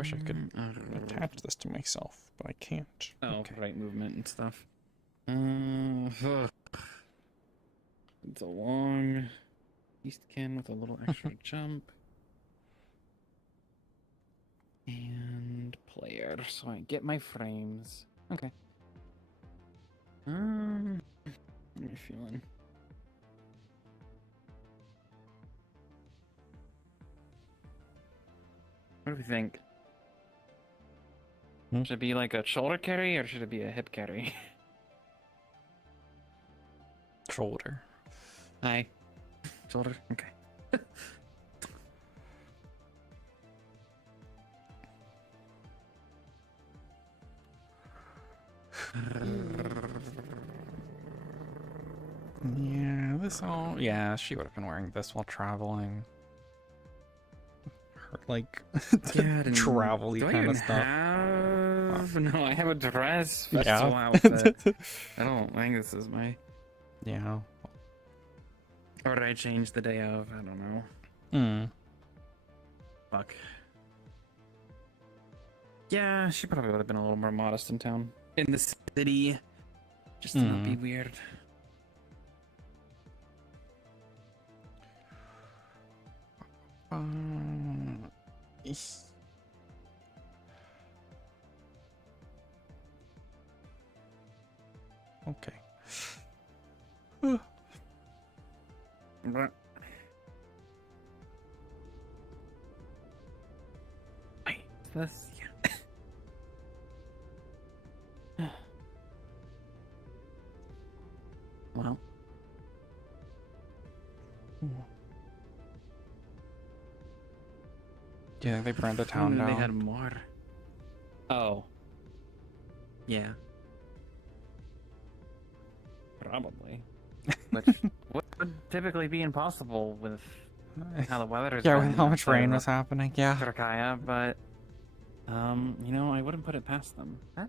wish I could attach this to myself, but I can't. Oh, okay. Right movement and stuff. It's a long Eastkin with a little extra jump. And player, so I get my frames. Okay. How am I feeling? What do we think? Should it be like a shoulder carry or should it be a hip carry? Shoulder. Hi. Shoulder? Okay. Yeah, this all. Yeah, she would have been wearing this while traveling. Her, like, travel-y kind of stuff. No, I have a dress Yeah. festival outfit. I don't think this is my. Yeah. Or did I change the day of? I don't know. Fuck. Yeah, she probably would have been a little more modest in town. In the city. Just to not be weird. Okay. Wait, this? Yeah. Well. Yeah, they burned the town down. They had more. Oh. Yeah. Probably. Which would typically be impossible with how the weather is. Yeah, with how much rain was happening. Yeah. Turkaya, but you know, I wouldn't put it past them. Huh?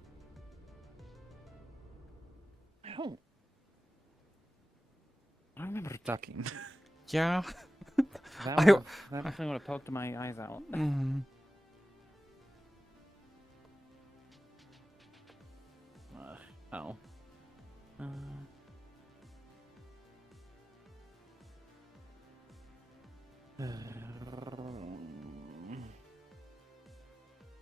I remember ducking. Yeah. That definitely would have poked my eyes out. Oh.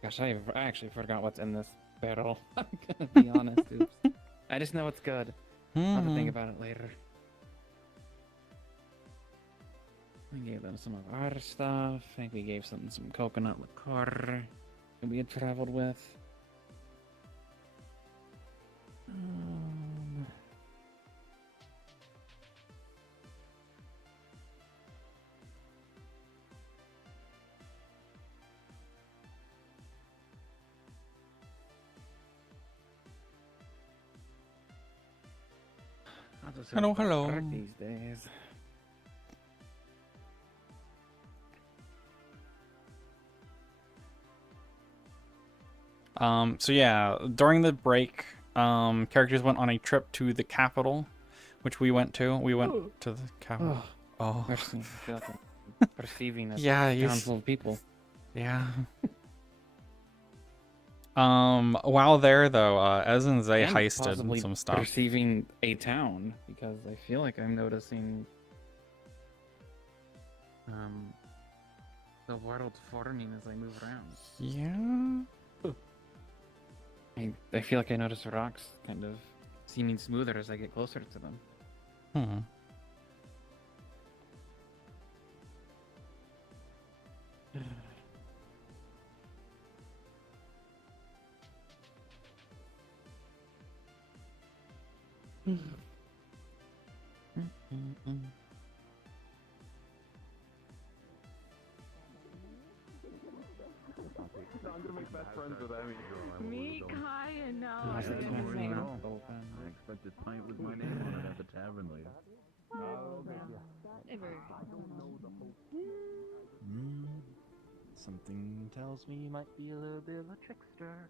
Gosh, I actually forgot what's in this barrel. I'm gonna be honest. Oops. I just know it's good. I'll have to think about it later. We gave them some of our stuff. I think we gave them some coconut liqueur that we had traveled with. Hello, hello. These days. So yeah, during the break, characters went on a trip to the capital, which we went to. We went to the capital. Oh. I feel like I'm perceiving a town full of people. Yeah. While there though, Ez and Zey heisted some stuff. Perceiving a town, because I feel like I'm noticing the world forming as I move around. Yeah. I feel like I notice the rocks kind of seeming smoother as I get closer to them. I'm gonna make best friends with Emmy. Me, Kai, and no. I expected pint with my name on it at the tavern later. Whatever. Something tells me you might be a little bit of a trickster.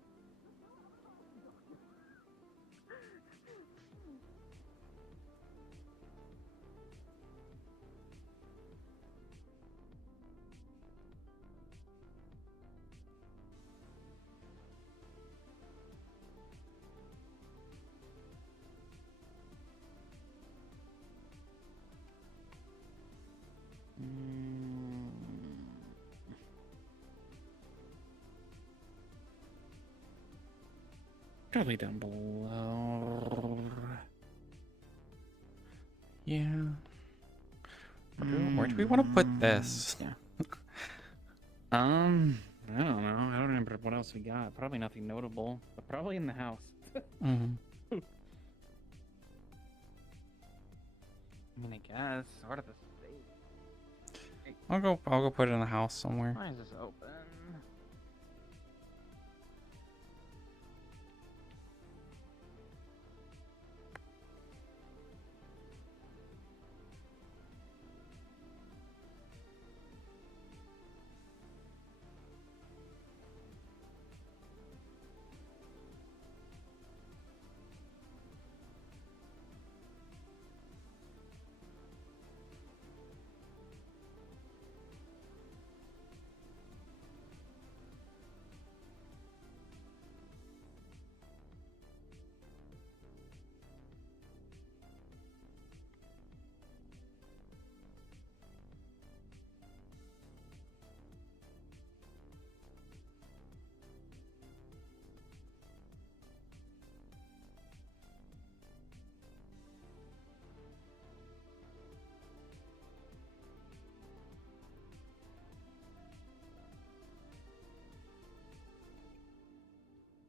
Probably down below. Yeah. Where do we want to put this? Yeah. I don't know. I don't remember what else we got. Probably nothing notable, but probably in the house. Mm-hmm. I mean, I guess sort of the state. I'll go put it in the house somewhere. Why is this open?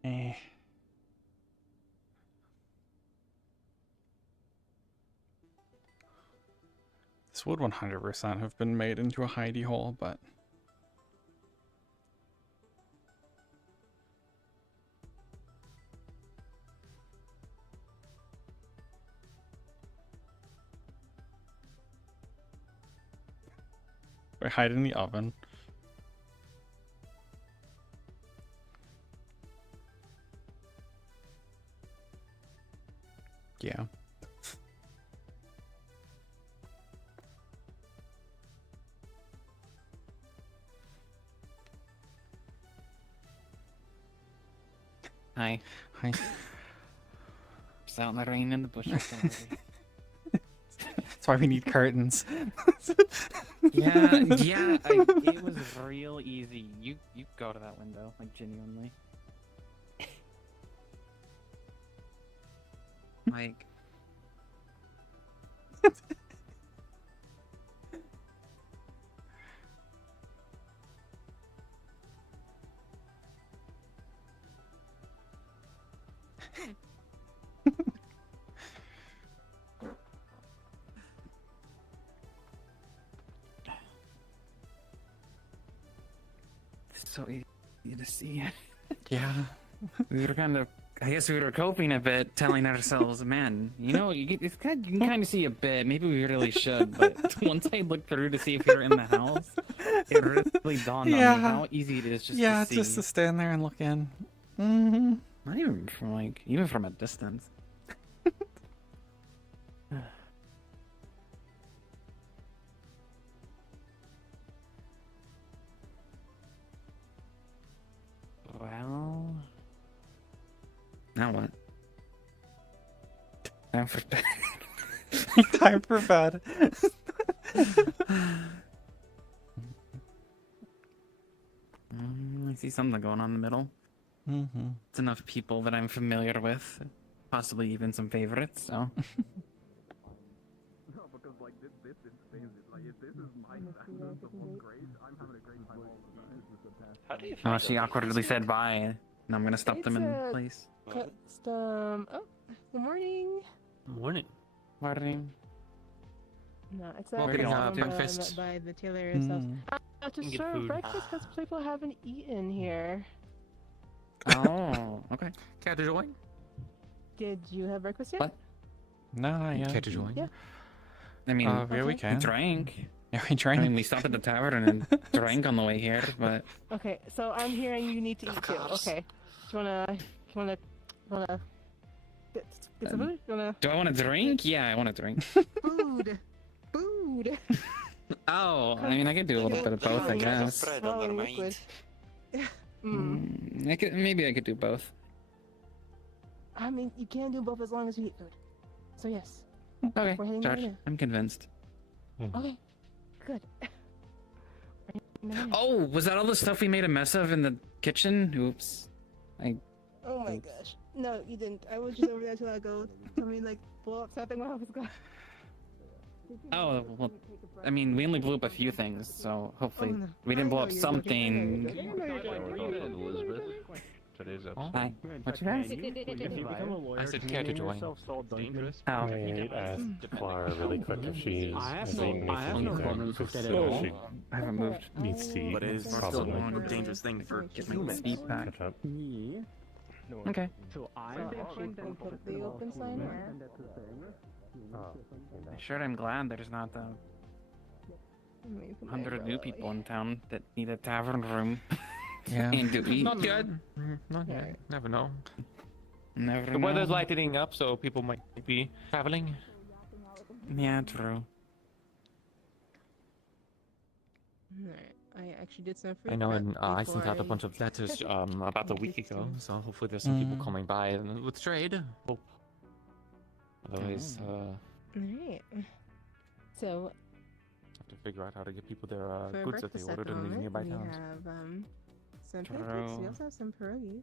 Eh. This would 100% have been made into a hidey hole, but I hide in the oven. Yeah. Hi. Hi. Just out in the rain in the bushes. That's why we need curtains. Yeah, it was real easy. You go to that window, like genuinely. Like. So easy to see. Yeah. We were kind of, I guess we were coping a bit, telling ourselves, man, you know, you can kind of see a bit. Maybe we really should. But once I looked through to see if you were in the house, it really dawned on me how easy it is just to see. just to stand there and look in. Mm-hmm. Not even from even from a distance. Well, now what? Time for bed. Time for bed. I see something going on in the middle. Mm-hmm. It's enough people that I'm familiar with, possibly even some favorites. So. No, because like this is like if this is my standards of what's great, I'm having a great time all the time. How do you Oh, she awkwardly said bye, and I'm gonna stop them in place. Custom. Oh, good morning. Morning. Morning. No, it's Well, pretty hot. breakfast by the tailor itself. To Get serve food. breakfast because people haven't eaten here. Oh, okay. Care to join? Did you have breakfast yet? What? No, not yet. Care to join? Yeah. I mean, Yeah, we Okay. we can. drank. Yeah, we I drank. mean, we stopped at the tavern and drank on the way here, but Okay, so I'm hearing you need to eat too. Okay. Do you wanna get some food? You wanna do I want to drink? Yeah, I want to drink. food? Food. Oh, I mean, I could do a little bit of both, I guess. Swallowing liquid. Maybe I could do both. I mean, you can do both as long as you eat food. So yes. Okay, We're heading Josh, right in. I'm convinced. Okay. Good. We're heading right in. Oh, was that all the stuff we made a mess of in the kitchen? Oops. Oh my gosh. No, you didn't. I was just over there till I go. Tell me like blow up something while I was gone. Oh, well, I mean, we only blew up a few things, so hopefully no. we didn't blow I up know you're something. joking. I know you're joking. Elizabeth. Today's episode. Hi. What you guys? I said care to join. Dangerous. Oh. Wait, ask Clara really quick if she's I have seeing no anything problems with that at so all. she I haven't moved. needs to eat. But it is still probably. a dangerous thing for humans. Speed back. Catch up. Me? Okay. So I So actually, can we put the open sign or? Oh, came back. Sure, I'm glad there's not Maybe put my 100 new umbrella people away. in town that need a tavern room Yeah. and to eat. Not yet. Not Yeah. yet. Never know. Never The weather's know. lightening up, so people might be traveling. Yeah, true. Alright, I actually did some free I know, prep and I sent before out a bunch of letters about a week ago, so hopefully there's some people coming by and with trade. Hope. Otherwise, Alright. So, have to figure out how to get people their for goods that they breakfast at ordered the in these moment, nearby we towns. have some pancakes. We also have some pierogies.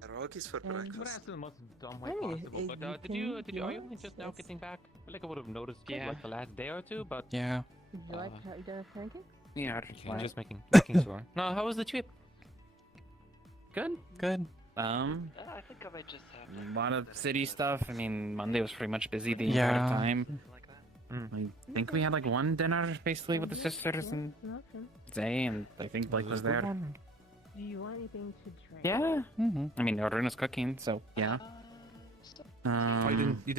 Pierogies for And- Would breakfast. ask in the most dumb I way mean, possible, it- but you did you, can- are you yes, only just now yes. getting back? I feel like I would have noticed it Yeah. like the last day or two, but Yeah. Would you like you guys have pancakes? Yeah, I'm just making sure. No, how was the trip? Good. Good. I think I might just have a lot of city stuff. I mean, Monday was pretty much busy the Yeah. entire time. like that. I think we had like one dinner basically with the sisters Yeah, and an option. Zay, and I think Blake was there. Do you want anything to drink? Yeah. Mm-hmm. I mean, Arduino's cooking, so yeah. Oh, you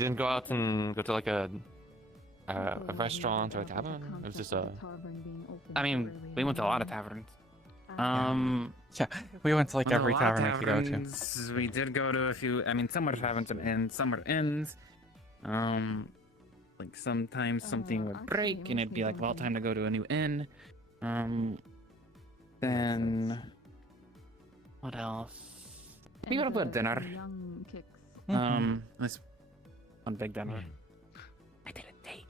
didn't go out and go to like a restaurant or a tavern? It was just a. I mean, we went to a lot of taverns. We went to like went to a every lot of tavern we could go to. taverns. We did go to a few. I mean, some were taverns, some inns, some were inns. Like sometimes something would break, and it'd be like, well, time to go to a new inn. Then what else? We went up to dinner. This one big dinner. I did a date.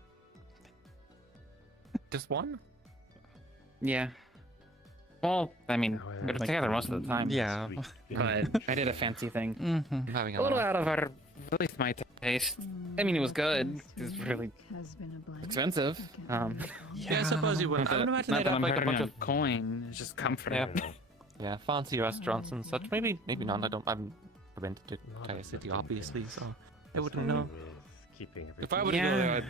Just one? Yeah. Well, I mean, we were Like- together most of the time. Yeah. But I did a fancy thing. Mm-hmm. I'm having A little out of our, at least my taste. I mean, it was good. It was really expensive. Yeah, I suppose you would. Not I would that, imagine not they'd that have I'm like a hurting bunch on of coin. It's just comfort. Yeah. Yeah, fancy restaurants and such. Maybe not. I'm prevented to entire city, obviously, so I wouldn't know. Keeping If I everything were to go Yeah.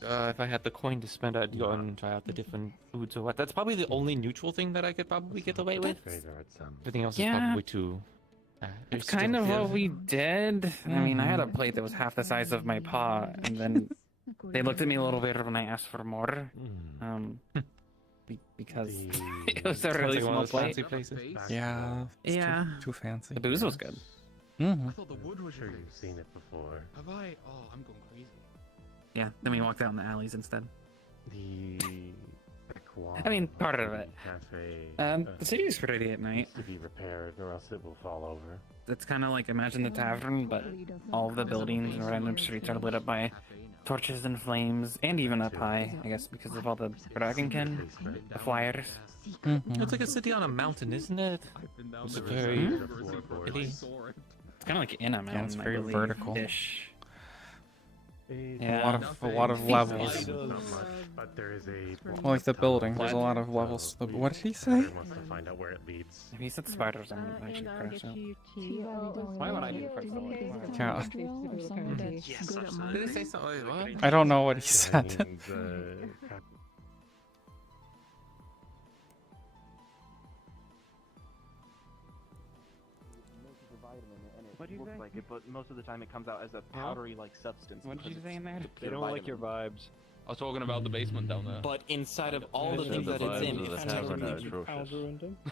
there, if I had the coin to spend, I'd go and try out the different foods or what. That's probably the only neutral thing that I could probably get away with. Everything else Yeah. is probably too. It's kind of what we did. I mean, I had a plate that was half the size of my paw, and then they looked at me a little weird when I asked for more. Because it was a really small plate. fancy places. Yeah. It's Yeah. Too fancy. The booze was good. Mm-hmm. thought the wood was Sure, you've seen it before. Have I? Oh, I'm going crazy. Yeah. Then we walked down the alleys instead. The I mean, part of it. Cafe. The city is pretty at night. needs to be repaired, or else it will fall over. It's kind of like imagine the tavern, but all of the buildings and random streets are lit up by torches and flames, and even up high, I guess, because of all the dragonkin, the flyers. Mm-hmm. It's like a city on a mountain, isn't it? I've been down It's there. very before. hilly. I saw it. It's kind of like in a mountain, it's I very believe, vertical. ish. A lot of Nothing. levels. Not much, but there is a. Well, like the building, there's a lot of levels. What did he say? Wants to find out where it leads. If he said spiders, I'm And actually I'll crashed get out. you tea. Why would I do first of all? Yeah. Yes, Did they say something? What? I don't know what he said. Means, cap- What do you looks say? like it, but most of the time it comes out as a powdery like substance. What did you because say in there? it's They pure don't like vitamin. your vibes. I was talking about the basement down there. But inside of all the Those are things the that it's in, vibes of it's the tavern telling are you. atrocious.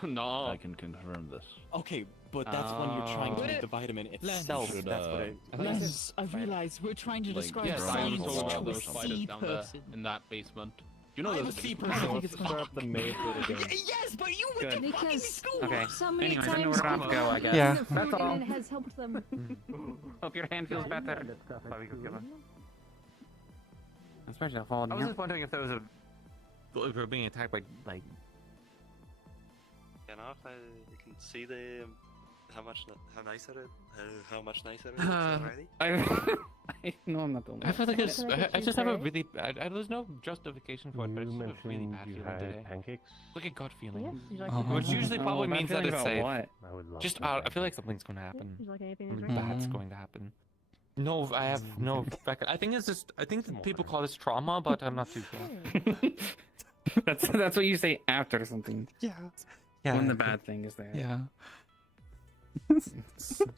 No. I can confirm this. Okay, but that's when you're trying to make the vitamin itself. should, That's what it. Yes, I realize we're trying to like, describe yes, Yes, I was science talking about to a those spiders sea down there person. in that basement. You know I'm there's a a sea sea person. person. I think it's Start the maid bit again. Yes, but you went Good. to fucking Because- school. Okay. So many Anyways, I know times where not to go, I guess. Yeah. That's all. and it has helped them. Hope your hand feels better. I'm surprised you're falling I was here. just wondering if there was a. If we were being attacked by like enough. I can see the how nicer it how much nicer it is Uh, already. I know I'm not the only I feel like What it's. can I get I you, just have a Trey? really bad. There's no justification for it, but I You just have a really mentioned bad you feeling had today. pancakes. Like a gut feeling. Yes, would you like Oh. to Which drink? usually Oh, probably bad means that feeling it's about safe. what? I would love Just some I feel like pancakes. something's gonna Yeah, happen. would you like anything to Something drink? bad's Mhm. going to happen. No, I have no. I think it's just. I think that people call this trauma, but I'm not too sure. That's what you say after something. Yeah. Yeah. When the bad thing is there. Yeah. It's,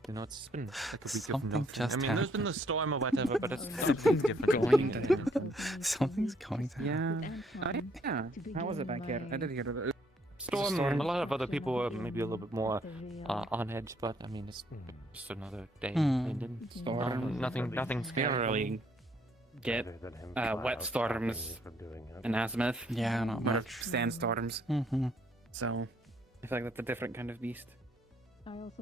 you know, it's been like a week Something of nothing. just I mean, there's been the happened. storm or whatever, but it's something's different. Going to happen. Something's going to happen. Yeah. Yeah. How was it back here? I did hear it. Storm. Storm. A lot of other people were maybe a little bit more on edge, but I mean, it's just another day. Hmm. Ended. Storm. Nothing Can't scary. really get Rather than him flat wet out storms stopping me from doing it. in azimuth. Yeah, not Or much. sandstorms. Mm-hmm. So I feel like that's a different kind of beast.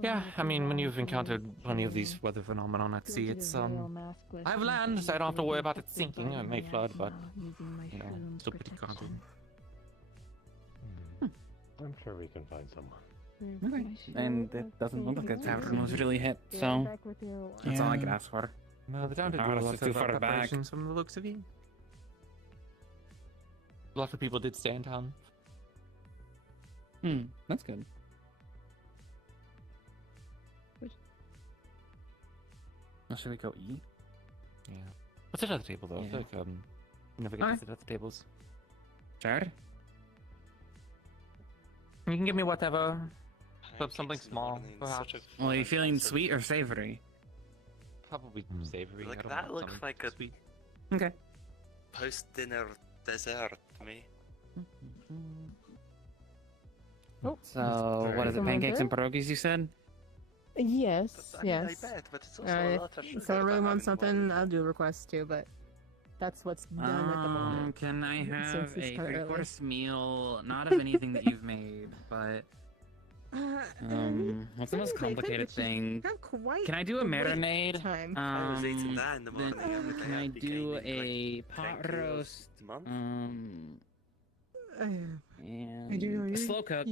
Yeah, I mean, when you've encountered plenty of these weather phenomenon at sea, it's I have land, so I don't have to worry about it sinking. It may flood, but you know, still pretty confident. I'm sure we can find someone. Okay. And it doesn't look like the tavern was really hit, so that's all I can ask for. No, the town did Oh, do a it's lot too of far back. preparations from the looks of it. A lot of people did stay in town. That's good. Well, should we go eat? Yeah. Let's sit at the table though. I Yeah. feel like we never get to Alright. sit at the tables. Jared? You can give me whatever. Pancakes Something in the small, morning, perhaps. such a Well, are you fun feeling concept. sweet or savory? Probably savory. Like I don't that want looks something like a sweet. Okay. post-dinner dessert to me. Oh, So, what is it? Someone Pancakes good? and pierogies, you said? Yes, I mean, I yes. bet, but it's also a lot of sugar If someone if really I'm wants having something, one. I'll do a request too, but that's what's done at the moment. Can I Since have it's a kinda early. three-course meal, not of anything that you've made, but what's the most complicated thing? Not quite. Can I do a the wait marinade? Time. I was eating that in the then morning every day. can I I do became, like, a 10 pot kilos roast? a month. And do slow cooked,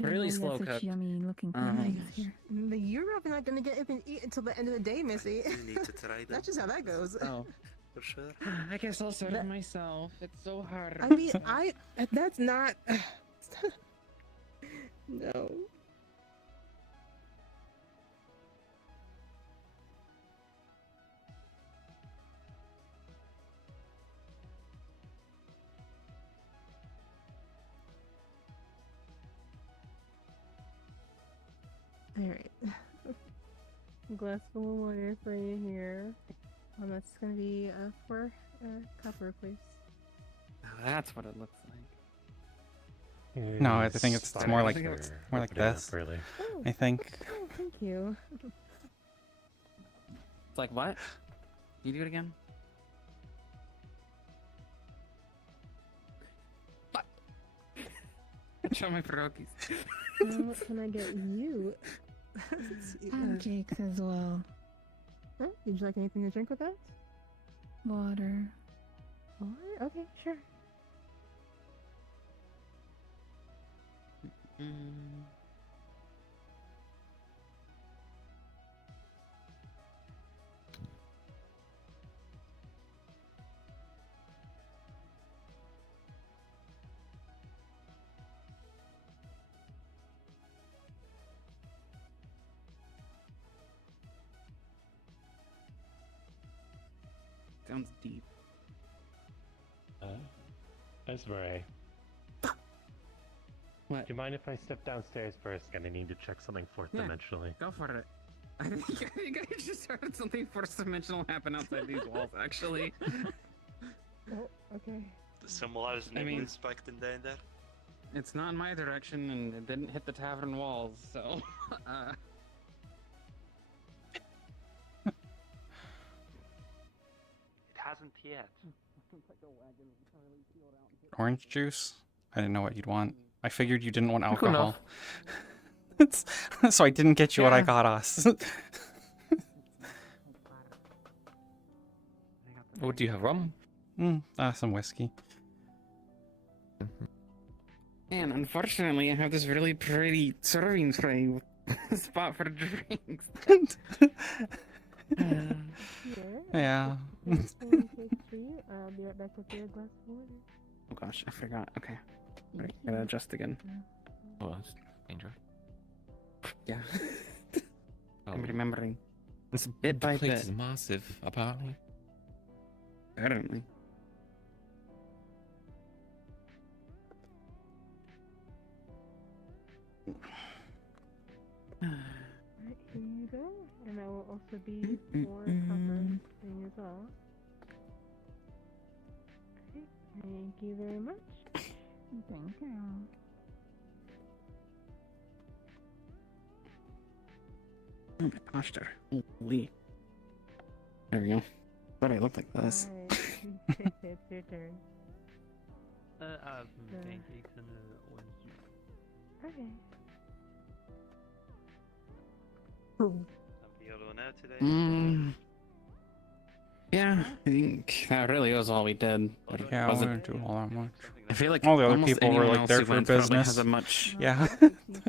really slow cooked. Yummy looking here. You're probably not gonna get even eat until the end of the day, Missy. You need to try them. That's just how that goes. Oh, For sure. I guess I'll serve it myself. It's so hard. I mean, that's not. No. Alright. Glass full of water for you here. That's gonna be for copper, please. That's what it looks like. No, I think it's Spot more it like for more like opening up, this. really. Oh, I think. oh, thank you. It's like what? You do it again? What? Show my pierogies. What can I get you? Let's see, Pancakes as well. would you like anything to drink with that? Water. Water? Okay, sure. Sounds deep. Esmeralda. What? Do you mind if I step downstairs first? Gonna need to check something fourth Yeah. dimensionally. Go for it. I think I just heard something fourth dimensional happen outside these walls, actually. Oh, okay. Symbolize I mean- inspecting down there. It's not in my direction, and it didn't hit the tavern walls, so... It hasn't yet. Orange juice? I didn't know what you'd want. I figured you didn't want Good alcohol. So I didn't get you what I Yeah. got us. What do you have? Rum? Some whiskey. Man, unfortunately, I have this really pretty serving tray with a spot for drinks. Yeah. I'll be right back with your glass of water. Oh gosh, I forgot. Okay. Right, gotta adjust again. Oh, that's dangerous. Yeah. Oh. I'm remembering. This Bit by place bit. is massive, apparently. Apparently. Alright, here you go. And I will also be 4 copper thing as well. Okay, thank you very much. Thank you. Oh, my posture. Holy. There we go. Thought I looked like this. Alright, it's your turn. Pancakes and orange juice. Okay. I'm the other now today. Yeah, I think that really was all we did. But it Yeah, we wasn't. didn't do all that much. I feel like All the other almost people were anyone like else there who for went probably business. has a much. Yeah.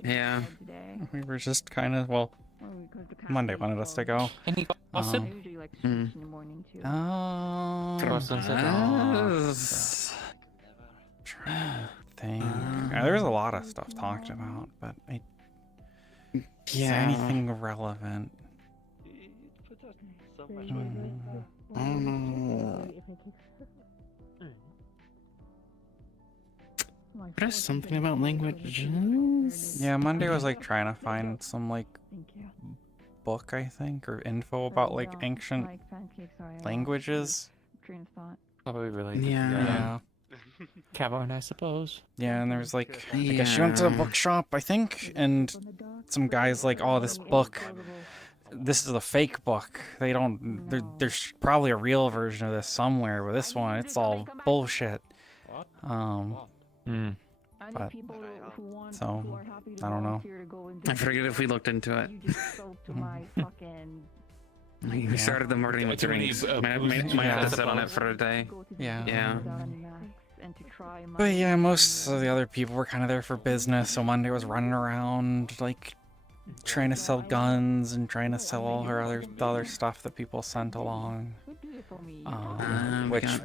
Yeah. We were just kind of, well, Monday wanted us to go. Any gossip? I usually like stretch in the morning too. Croissants at Trying to think. Yeah, there was a lot of stuff talked about, but is there anything relevant? Put that so much I don't know. There's something about languages. Yeah, Monday was like trying to find some like book, I think, or info about like ancient languages. Train of thought. Probably related. Yeah. Cavern, I suppose. Yeah, and there was like, I guess she went to a bookshop, I think, and some guys like, oh, this book, this is a fake book. They don't, there's probably a real version of this somewhere, but this one, it's all bullshit. But, so, I don't know. I forget if we looked into it. We started the morning with drinks. Might have to sit on it for a day. Yeah. Yeah. But yeah, most of the other people were kind of there for business, so Monday was running around, like, trying to sell guns and trying to sell all her the other stuff that people sent along.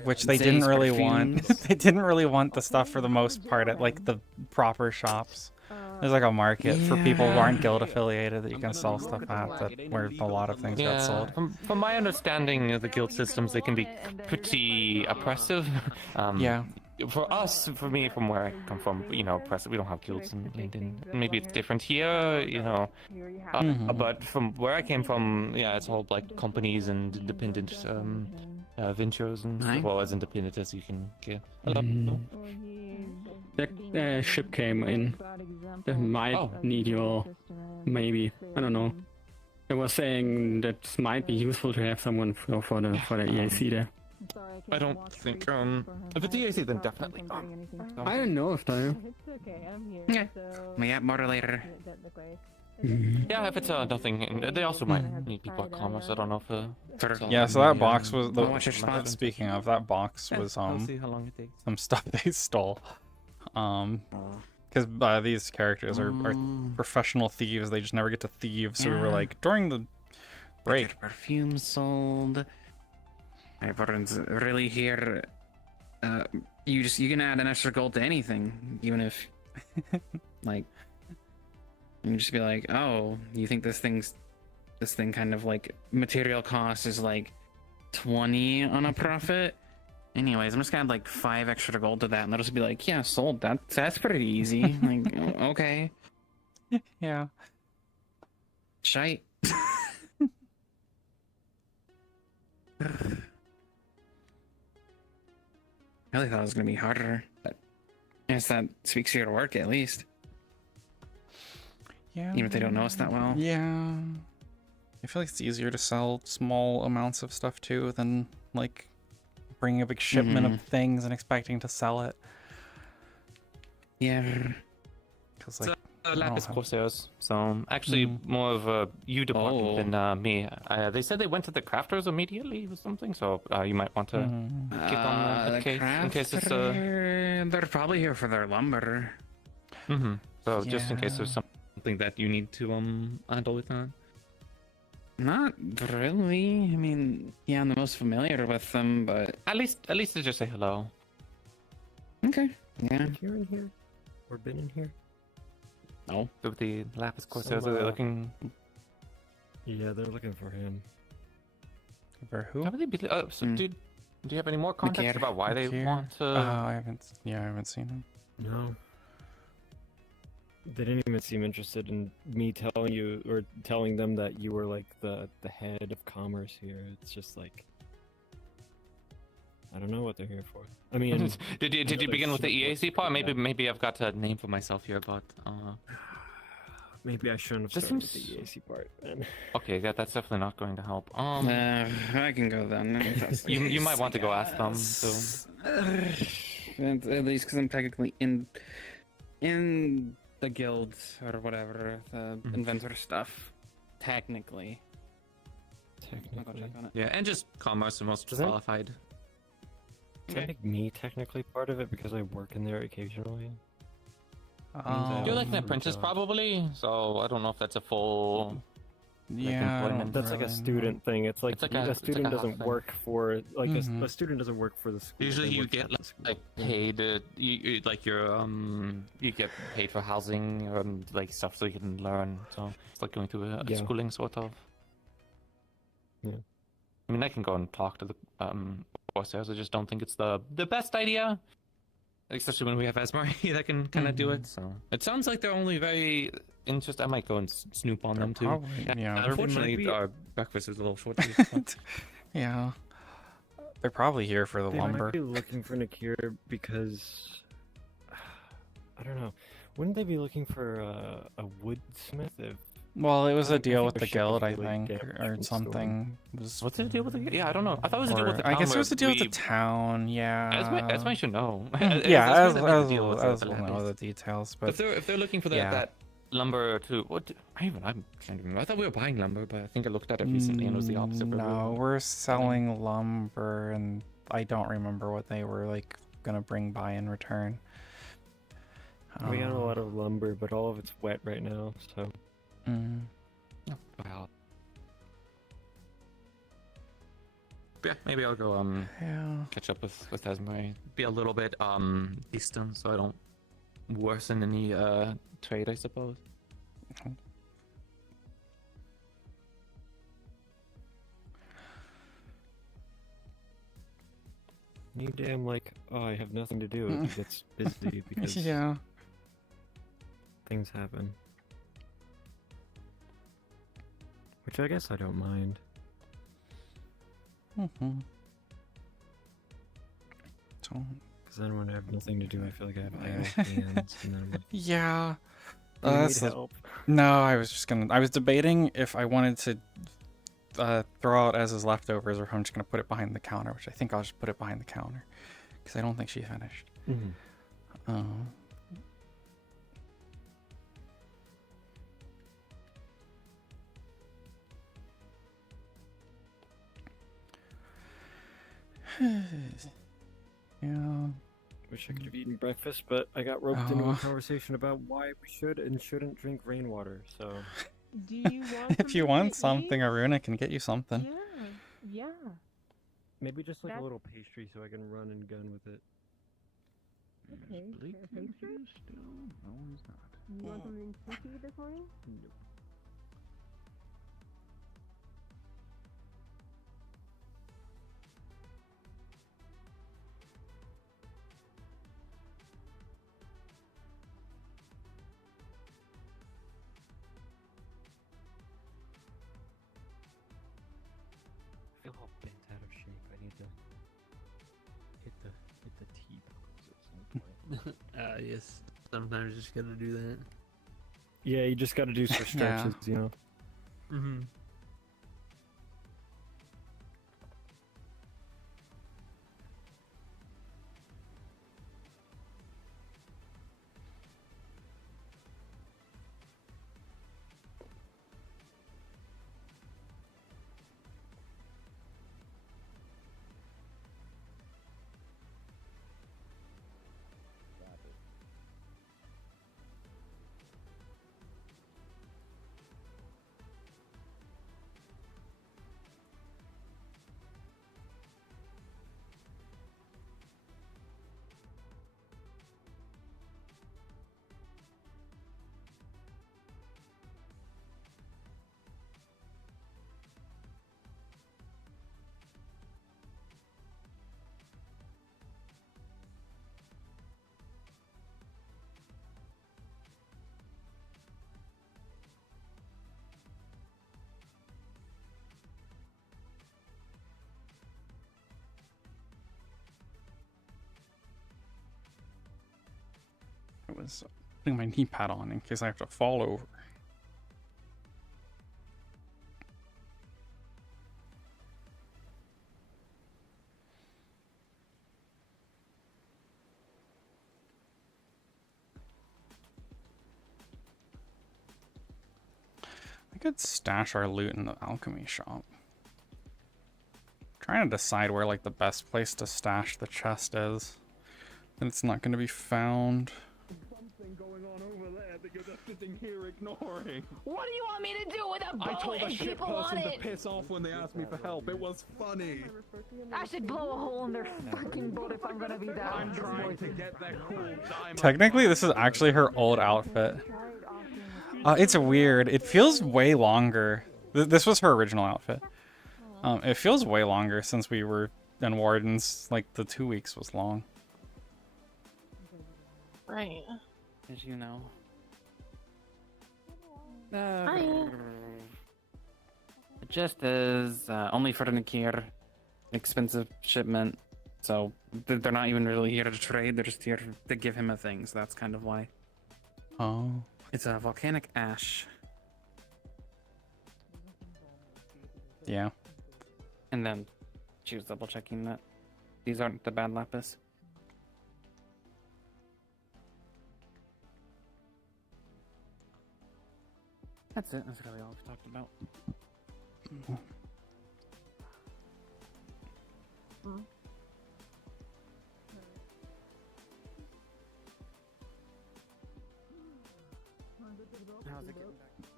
Which they didn't really want. They didn't really want the stuff for the most part at like the proper shops. There's like a market for people who aren't guild affiliated that you can sell stuff at, that where a lot of things got sold. From my understanding of the guild systems, they can be pretty oppressive. Yeah. For us, for me, from where I come from, you know, we don't have guilds in London. Maybe it's different here, you know. But from where I came from, yeah, it's all like companies and independent ventures, and as well as independent as you can get. That ship came in. They might need your, maybe, I don't know. They were saying that it might be useful to have someone for the EAC there. I don't think, if it's EAC, then definitely. I don't know if they. It's okay, I'm here. Yeah. So We have more later. Yeah, if it's nothing, and they also might need people at commerce. I don't know if Yeah, so that box was watch your spot. speaking of, that box was I'll see how long it takes. some stuff they stole. Because these characters are professional thieves. They just never get to thieve. So we were like, during the break, Perfume sold. Everyone's really here. You can add an extra gold to anything, even if like you can just be like, oh, you think this thing kind of like material cost is like 20 on a profit. Anyways, I'm just gonna add like 5 extra gold to that, and they'll just be like, yeah, sold. That's pretty easy. Like, okay. Yeah. Shite. I really thought it was gonna be harder, but I guess that speaks to your work at least. Yeah. Even if they don't know us that well. Yeah. I feel like it's easier to sell small amounts of stuff too than like bringing a big shipment of things and expecting to sell it. Yeah. Because like Lapis Corsairs, so actually more of a you department than me. They said they went to the crafters immediately or something, so you might want to kick on the case in case it's They're probably here for their lumber. So just in case Yeah. there's something that you need to handle with that. Not really. I mean, yeah, I'm the most familiar with them, but At least to just say hello. okay. Yeah. Have you in here? Or been in here? No. With the Lapis Corsairs, Some, are they looking? Yeah, they're looking for him. For who? How would they be? So do you have any more context Mikir. about why they Mikir? want to? I haven't seen him. No. They didn't even seem interested in me telling you or telling them that you were like the head of commerce here. It's just like I don't know what they're here for. I mean, did you begin with the EAC part? Maybe I've got a name for myself here, but maybe I shouldn't have This started with seems- the EAC part. Then. okay, that's definitely not going to help. I can go then. You might want to go ask them. So At least because I'm technically in the guild or whatever, the inventor stuff. Technically. I'll go check on it. yeah, and just commerce the most Does that- qualified. Does that make me technically part of it because I work in there occasionally? You're like an apprentice, probably. So I don't know if that's a full. Yeah, employment. That's like a student thing. It's like, a student doesn't work for like a student doesn't work for the school. Usually they you work get at the school. like paid. Like you get paid for housing and like stuff so you can learn. So it's like going through a Yeah. schooling sort of. Yeah. I mean, I can go and talk to the Corsairs. I just don't think it's the best idea. Especially when we have Esmery that can kind of do it. So it sounds like they're only very interested. I might go and snoop on them too. probably, yeah. Unfortunately, They might be- our breakfast is a little short. Yeah. They're probably here for the They lumber. might be looking for Nakir because I don't know. Wouldn't they be looking for a woodsmith? If Well, it was a deal think with their the ship guild, is I really think, damaged or from the something. It was- What's the deal with the? Yeah, I don't know. I thought it was a deal with the I town. guess it where was the deal with the we- town. Yeah. Esme should know. Yeah, Esme as doesn't have to deal with as the we'll know Lapis. the details, but If they're looking for yeah. that lumber to what? I'm trying to remember. I thought we were buying lumber, but I think I looked at it recently and it was the opposite. No, we're selling lumber, and I don't remember what they were like gonna bring by in return. we got a lot of lumber, but all of it's wet right now. So Wow. Yeah, maybe I'll go catch up with Esme. Be a little bit distant so I don't worsen any trade, I suppose. you damn like, oh, I have nothing to do. It gets busy because yeah. things happen. Which I guess I don't mind. Mm-hmm. So, Because then when I have nothing to do, I feel like I have idle hands. And then I'm like, yeah. "Do you need That's help?" No, I was debating if I wanted to throw out as his leftovers or if I'm just gonna put it behind the counter, which I think I'll just put it behind the counter because I don't think she finished. Yeah. Wish I could have eaten breakfast, but I got roped into Oh. a conversation about why we should and shouldn't drink rainwater. So Do you want If you something want to something, eat? Aruna can get you something. Yeah. maybe just like a That's- little pastry so I can run and gun with it. Okay. a pastry? You want something sneaky this morning? Nope. I feel all bent out of shape. I need to hit the T pose at some point. Yes. Sometimes you just gotta do that. Yeah, you just got to do some Yeah. stretches, you know. Mm-hmm. was putting my knee pad on in case I have to fall over. I could stash our loot in the alchemy shop. Trying to decide where like the best place to stash the chest is. And it's not going to be found. Something going on over there that you're just sitting here ignoring. What do you want me to do with a boat I told the and ship people on person to it? piss off when they asked me for help. It was funny. I should blow a hole in their fucking boat if I'm gonna be that. I'm trying to get that cool diamond. Technically, this is actually her old outfit. It's weird. It feels way longer. This was her original outfit. It feels way longer since we were in Wardens. Like, the 2 weeks was long. Right. As you know. Hi. Just as only for the Nikir, expensive shipment. So they're not even really here to trade. They're just here to give him a thing. So that's kind of why. Oh. It's a volcanic ash. Yeah. And then she was double checking that these aren't the bad lapis. That's it. That's really all we've talked about. How's it getting back?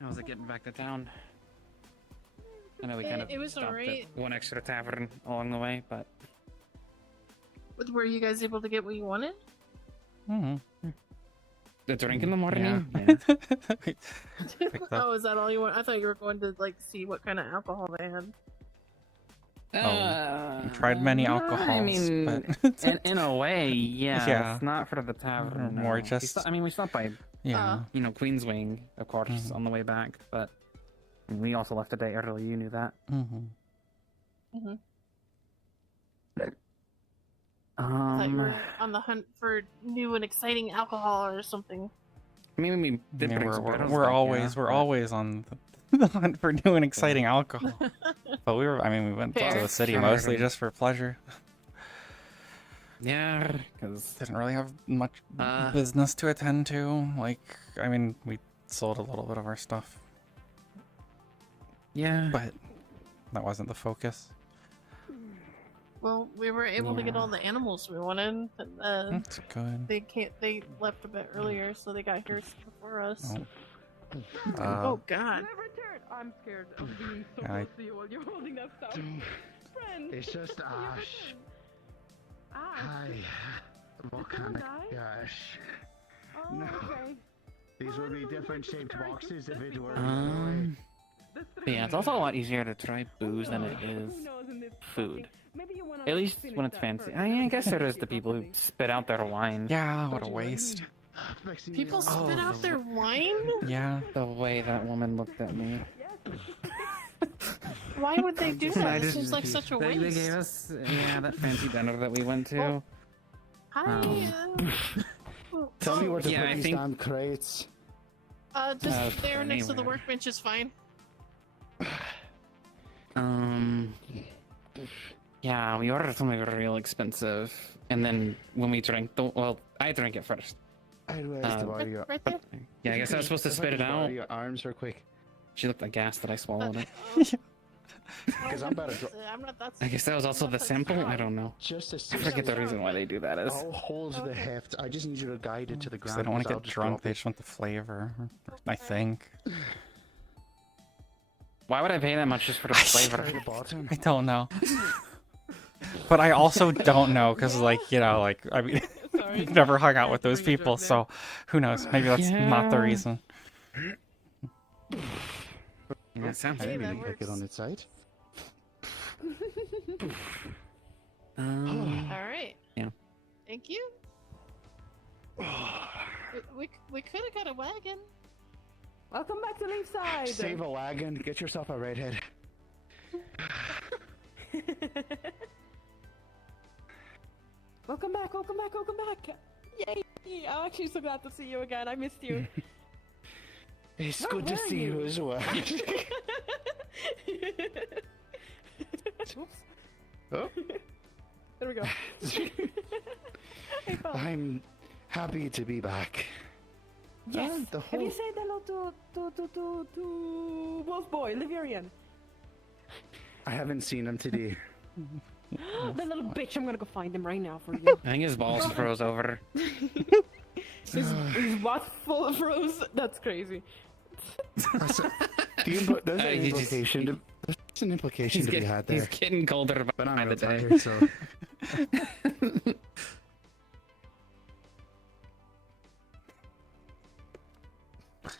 How's it getting back to town? I know we kind of It was stopped alright. at one extra tavern along the way, but Were you guys able to get what you wanted? Mm-hmm. the drink in the morning. Yeah. Oh, is that all you want? I thought you were going to like see what kind of alcohol they had. We tried many alcohols, I mean, but in a way, yeah. Yeah. It's not for the tavern. More no. just- we stopped by, yeah. Queens Wing, of course, on the way back, but we also left a day early. You knew that. Mm-hmm. I thought you were on the hunt for new and exciting alcohol or something. I mean, we did Yeah, bring some we're bottles always back, we're but- always on the hunt for new and exciting alcohol. But we went Fair. to the city Sure. mostly just for pleasure. Yeah, because Didn't really have much business to attend to. Like, I mean, we sold a little bit of our stuff, yeah, but that wasn't the focus. Well, we were able to get all the animals we wanted. And, That's good. They left a bit earlier, so they got here before us. Oh. Oh God. I'm scared of being so I- close to you while you're holding that stuff. Friend. It's just Ash. Hi. Volcanic Ash. Oh, No. okay. These would be different shaped boxes if it were but yeah, it's also a lot easier to try booze than it is food. At least when it's fancy. I guess there is the people who spit out their wine. Yeah, what a waste. People spit out their wine? Yeah. The way that woman looked at me. Why would they do that? It seems like such a They waste. gave us, that fancy dinner that we went to. Oh. Hi. Tell me where to Yeah, put I these think- damn crates. Just there next to the anywhere. workbench is fine. Yeah, we ordered something real expensive, and then when we drank I drank it first. I'd ways to borrow your. Right there. Yeah, I guess I was supposed to If spit could it borrow out. Your arms real quick. She looked aghast that I swallowed it. Because I'm about to drop. I'm not that. I guess that was also the sample? I don't know. Just as I forget the reason why they do that is. I'll hold the heft. I just need you to guide it to the Because ground. they don't want to because I'll get just drunk, drop they it. just want the flavor. I think. Why would I pay that much just for the flavor? Try the bottom. I don't know. But I also don't know, because, I mean, we've never hung out with those people, so who knows? Maybe that's not the Yeah. reason. Yeah, it sounds I didn't that really pick it on works. its side. All right. Yeah. Thank you. We could have got a wagon. Welcome back to Leafside. Save a wagon. Get yourself a redhead. Welcome back, welcome back, welcome back! Yay! I'm actually so glad to see you again. I missed you. It's good to see you as well. Oops. Oh. There we go. I'm happy to be back. Yes. The Have you whole... said hello to Wolf Boy, Liverian? I haven't seen him today. The little bitch, I'm gonna go find him right now for you. I think his balls froze over. His what full froze? That's crazy. There's an implication to... There's an implication to be had there. He's getting colder But by I'm the day. retired, so...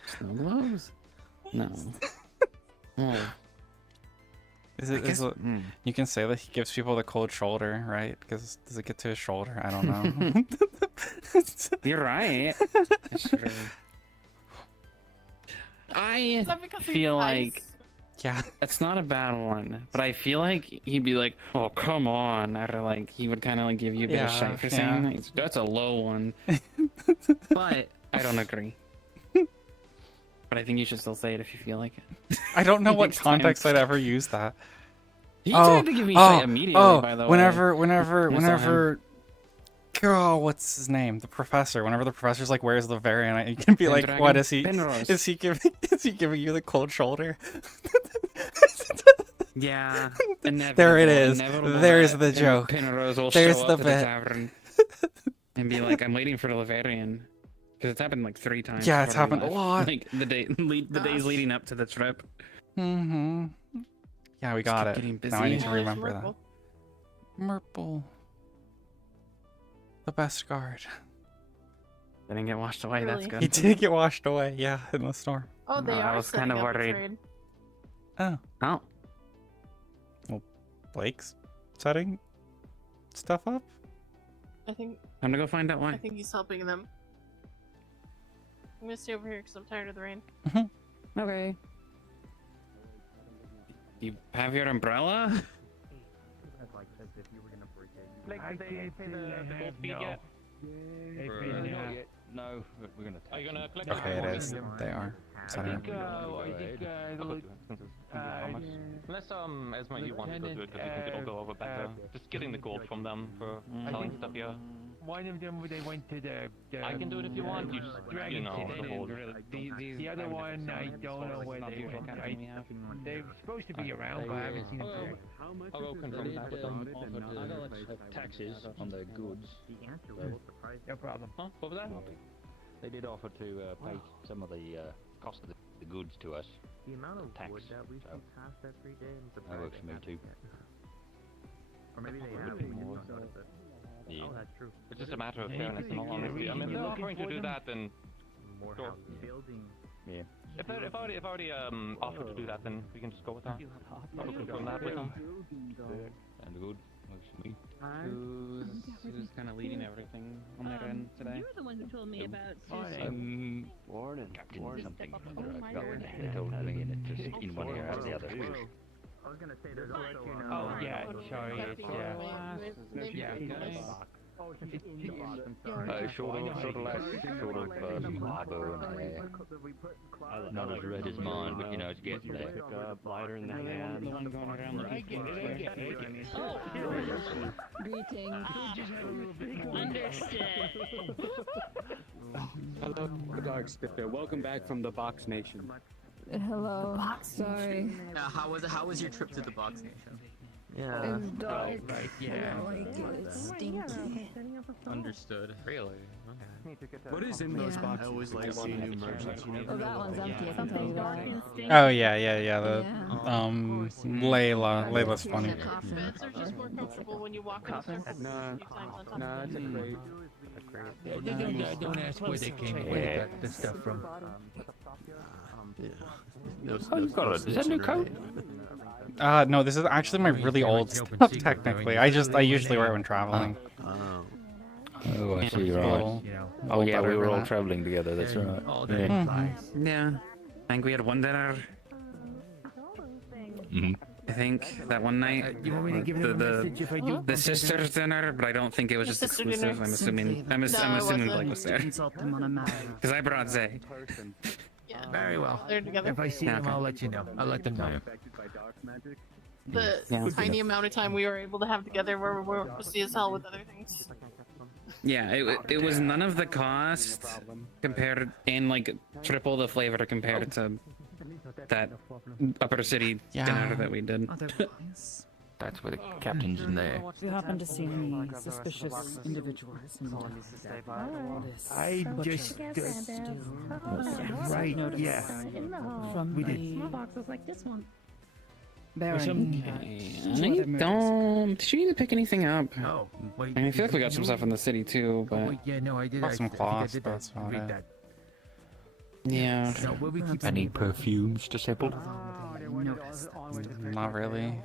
Snow globes? No. Oh. Is it? You can say that he gives people the cold shoulder, right? Because does it get to his shoulder? I don't know. You're right. I feel like that's not a bad one, but I feel like he'd be like, "Oh, come on," or like he would kind of like give you a bit of shit for saying that. That's a low one, but I don't agree. But I think you should still say it if you feel like it. I don't know what context I'd ever use that. He tried to give me shit immediately, by the way. Whenever. Oh, what's his name? The professor. Whenever the professor's like, "Where's the variant?" You can be like, "What is he? Is he giving you the cold shoulder?" Yeah. There it is. There's the joke. There's the bit. And be like, "I'm waiting for the Liverian." Because it's happened like 3 times. Yeah, it's happened a lot. Like the days leading up to the trip. Mm-hmm. Yeah, we got it. Now I need to remember that. Merple. The best guard. Didn't get washed away, that's good. He did get washed away, yeah, in the storm. Oh, they are I was kind of worried. Oh. Oh. Well, Blake's setting stuff up? I think. Time to go find out why. I think he's helping them. I'm gonna stay over here because I'm tired of the rain. Okay. You have your umbrella? No, we're gonna. Are you gonna click? Okay, it is. They are. Setting up. Unless Esma, you want to go do it, because we think it'll go over better. Just getting the gold from them for selling stuff here. One of them, they went to the I can do it if you want. You just, you know, the whole. The other one, I don't know where they went. They're supposed to be around, but I haven't seen them there. I'll go confirm that with them. Taxes on their goods. No problem. Huh? What was that? They did offer to pay some of the cost of the goods to us. The amount of tax. wood that we see past every day, I'm surprised That works for me too. Or maybe they have, we just don't notice it. Yeah. Oh, that's true. It's just a matter of fairness and all honesty. I mean, if they're offering to do that, then More sure. houses building. Yeah. If I already offered to do that, then we can just go with that. I'll confirm that with them. And good. Works for me. Who's kind of leading everything on their end today? You're the one who told me about Warden. Captain something. I forgot what they told me, and it just in one ear out of the other. I was gonna say there's also. Oh yeah, sorry, it's yeah. Sort of less, sort of marble and not as red as mine, but you know, it's getting there. Lighter in the hand. The one going around greetings. Understood. Hello, Dark Spirit. Welcome back from the Box Nation. Hello. Sorry. How was your trip to the Box Nation? Yeah. It was dark. Right, yeah. I don't like it. It's stinky. Understood. Really? Okay. What is in those boxes? I always like seeing new merchants. Oh, that one's empty. I can tell you that. Oh yeah. The Layla's funny. Beds are just more comfortable when you walk in a circle a few times on top No, of it's a it. Don't ask where they came, where they got this stuff from. Oh, you've got it. Is that a new coat? No, this is actually my really old stuff, technically. I usually wear it when traveling. Oh, I see, right. Oh yeah, we were all traveling together, that's right. Yeah. Yeah. I think we had one dinner. I think that one night, You want me to give him a message if I do? the sisters dinner, but I don't think it was just sister exclusive. dinner. I'm assuming I'm No, it assuming wasn't. Blake was there because I brought Zay. Yeah. Very well. They're together. If I see them, Okay. I'll let you know. I'll let them know. The Yeah. tiny amount of time we were able to have together where we're busy as hell with other things. Yeah, it was none of the cost compared and like triple the flavor compared to that upper city dinner that we did. That's where the captain's in there. Do you happen to see any suspicious individuals in this I just right, yeah. From We the did. Boxes like this one. Baron? I don't. Did you need to pick anything up? No. Wait, I mean, I feel like we got some stuff in the city too, but Wait, yeah, no, I did. Got some I think I cloths, did but that's about read it. that. yeah. No, where we keep Any perfumes disabled? Not really.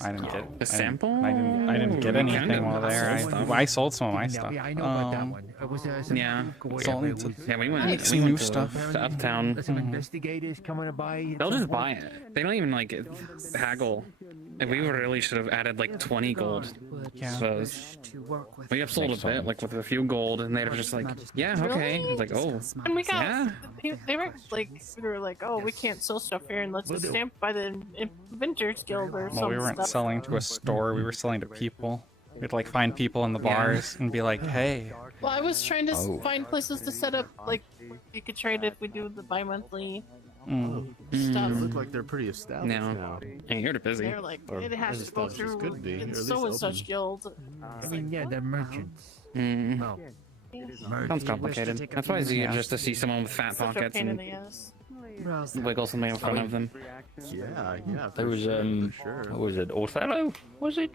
I didn't get A sample? I didn't get We anything kinda while there. I sold some of my stuff. Yeah, I know about that one. It was Yeah. Sold Yeah, we went. Like We some went new to, stuff. to Uptown. There's some investigators coming to buy. They'll just buy it. They don't even like haggle. If we really should have added like 20 gold. Yeah. So we upsold a bit, like with a few gold, and they were just like, yeah, okay. I was like, oh, And we got, yeah. they were like, we were like, oh, we can't sell stuff here unless it's stamped by the Inventors Guild or something. Well, we weren't selling to a store. We were selling to people. We'd like find people in the bars and be like, hey. Well, I was trying to find places to set up, like, you could trade if we do the bi-monthly stuff. They look like they're pretty established now. And you're busy. They're like, Or it has as to go established as through could be, or at least so and such open. guild. I mean, yeah, they're merchants. Mm. Oh. Sounds complicated. That's why it's easier just to see someone with fat Such a pockets pain in and the ass. wiggle something in front of them. Yeah. There was for sure. what was it? Othello? Was it?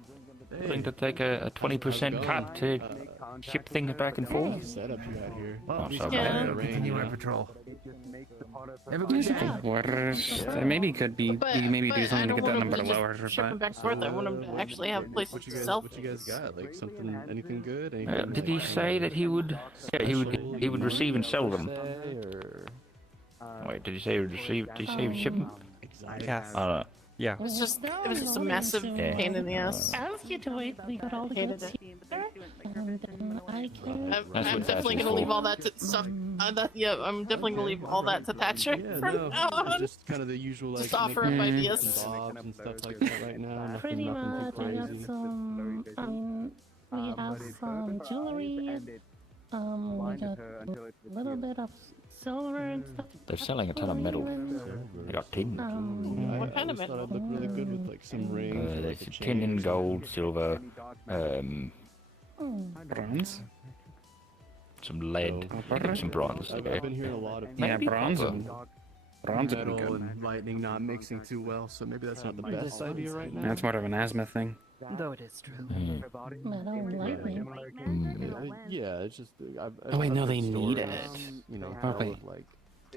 Willing to take a 20% cut to ship things back and forth? Setup you got here. Well, so Yeah. bad. continue our patrol. Have a There's good a day. couple orders. Maybe could be. But, You maybe do but something to I get don't that want number them to lower. just ship them But back and forth. I want them to actually have places What you to guys, sell what you guys things. got? Like something, anything good? Anything, Did he say that he would? Yeah, he would receive and sell them. Wait, did he say he would receive? Did he say he would ship them? Yes. Yeah. It was just a massive pain in the ass. Ask you to wait till you got all the Hated goods it. here, and then I can. I'm definitely gonna leave all that to stuff. I'm definitely gonna leave all that to Thatcher from now on. Just kind of the usual like Just offer up making ideas. bits and bobs and stuff like that right now. Pretty Nothing much. too We got crazy. some. We have some jewelry. We got a little bit of silver and stuff. They're selling a ton of metal. They got tin. What kind of I just thought metal? it'd look really good with like some rings. or, There's like, a tin and chain. gold, silver, bronze. some lead, and some bronze. I've been hearing a lot of Yeah, bronze copper. and bronze would be metal good. and lightning not mixing too well, so maybe that's not the best idea right now. That's more of an asthma thing. Though it is true. Metal and lightning. Yeah, it's just. Oh, wait, no, I've they heard need stories, it. You know, Oh, how wait. like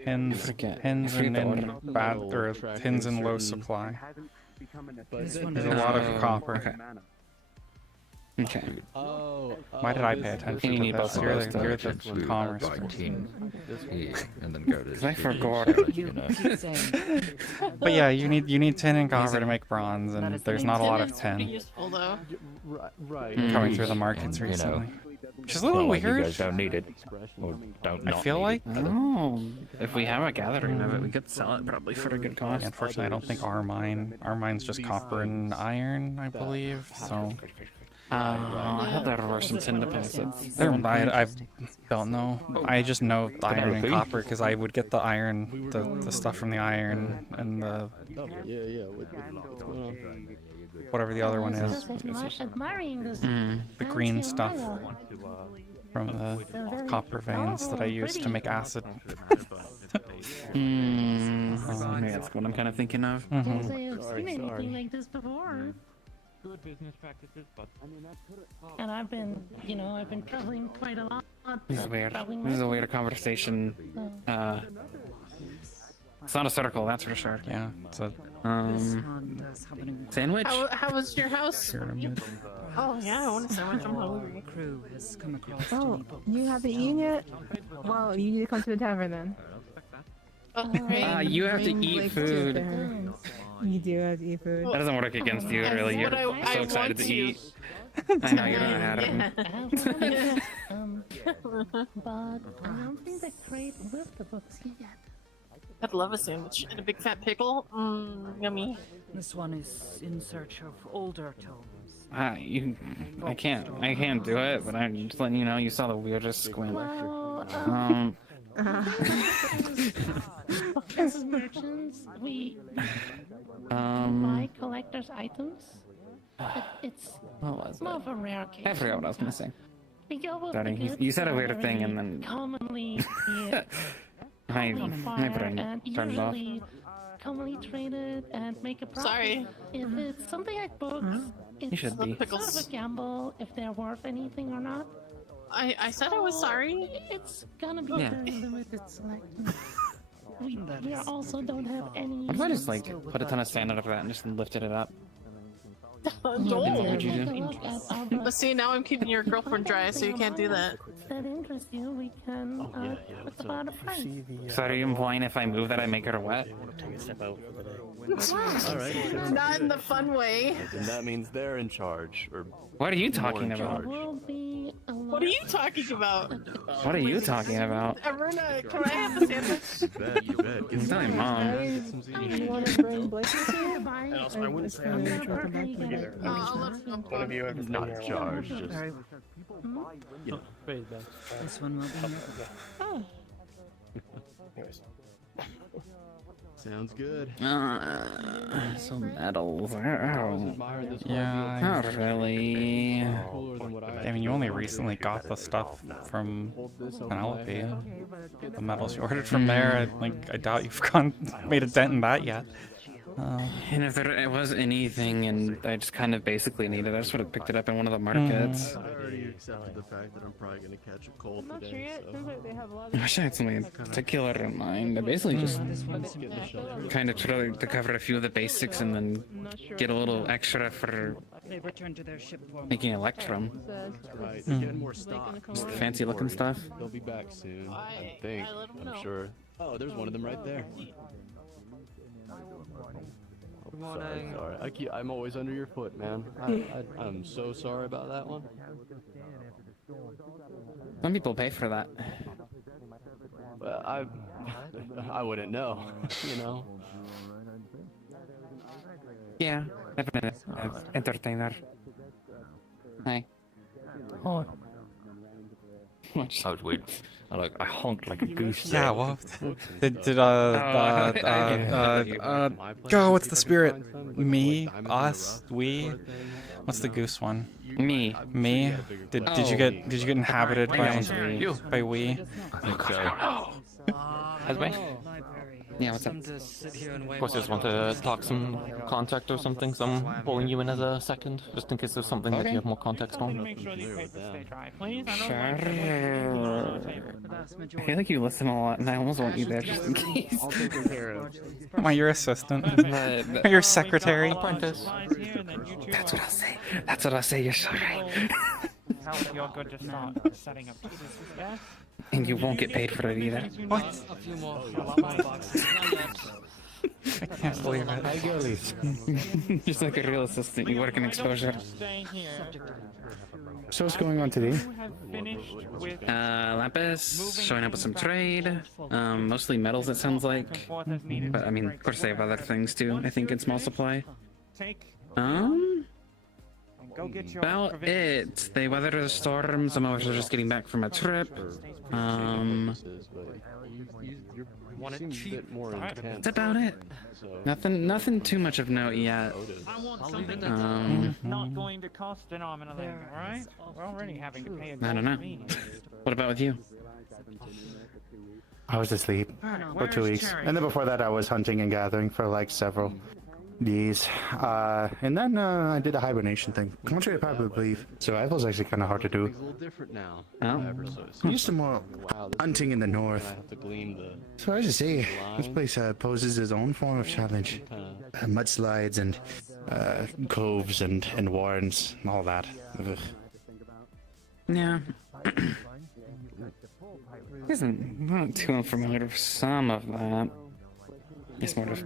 Pins, forget pins the and in order. bad or Attracting pins in low certain- supply. But There's a lot of copper. Okay. Okay. Why did I pay attention You to need this? both You're of the, you're those the commerce Buy person. tin here, and then go to. Because I the forgot. sellers, you know. But yeah, you need tin and copper to make bronze, and there's not a lot of Tin is pretty tin useful though. Right. coming through the markets You know, recently. Which is a it's little not like you weird. guys don't need it, or don't I not feel need like it. Oh, if we have a gathering of it, we could sell it probably for a good cost. unfortunately, I don't think our mine's just copper and iron, I believe. So I thought there were some tin deposits. I don't know. I just know iron and Penelope? copper because I would get the iron, the stuff from the iron, and the Oh, yeah. What's going on? whatever the other one is, Just admiring this. the green fancy stuff umbrella. from the copper veins that I use to make acid. Maybe that's what I'm kind of thinking of. Can't say I've seen anything like this before. Good business practices, but And I've been traveling quite a lot. this is weird. Traveling This is a with- weird conversation. It's not a circle, that's for sure. Yeah. So sandwich. How was your house? Oh yeah, I want a sandwich. I'm hungry. Crew has come across Oh, you haven't eaten yet? Well, you need to come to the tavern then. Okay. You have to Bring eat Blake food. to her. You do have to eat food. That doesn't work against you, really. You're But I so excited want to to. eat. I know you don't have it. But I don't think the crate with the books yet. I'd love a sandwich and a big fat pickle. Yummy. This one is in search of older tomes. I can't do it, but I'm just letting you know you saw the weirdest squint. Well, as merchants, we buy collector's items. But it's What was more it? of a rare case. I forgot what I was gonna say. We go with Sorry, the you goods said a that weird are thing and then commonly my fire brain and turned off. usually commonly traded and make a profit. Sorry. If it's something like books, it's should be. sort of a gamble if they're worth anything or not. I said I was sorry. It's gonna be Yeah. very limited selection. We also don't have any. What if I just like put a ton of sand out of that and just lifted it up? What would Don't. you do? But see, now I'm keeping your girlfriend dry, so you can't do that. If that interests you, we can put about a price. So are you implying if I move that I make her wet? Take a step out for the day. All right. Not in the fun way. And that means they're in charge, or What are you more talking in about? charge. What are you talking about? What are you talking about? Aruna, can I have the sandwich? You bet, you bet. Get I'm telling Mom. You want to bring Blake with you? And also, I wouldn't say I'm in charge either. I'll let him One of you is not in charge. Just, you know. This one will be never. Anyways. Sounds good. Some medals. Yeah. Not really. I mean, you only recently got the stuff from Penelope. The medals you ordered from there. I doubt you've made a dent in that yet. And if there was anything, and I just kind of basically needed, I just would have picked it up in one of the markets. I already accepted the fact that I'm probably gonna catch a cold I'm not sure today. yet. So. Seems like they have a lot I wish I had something particular in mind. I basically just kind of try to cover a few of the basics and then get a little extra for They returned to their ship for making Electrum. Right, they're getting more stock. Just fancy looking stuff. They'll be back soon. I think. let 'em I'm know. sure. Oh, there's one of them right there. Sorry. I'm always under your foot, man. I'm so sorry about that one. Some people pay for that. Well, I wouldn't know, you know. Yeah, definitely. Entertainer. Hi. Oh. That was weird. I honked like a goose. Yeah, well, go, what's the spirit? Me? Us? We? What's the goose one? Me. Me? Did you get inhabited by we? I think so. Has me? Yeah, what's up? Of course, I just want to talk some contact or something, so I'm pulling you in as a second, just in case there's something that you have more context on. Sure. I feel like you listen a lot, and I almost want you there just in case. I'll take it care of. Am I your assistant? Your secretary? Apprentice. That's what I'll say. That's what I'll say. You're so right. How you're good to start setting up this, yeah? And you won't get paid for it either. What? A few more boxes. I can't believe it. Hi, girlies. Just like a real assistant, you work in exposure. So what's going on today? Lapis, showing up with some trade. Mostly metals, it sounds like. But I mean, of course they have other things too, I think in small supply. About it. They weathered the storm. Some of us are just getting back from a trip. That's about it. Nothing too much of note yet. I want something that's not going to cost an arm and a leg, alright? We're already having to pay a I don't know. What about with you? I was asleep for 2 weeks, and then before that I was hunting and gathering for like several days, and then I did a hibernation thing. Contrary to popular belief, survival's actually kind of hard to do. It's a little different now. I'm used to more hunting in the north. So I just say, this place poses its own form of challenge. Mudslides and coves and wardens and all that. Ugh. Yeah. I'm not too unfamiliar with some of that. It's more just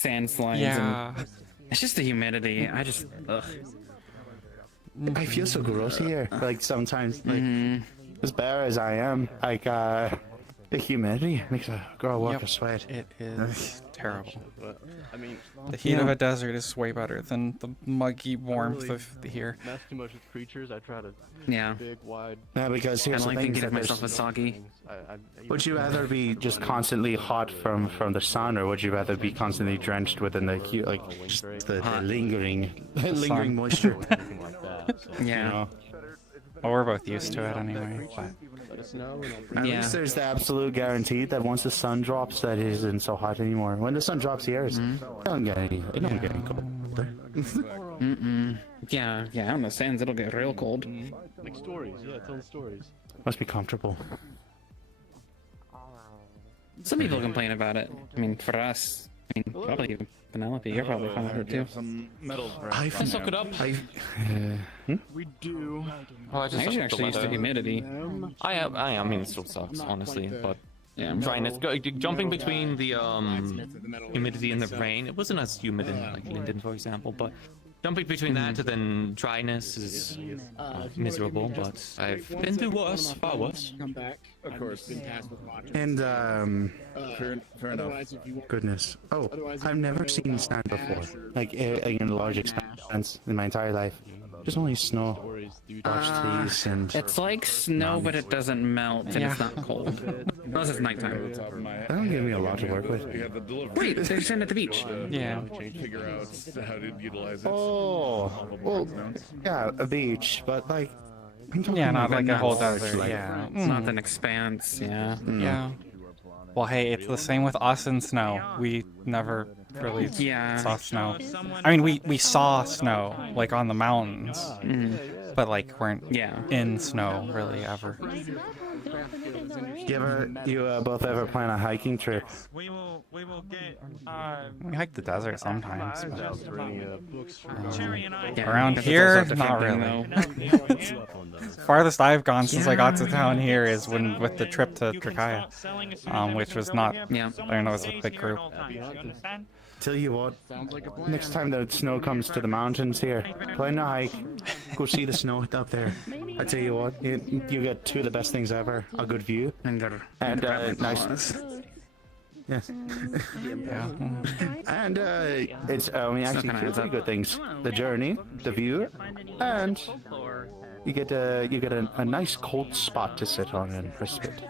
sand slides. Yeah. And it's just the humidity. I just, ugh. I feel so gross here. Like sometimes, like as bare as I am, like the humidity makes a girl work a sweat. It is terrible. But, I mean, The heat of a desert is way better than the muggy warmth of here. mess too much with creatures. I try to Yeah. big, wide. Yeah, because here's I the like thing: thinking that of myself there's- as soggy. would you rather be just constantly hot from the sun, or would you rather be constantly drenched within the like just the lingering lingering moisture? Yeah. You know? Well, we're both used to it anyway. But At least there's the absolute guarantee that once the sun drops, that it isn't so hot anymore. When the sun drops here, it don't get any colder. Yeah, yeah, on the sands it'll get real cold. Like stories, yeah, telling stories. Must be comfortable. Some people complain about it. I mean, for us, I mean, probably even Penelope, you're probably fine with it too. Some metal. I suck it up. We do. Oh, I I just usually actually used to humidity. I mean, it still sucks, honestly, but yeah, dryness. Jumping between the humidity and the rain, it wasn't as humid in like Linden, for example, but jumping between that to then dryness is miserable. But I've been through worse, far worse. Come back. Of course. Been tasked with watching. And Fair enough. goodness. Oh, I've never seen sand before. Like in a large expanse in my entire life. Just only snow, large trees, and it's like snow, but it doesn't melt and it's not cold. Unless it's nighttime. that don't give me a lot to work with. Wait, there's sand at the beach. Yeah. Figure out how to utilize it. Oh, well, yeah, a beach, but like, I'm talking Yeah, not about like a whole large, desert. like- Yeah. It's not an expanse, yeah. Yeah. Well, hey, it's the same with us and snow. We never really saw snow. I mean, we saw snow, like on the mountains, but like weren't in snow really ever. You both ever plan a hiking trip? We will get. We hike the desert sometimes. But, Around here, not really. Farthest I've gone since I got to town here is with the trip to Trikaya, which was not. I don't know, it was a big group. Tell you what, next time the snow comes to the mountains here, plan a hike, go see the snow up there. I tell you what, you get two of the best things ever: a good view and nice. Yeah. And it's actually two pretty good things: the journey, the view, and you get a nice cold spot to sit on and respite.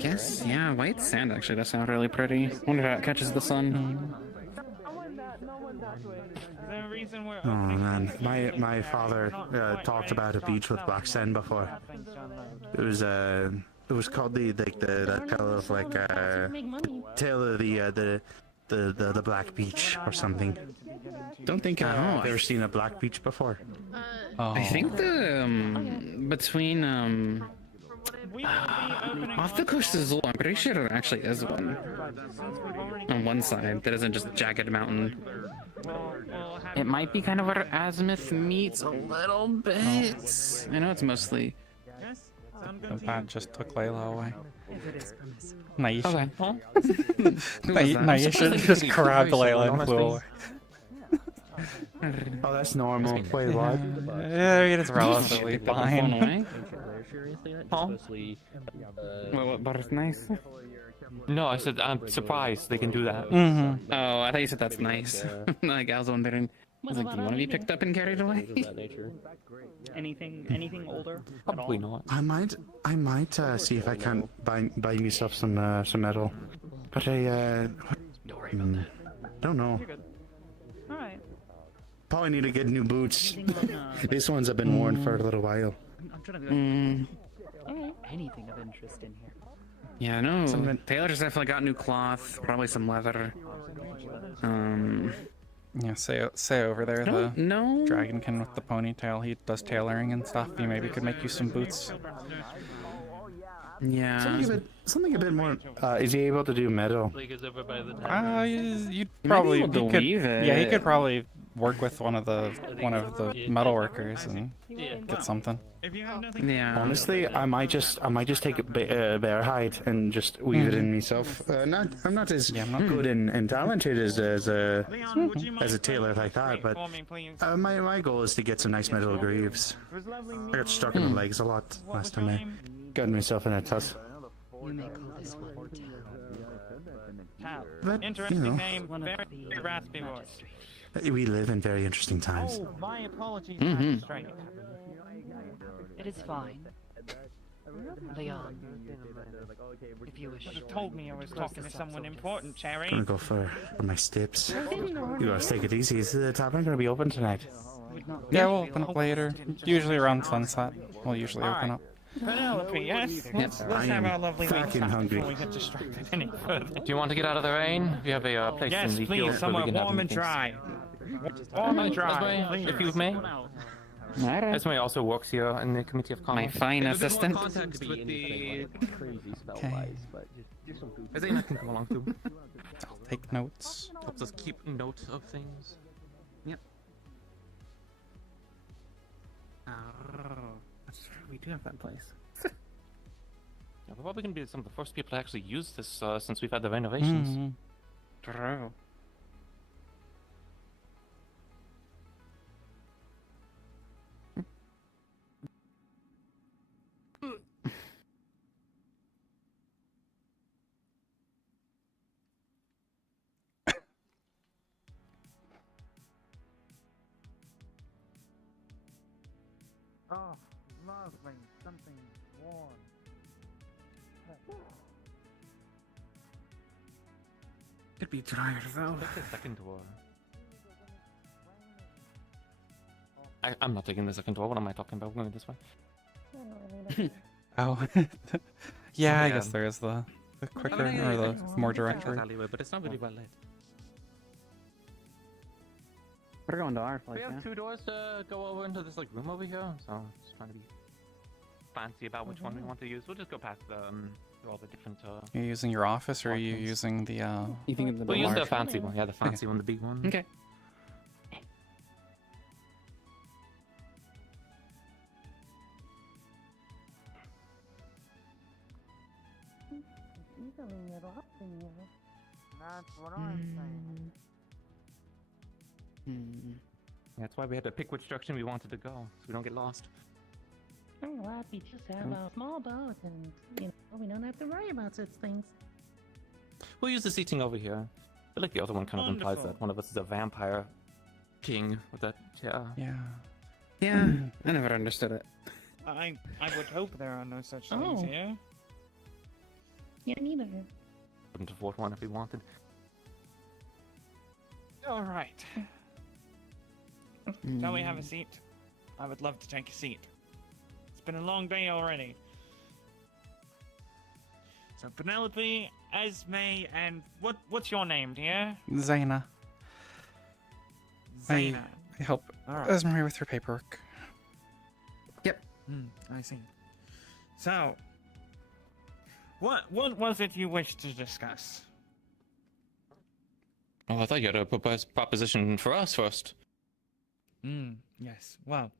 Guess, yeah, white sand actually does sound really pretty. Wonder how it catches the sun. Oh man, my father talked about a beach with black sand before. It was called the tale of like tale of the black beach or something. Don't think I've ever seen a black beach before. I think the between off the coast of Zul, I'm pretty sure there actually is one on one side that isn't just jagged mountain. It might be kind of where Azimuth meets a little bit. I know it's mostly. That just took Layla away. Naisha. Okay. Naisha just grabbed Layla and flew away. Oh, that's normal. Wait, what? Yeah, I mean, it's relatively fine. What, but it's nice? No, I said I'm surprised they can do that. Oh, I thought you said that's nice. Like, I was wondering. I was like, do you want to be picked up and carried away? Anything older? Probably not. I might see if I can buy myself some metal, but I don't know. Alright. Probably need to get new boots. These ones have been worn for a little while. I'm trying to anything of interest in here. Yeah, no. Taylor's definitely got new cloth, probably some leather. Yeah, say over there, the dragonkin with the ponytail. He does tailoring and stuff. He maybe could make you some boots. Yeah. Something a bit more. Is he able to do metal? You'd He might be probably able to weave it. Yeah, he could probably work with one of the metal workers and get something. If you have nothing. Yeah. Honestly, I might just take a bear hide and just weave it in myself. I'm not as good and talented as a tailor like that, but my goal is to get some nice metal greaves. I got stuck in the legs a lot last time I got myself in a tuss. You may call this one But, Interesting name, very raspy voice. We live in very interesting times. Oh, my apologies, Magistrate. It is fine. Leon, if you wish. You told me I was talking to someone important, Cherry. Gonna go for my steps. You guys take it easy. Is the tavern gonna be open tonight? Yeah, we'll open up later. Usually around sunset. We'll usually open up. Penelope, yes? Let's have our lovely freaking hungry. before we get distracted any further. Do you want to get out of the rain? We have a place Yes, in the please, field where somewhere we can have warm and meetings. dry. Warm and dry, Esme, please. if you may. Esme also works here in the Committee of Commerce. My fine assistant. Context with the crazy spell-wise, but just some goofy. Zeyna can come along too. I'll take notes. Helps us keep note of things. Yep. Oh, that's true. We do have that place. Yeah, we're probably going to be some of the first people to actually use this since we've had the renovations. True. Oh, lovely. Something warm. Could be drier though. Take the second door. I'm not taking the second door. What am I talking about? We're going this way. Oh. Yeah, I guess there is the quicker or the more direct route. Alleyway, but it's not really well lit. We're going to our place, We have yeah? 2 doors to go over into this like room over here, so just trying to be fancy about which one we want to use. We'll just go past through all the different. Are you using your office or are you using the You think of the We'll use the large fancy one. Yeah, the fancy one, the big one. Okay. That's what I'm saying. That's why we had to pick which direction we wanted to go, so we don't get lost. I'm glad we just have a small boat and, we don't have to worry about such things. We'll use the seating over here. I feel like the other one kind of implies Wonderful. that one of us is a vampire king with that chair. Yeah. Yeah, I never understood it. I would hope there are no such things Oh. here. Yeah, neither. Couldn't afford one if we wanted. All right. Shall we have a seat? I would love to take a seat. It's been a long day already. So Penelope, Esme, and what's your name, dear? Zeyna. Zeyna. I help All right. Esme with her paperwork. I see. So, what was it you wished to discuss? Oh, I thought you had a proposition for us first. Yes. Well,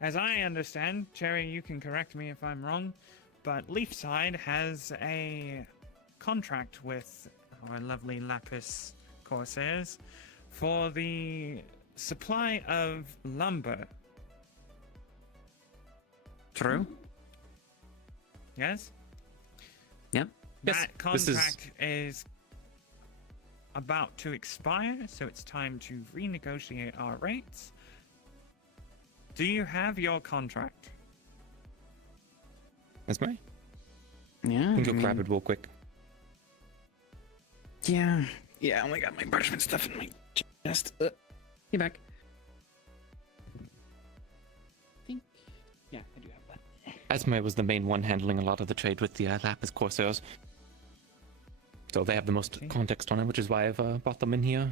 as I understand, Cherry, you can correct me if I'm wrong, but Leafside has a contract with our lovely Lapis Corsairs for the supply of lumber. True. Yes? Yep. That Yes, this is- contract is about to expire, so it's time to renegotiate our rates. Do you have your contract? Esme? Yeah. We can go grab it real quick. Yeah. Yeah, I only got my parchment stuff in my chest. You back? Yeah, I do have that. Esme was the main one handling a lot of the trade with the Lapis Corsairs. So they have the most context on it, which is why I've brought them in here.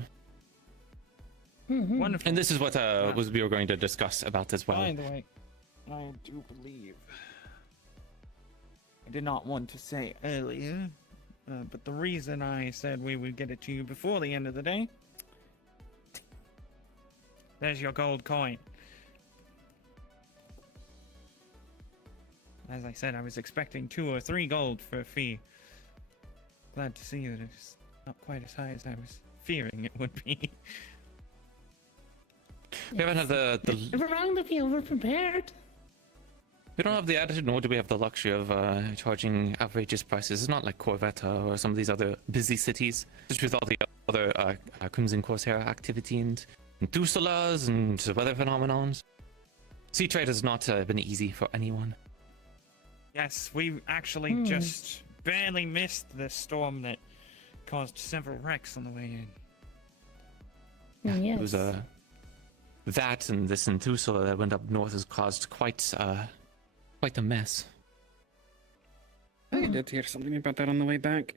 Wonderful. And this is what we were going to discuss about as well. By the way, I do believe I did not want to say earlier, but the reason I said we would get it to you before the end of the day There's your gold coin. As I said, I was expecting 2 or 3 gold for a fee. Glad to see that it's not quite as high as I was fearing it would be. We haven't had the We're wrong to be overprepared. we don't have the attitude, nor do we have the luxury of charging outrageous prices. It's not like Corvetta or some of these other busy cities, just with all the other Crimson Corsair activity and Thusalas and weather phenomenons. Sea trade has not been easy for anyone. Yes, we actually just barely missed the storm that caused several wrecks on the way in. Yes. It was that and this in Thusala that went up north has caused quite the mess. I did hear something about that on the way back.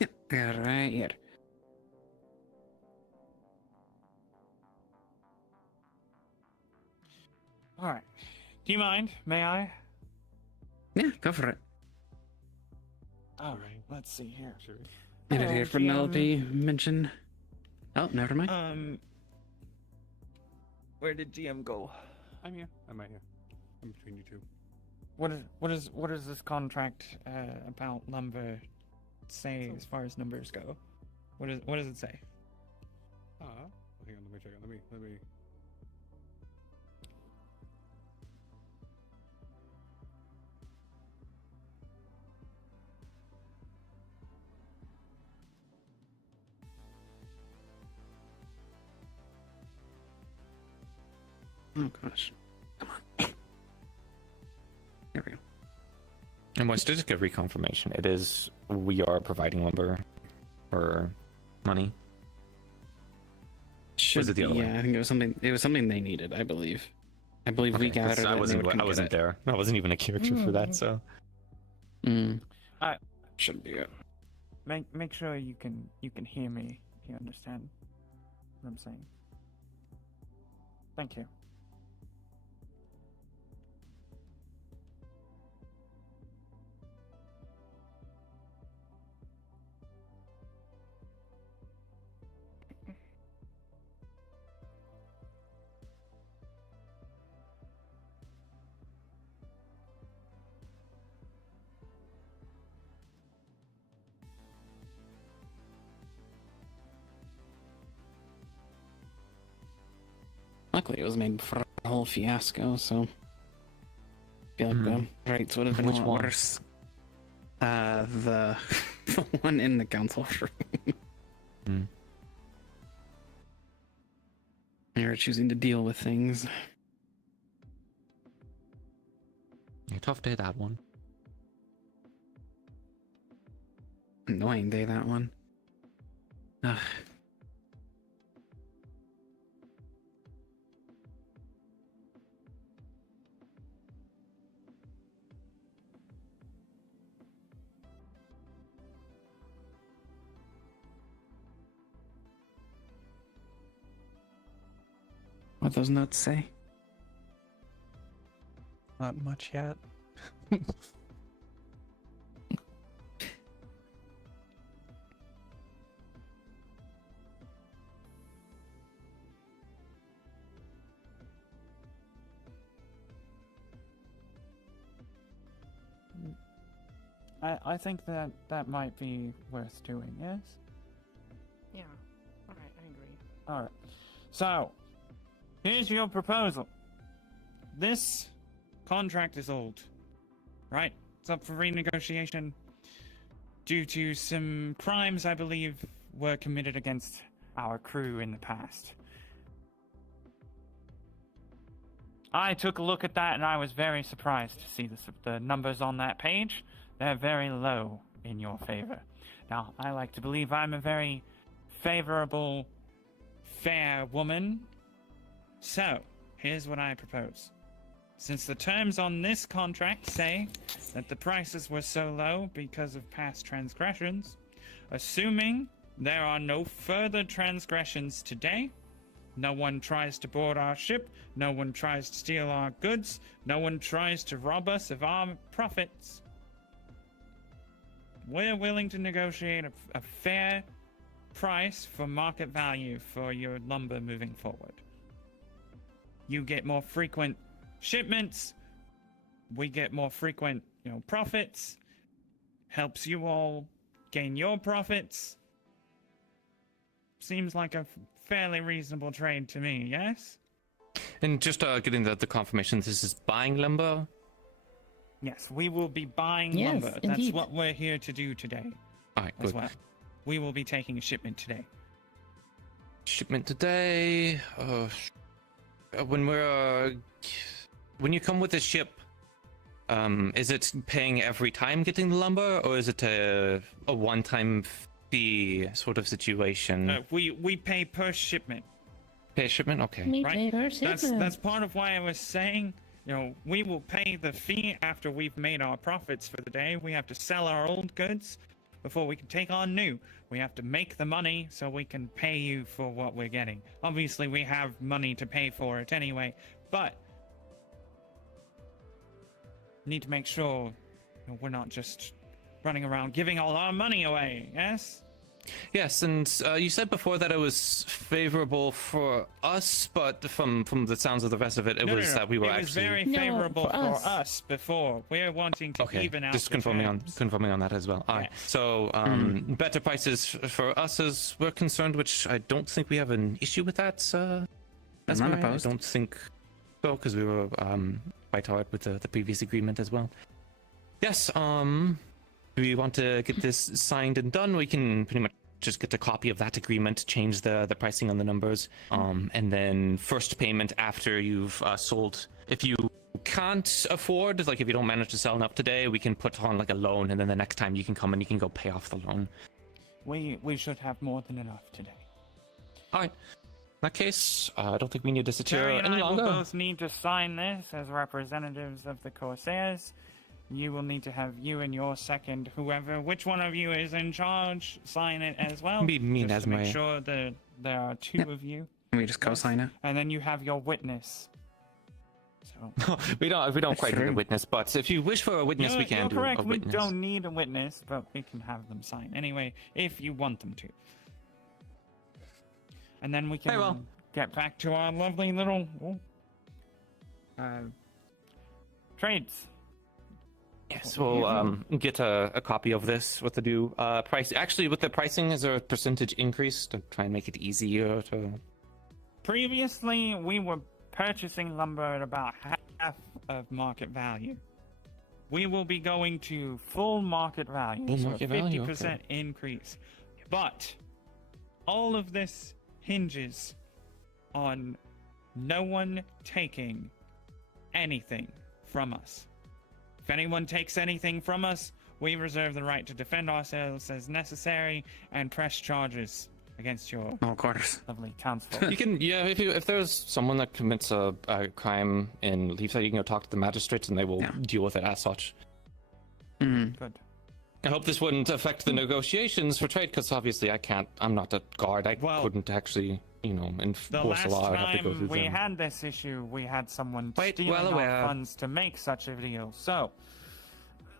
Yep, got it right here. Alright. Do you mind? May I? Yeah, go for it. Alright, let's see here. I did hear Penelope mention. Oh, never mind. Where did GM go? I'm here. I'm right here. I'm between you two. What does this contract about lumber say as far as numbers go? What does it say? Hang on, let me check it. Let me. Oh gosh. Come on. Here we go. And once just get reconfirmation, it is we are providing lumber for money. Should it the other way? I think it was something they needed, I believe. I believe we Okay, 'cause gathered it. I wasn't there. I wasn't even a character for that, so. Should be it. Make sure you can hear me. You understand what I'm saying? Thank you. Luckily, it was made before the whole fiasco, so I feel like the rights would have been a Which lot one? worse. The one in the council room. They were choosing to deal with things. Yeah, tough day, that one. Annoying day, that one. Ugh. What those notes say? Not much yet. I think that might be worth doing, yes? Yeah. Alright, I agree. Alright. So, here's your proposal. This contract is old, right? It's up for renegotiation due to some crimes I believe were committed against our crew in the past. I took a look at that and I was very surprised to see the numbers on that page. They're very low in your favor. Now, I like to believe I'm a very favorable, fair woman. So, here's what I propose. Since the terms on this contract say that the prices were so low because of past transgressions, assuming there are no further transgressions today, no one tries to board our ship, no one tries to steal our goods, no one tries to rob us of our profits, we're willing to negotiate a fair price for market value for your lumber moving forward. You get more frequent shipments, we get more frequent, profits, helps you all gain your profits. Seems like a fairly reasonable trade to me, yes? And just getting the confirmation, this is buying lumber? Yes, we will be buying Yes, lumber. indeed. That's what we're here to do today. Alright, As good. well. We will be taking a shipment today. Shipment today. When you come with a ship, is it paying every time getting the lumber, or is it a one-time fee sort of situation? We pay per shipment. Pay shipment, okay. We Right? pay per shipment. That's part of why I was saying, we will pay the fee after we've made our profits for the day. We have to sell our old goods before we can take on new. We have to make the money so we can pay you for what we're getting. Obviously, we have money to pay for it anyway, but need to make sure we're not just running around giving all our money away, yes? Yes, and you said before that it was favorable for us, but from the sounds of the rest of it, it was that we were it was actually very favorable for us before. We're wanting to even out just the confirming on that as well. All right. So better prices for us as we're concerned, which I don't think we have an issue with that. I'm not opposed. I don't think so, because we were quite hard with the previous agreement as well. Yes. Do we want to get this signed and done? We can pretty much just get a copy of that agreement, change the pricing on the numbers, and then first payment after you've sold. If you can't afford, like if you don't manage to sell enough today, we can put on like a loan, and then the next time you can come and you can go pay off the loan. We should have more than enough today. All right. In that case, I don't think we need to sit here Jerry and any I longer. will both need to sign this as representatives of the Corsairs. You will need to have you and your second, which one of you is in charge, sign it as well. Me and just to make Esme. sure that there are two of you. Can we just co-sign it? And then you have your witness. So we don't quite need a witness, but if you wish for a witness, we can you're do correct. a witness. We don't need a witness, but we can have them sign anyway if you want them to. And then we can get back to our lovely little trades. Yes, we'll get a copy of this with the new price. Actually, with the pricing, is there a percentage increase to try and make it easier to... Previously, we were purchasing lumber at about half of market value. We will be going to full market value, Full so market a 50% value, okay. increase. But all of this hinges on no one taking anything from us. If anyone takes anything from us, we reserve the right to defend ourselves as necessary and press charges against your of course. lovely townsfolk. You can, if there's someone that commits a crime in Leafside, you can go talk to the magistrates and they will deal with it as such. Good. I hope this wouldn't affect the negotiations for trade, because obviously I'm not a guard. I couldn't actually, The enforce last a law. I'd have to go through time we them. had this issue, we had someone Quite stealing well our aware. funds to make such a deal. So,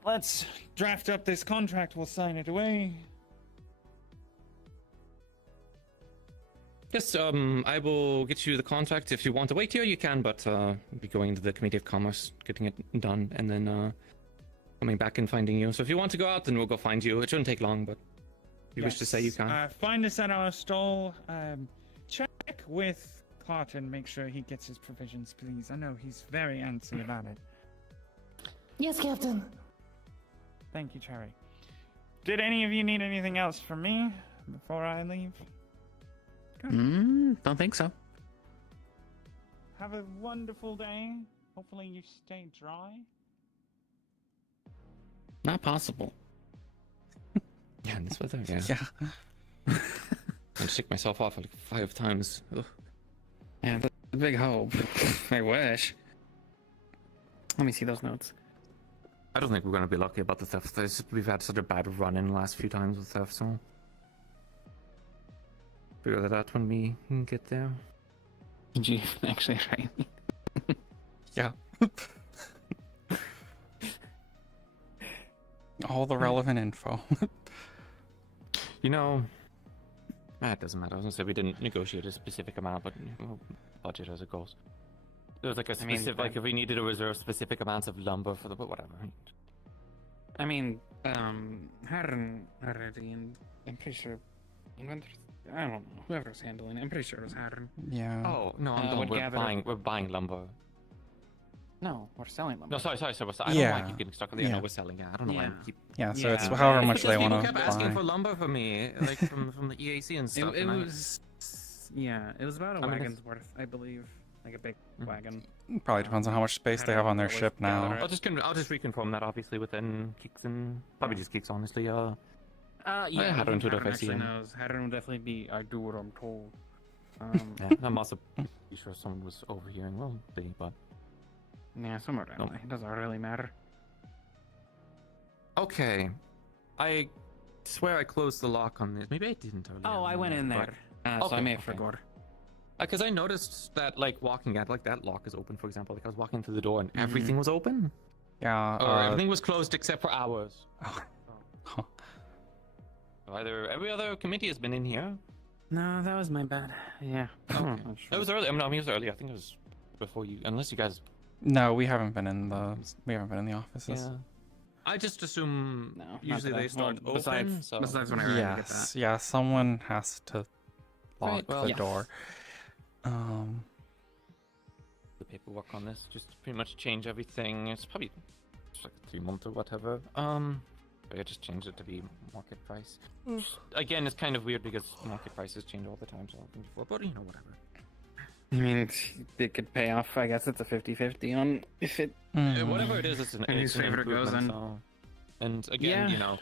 let's draft up this contract. We'll sign it away. Yes, I will get you the contract. If you want to wait here, you can, but I'll be going to the Committee of Commerce, getting it done, and then coming back and finding you. So if you want to go out, then we'll go find you. It shouldn't take long, but if you wish to say, you can. Find us at our stall. Check with Clarton, make sure he gets his provisions, please. I know he's very antsy about it. Yes, Captain. Thank you, Cherry. Did any of you need anything else from me before I leave? Don't think so. Have a wonderful day. Hopefully you stay dry. Not possible. Yeah, in this weather, yeah. Yeah. I shake myself off like 5 times. Ugh. Yeah, that's a big hope. I wish. Let me see those notes. I don't think we're going to be lucky about the theft. We've had such a bad run in the last few times with theft, so... Figure that out when we get there. Did you actually try? Yeah. all the relevant info. You know, it doesn't matter. I was gonna say we didn't negotiate a specific amount, but we'll budget as it goes. There was like a specific, like if we needed to reserve specific amounts of lumber for the, but whatever. I mean, Harren already, and I'm pretty sure inventors. I don't know. Whoever's handling it, I'm pretty sure it was Harren. Yeah. Oh no, we're buying lumber. No, we're selling lumber. No, sorry. I don't like you getting stuck on the. I know we're selling. Yeah, I don't know why you keep. Yeah, so it's however much they want to buy. People kept asking for lumber for me, like from the EAC and stuff. It was, yeah, it was about a wagon's worth, I believe, like a big wagon. Probably depends on how much space they have on their ship now. I'll just reconfirm that obviously within Keeks and probably just Keeks honestly. Yeah, Harren to the actually knows. Harren would definitely be. I do what I'm told. Yeah, I'm also pretty sure someone was overhearing. Well, but. Yeah, somewhere around there. It doesn't really matter. Okay. I swear I closed the lock on this. Maybe I didn't earlier. Oh, I went in there. So I may have forgot. Because I noticed that, like, walking at, like, that lock is open, for example. Like, I was walking through the door and everything was open. Yeah. Or everything was closed except for ours. Either every other committee has been in here. No, that was my bad. Yeah. Okay. It was early. I mean, it was early. I think it was before you. Unless you guys. No, we haven't been in the offices. Yeah. I just assume usually they start open. Besides when I get that. Yeah, someone has to lock the door. The paperwork on this just pretty much change everything. It's probably just like 3 months or whatever. But I just changed it to be market price. Again, it's kind of weird because market prices change all the time, so before, but you know, whatever. I mean, it could pay off. I guess it's a 50-50 on if it. Whatever it is, it's an favorite goes in. So. And again, you know,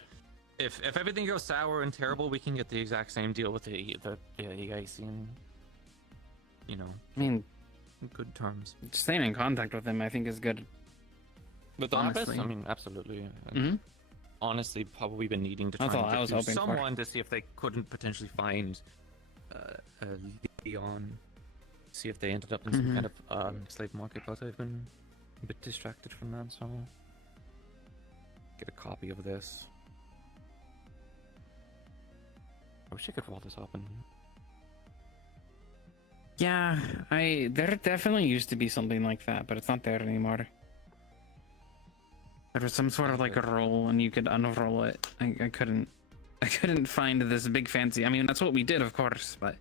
if everything goes sour and terrible, we can get the exact same deal with the EIC and, you know, I mean, good terms. Staying in contact with them, I think, is good. With the office, I mean, absolutely. Honestly, probably been needing to try and get to someone to see if they couldn't potentially find Leon. See if they ended up in some kind of slave market, but I've been a bit distracted from that, so get a copy of this. I wish I could roll this up and. Yeah, there definitely used to be something like that, but it's not there anymore. There was some sort of like a roll, and you could unroll it. I couldn't find this big fancy. I mean, that's what we did, of course, but.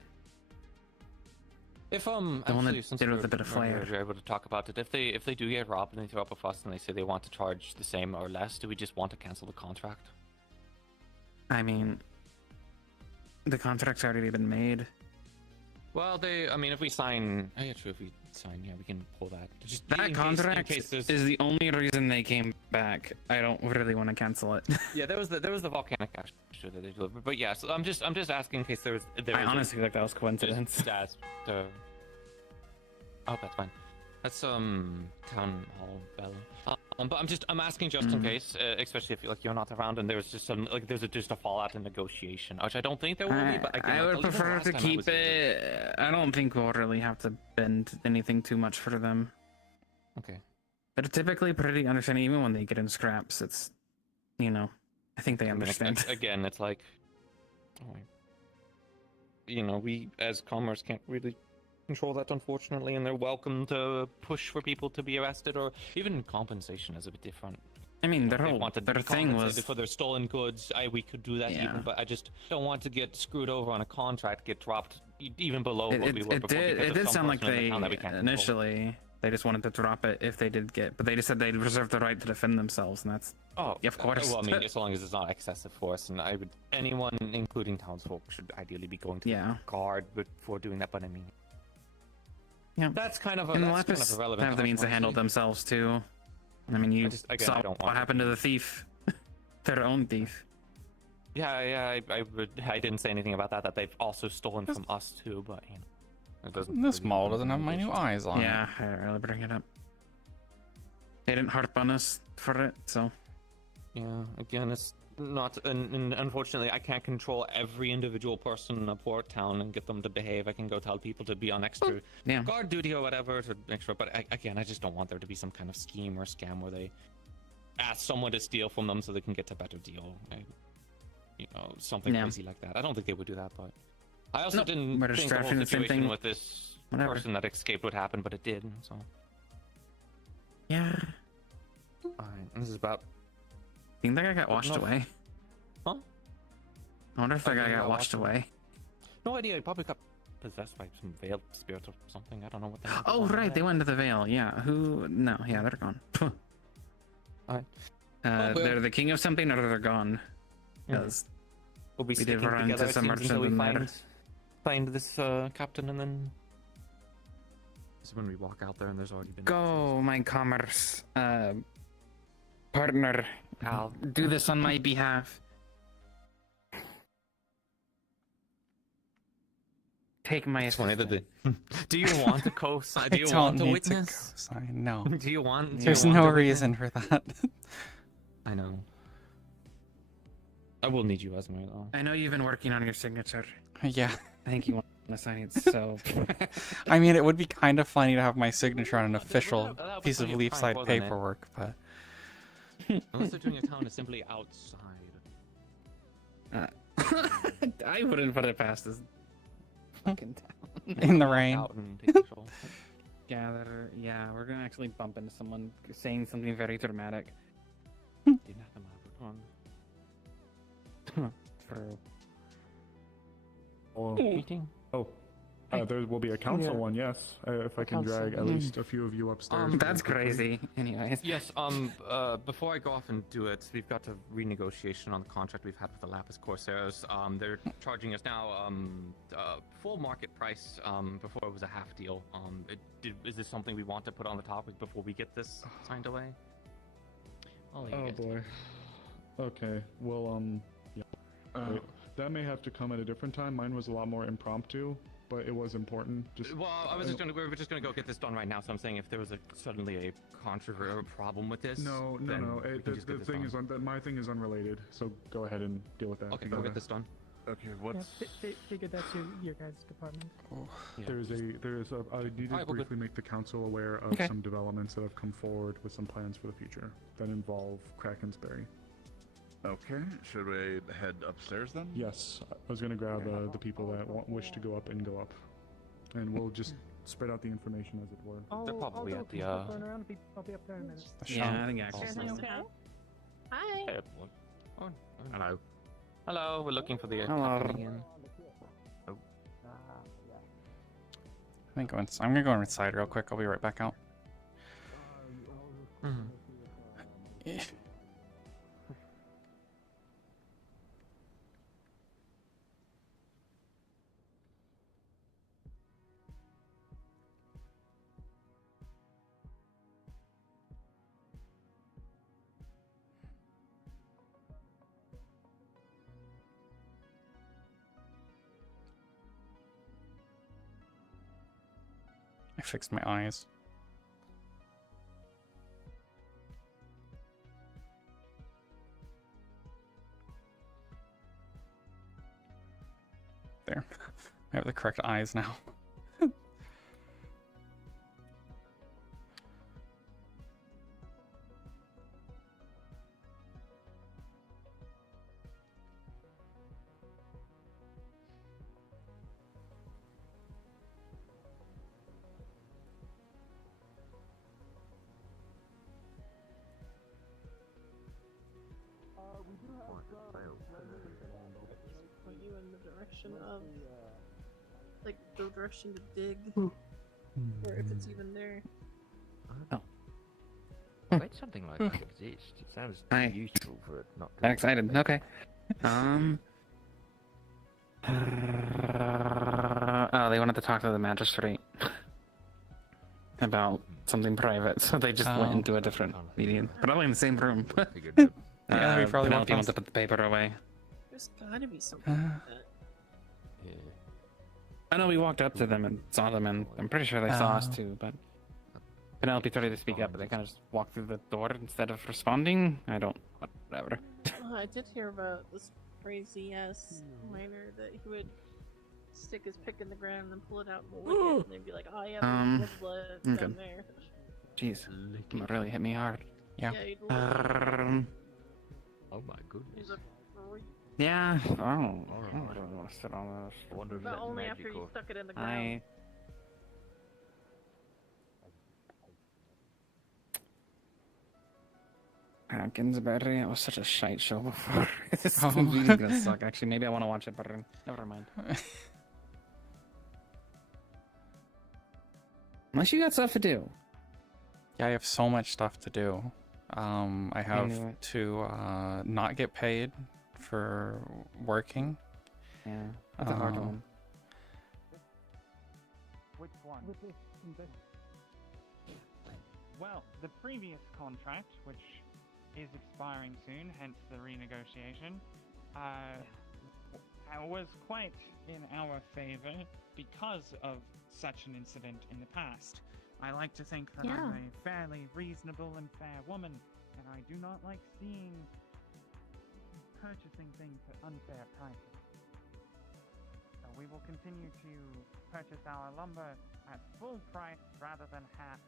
If the one that did with a bit of flair. We're able to talk about it. If they do get robbed and they throw up a fuss and they say they want to charge the same or less, do we just want to cancel the contract? I mean, the contract's already been made. Well, I mean, if we sign, if we sign, yeah, we can pull that. Just that contract is the only reason they came back. I don't really want to cancel it. Yeah, there was the volcanic ash that they delivered, but yeah. So I'm just asking in case there was. I honestly think that was coincidence. Oh, that's fine. That's town hall bell. But I'm asking just in case, especially if you're not around and there's just just a fallout in negotiation, which I don't think there will be. But again, I would prefer to keep it. I don't think we'll really have to bend anything too much for them. Okay. They're typically pretty understanding, even when they get in scraps. It's, you know, I think they understand. Again, it's like, you know, we as commerce can't really control that, unfortunately, and they're welcome to push for people to be arrested, or even compensation is a bit different. I mean, their thing was for their stolen goods. We could do that even, but I just don't want to get screwed over on a contract, get dropped even below what we were before. It did sound like they initially they just wanted to drop it if they did get, but they just said they'd reserve the right to defend themselves, and that's of course. Well, I mean, as long as it's not excessive force, and anyone, including townsfolk, should ideally be going to guard before doing that. But I mean. Yeah, that's kind of a relevant. Have the means to handle themselves too. I mean, you saw what happened to the thief, their own thief. Yeah. I didn't say anything about that. That they've also stolen from us too, but you know, it doesn't. This mall doesn't have my new eyes on. Yeah, I didn't really bring it up. They didn't harp on us for it, so. Yeah, again, it's not, and unfortunately, I can't control every individual person in a port town and get them to behave. I can go tell people to be on extra guard duty or whatever to make sure. But again, I just don't want there to be some kind of scheme or scam where they ask someone to steal from them so they can get a better deal. You know, something crazy like that. I don't think they would do that, but I also didn't think the whole situation with this person that escaped would happen, but it did. So yeah. Alright, this is about. I think that guy got washed away. Huh? I wonder if that guy got washed away. No idea. He probably got possessed by some veiled spirit or something. I don't know what the hell. Oh right, they went into the veil. Yeah. Who? No. Yeah, they're gone. Alright. They're the king of something, or they're gone. Because we'll be we did sticking run together into some until we merchant in there. find this captain, and then. So when we walk out there, and there's already been. Go, my commerce partner. I'll do this on my behalf. Take my. It's funny that do you want to co-sign? Do you I want don't to need to witness? co-sign. No. Do you want? There's no reason for that. I know. I will need you, Esmer, though. I know you've been working on your signature. Yeah. I think you want to sign it, so. I mean, it would be kind of funny to have my signature on an official that'll be piece of plenty of time, Leafside wasn't it? paperwork, but. Unless they're doing a town is simply outside. I wouldn't put it past this fucking town. In the rain. Out and take control. Gather. Yeah, we're gonna actually bump into someone saying something very dramatic. For meeting. Oh, there will be a council one. Yes, if I can drag at least a few of you upstairs. That's crazy. Anyways. Yes. Before I go off and do it, we've got a renegotiation on the contract we've had with the Lapis Corsairs. They're charging us now full market price. Before it was a half deal. Is this something we want to put on the topic before we get this signed away? Oh boy. Okay. Well, yeah. That may have to come at a different time. Mine was a lot more impromptu, but it was important. Well, we were just gonna go get this done right now. So I'm saying if there was suddenly a controversy or a problem with this. No. The thing is, my thing is unrelated. So go ahead and deal with that. Okay, go get this done. Okay, what's? Figure that to your guys' department. I need to briefly make the council aware of some developments that have come forward with some plans for the future that involve Krakensberry. Okay, should we head upstairs then? Yes, I was going to grab the people that wish to go up, and we'll just spread out the information as it were. They're probably at the I'll be up there in a minute. Yeah, I think actually. Okay. Hi. Hey, hello. Hello, we're looking for the again. Oh. I'm gonna go inside real quick. I'll be right back out. I fixed my eyes. There. I have the correct eyes now. Point you in the direction of, like, the direction to dig, or if it's even there. Oh. Wait, something like that exists. It sounds useful for it not to. I'm excited. Okay. Oh, they wanted to talk to the magistrate about something private, so they just went into a different meeting, probably in the same room. Yeah, we probably Penelope wants to put the paper away. There's gotta be something like that. I know we walked up to them and saw them, and I'm pretty sure they saw us too, but Penelope tried to speak up, but they kind of just walked through the door instead of responding. Whatever. I did hear about this crazy ass miner that he would stick his pick in the ground and then pull it out and lick it, and they'd be like, oh yeah, there's blood down there. Jeez, it really hit me hard. Yeah. you'd look Oh my goodness. he's a freak. Yeah. I don't really want to sit on this. I wonder if But that's only after magic you or... stuck it in the ground. Kinsberry, it was such a shite show before. This is completely gonna suck. Actually, maybe I want to watch it, but never mind. Unless you got stuff to do. Yeah, I have so much stuff to do. I have knew it. to not get paid for working. Yeah, that's a hard one. Which one? Well, the previous contract, which is expiring soon, hence the renegotiation, was quite in our favor because of such an incident in the past. I like to think that I'm a fairly reasonable and fair woman, and I do not like seeing purchasing things at unfair prices. So we will continue to purchase our lumber at full price rather than half,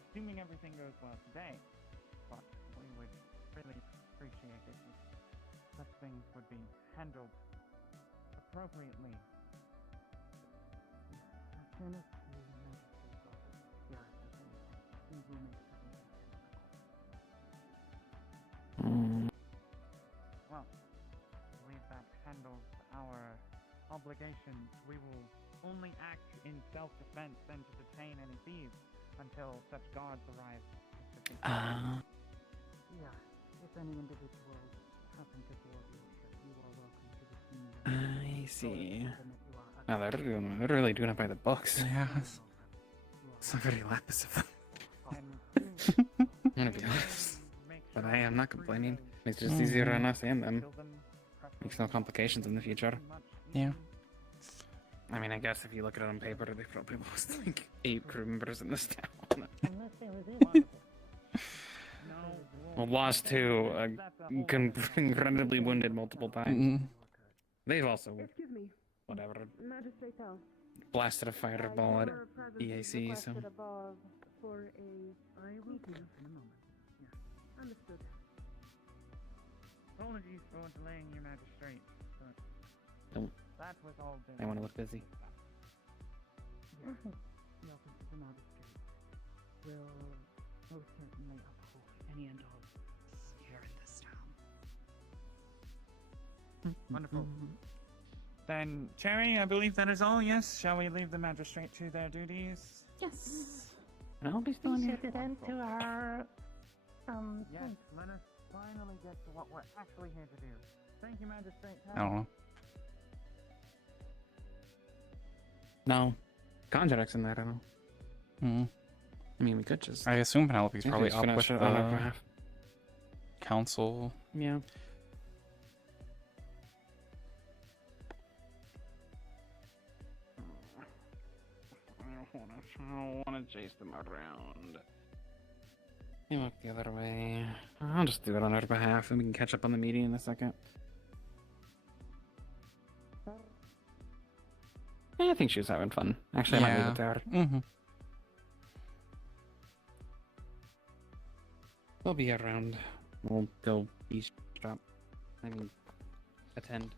assuming everything goes well today. But we would really appreciate it if such things would be handled appropriately. As soon as the magistrate's office hears the thing, we will make Well, I believe that handles our obligations. We will only act in self-defense and to detain any thieves until such guards arrive. Yeah, if any individuals happen to board your ship, you are welcome to the scene. I see. Oh, they're really doing it by the books. Yeah. It's not very lapis of them. I'm gonna be honest. But I am not complaining. Makes it just easier on us and them. Makes no complications in the future. Yeah. I mean, I guess if you look at it on paper, they probably lost like 8 crew members in this town. Well, lost 2, incredibly wounded multiple times. They've also, whatever, blasted a fireball at EAC, so... For a... I will do in a moment. Yeah. Understood. Apologies for delaying your magistrate, but Don't. that was all done. I want to look busy. The office of the magistrate will most certainly uphold any and all here in this town. Wonderful. Then, Cherry, I believe that is all, yes? Shall we leave the magistrate to their duties? Yes. And I'll be still We in here. should attend to our Yes, let us finally get to what we're actually here to do. Thank you, Magistrate. I don't know. No. Contract's in there, I don't know. I mean, we could just... I assume Penelope's We could probably just up finish with it on our the behalf. council. Yeah. I don't want to chase them around. You look the other way. I'll just do it on her behalf and we can catch up on the meeting in a second. Yeah, I think she was having fun. Actually, I might leave it to her. We'll be around. We'll go eavesdrop. I mean, attend.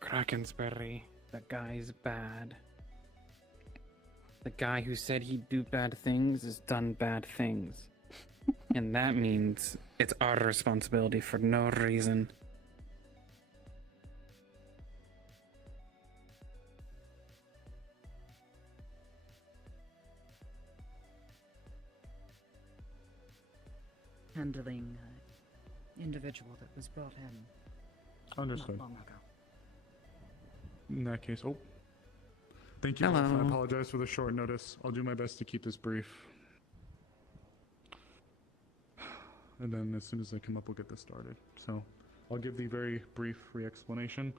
Krakensberry. That guy's bad. The guy who said he'd do bad things has done bad things. And that means it's our responsibility for no reason. Handling individual that was brought in Understood. not long ago. In that case, thank you. Hello. I apologize for the short notice. I'll do my best to keep this brief. And then as soon as I come up, we'll get this started. So I'll give the very brief re-explanation.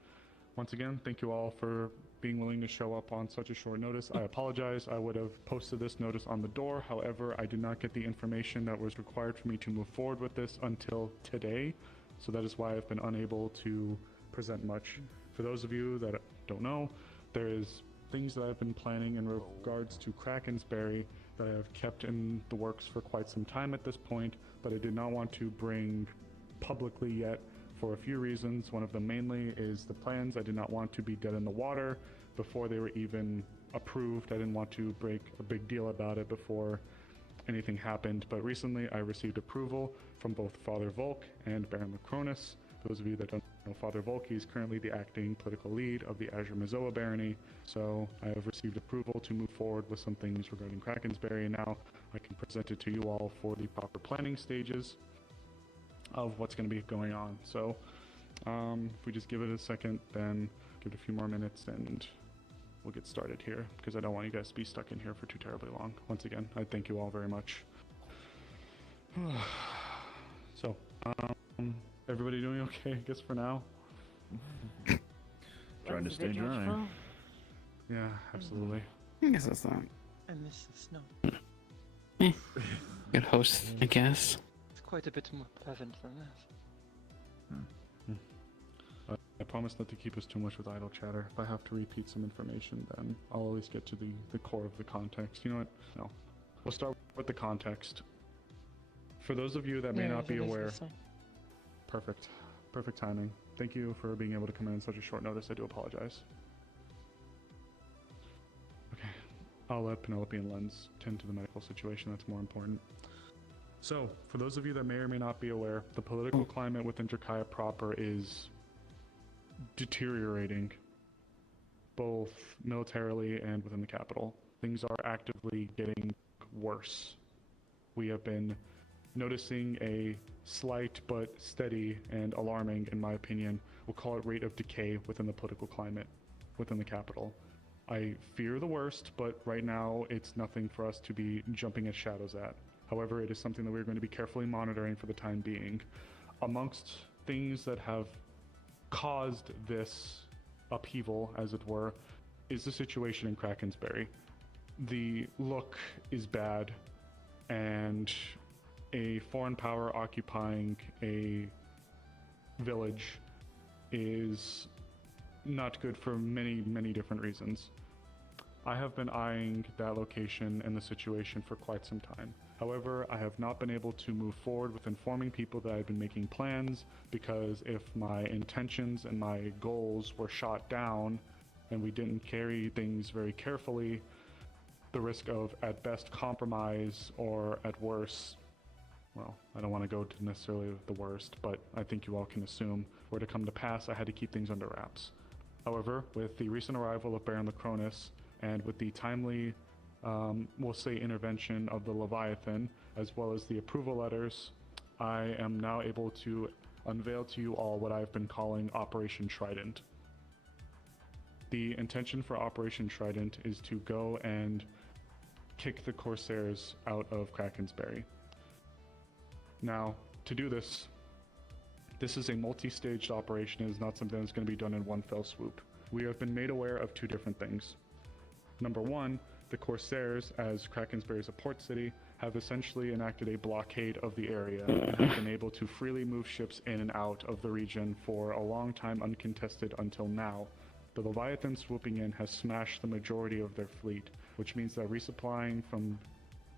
once again, thank you all for being willing to show up on such a short notice. I apologize. I would have posted this notice on the door. However, I did not get the information that was required for me to move forward with this until today. So that is why I've been unable to present much. For those of you that don't know, there is things that I've been planning in regards to Krakensberry that I have kept in the works for quite some time at this point, but I did not want to bring publicly yet for a few reasons. One of them mainly is the plans. I did not want to be dead in the water before they were even approved. I didn't want to break a big deal about it before anything happened, but recently I received approval from both Father Volk and Baron Lacronus. For those of you that don't know, Father Volk is currently the acting political lead of the Azure Mazoa barony, so I have received approval to move forward with some things regarding Krakensberry, and now I can present it to you all for the proper planning stages of what's going to be going on. So if we just give it a second, then give it a few more minutes and we'll get started here, because I don't want you guys to be stuck in here for too terribly long. Once again, I thank you all very much. So, everybody doing okay, I guess, for now? Trying to stay dry. Yeah, absolutely. I guess that's not. I miss the snow. Good host, I guess. It's quite a bit more pleasant than this. I promise not to keep us too much with idle chatter. If I have to repeat some information, then I'll always get to the core of the context. You know what? No. We'll start with the context. For those of you that may not be aware... Perfect. Perfect timing. Thank you for being able to come in such a short notice. I do apologize. Okay. I'll let Penelope and Lens tend to the medical situation. That's more important. So, for those of you that may or may not be aware, the political climate within Drakaya proper is deteriorating, both militarily and within the capital. Things are actively getting worse. We have been noticing a slight but steady and alarming, in my opinion, we'll call it rate of decay within the political climate within the capital. I fear the worst, but right now it's nothing for us to be jumping at shadows at. However, it is something that we're going to be carefully monitoring for the time being. Amongst things that have caused this upheaval, as it were, is the situation in Krakensberry. The look is bad, and a foreign power occupying a village is not good for many, many different reasons. I have been eyeing that location and the situation for quite some time. However, I have not been able to move forward with informing people that I've been making plans, because if my intentions and my goals were shot down and we didn't carry things very carefully, the risk of, at best, compromise, or at worst, well, I don't want to go to necessarily the worst, but I think you all can assume, were to come to pass, I had to keep things under wraps. However, with the recent arrival of Baron Lacronus, and with the timely, we'll say, intervention of the Leviathan, as well as the approval letters, I am now able to unveil to you all what I've been calling Operation Trident. The intention for Operation Trident is to go and kick the Corsairs out of Krakensberry. Now, to do this, this is a multi-staged operation. It is not something that's going to be done in one fell swoop. We have been made aware of two different things. Number one, the Corsairs, as Krakensberry is a port city, have essentially enacted a blockade of the area and have been able to freely move ships in and out of the region for a long time uncontested until now. The Leviathan swooping in has smashed the majority of their fleet, which means that resupplying from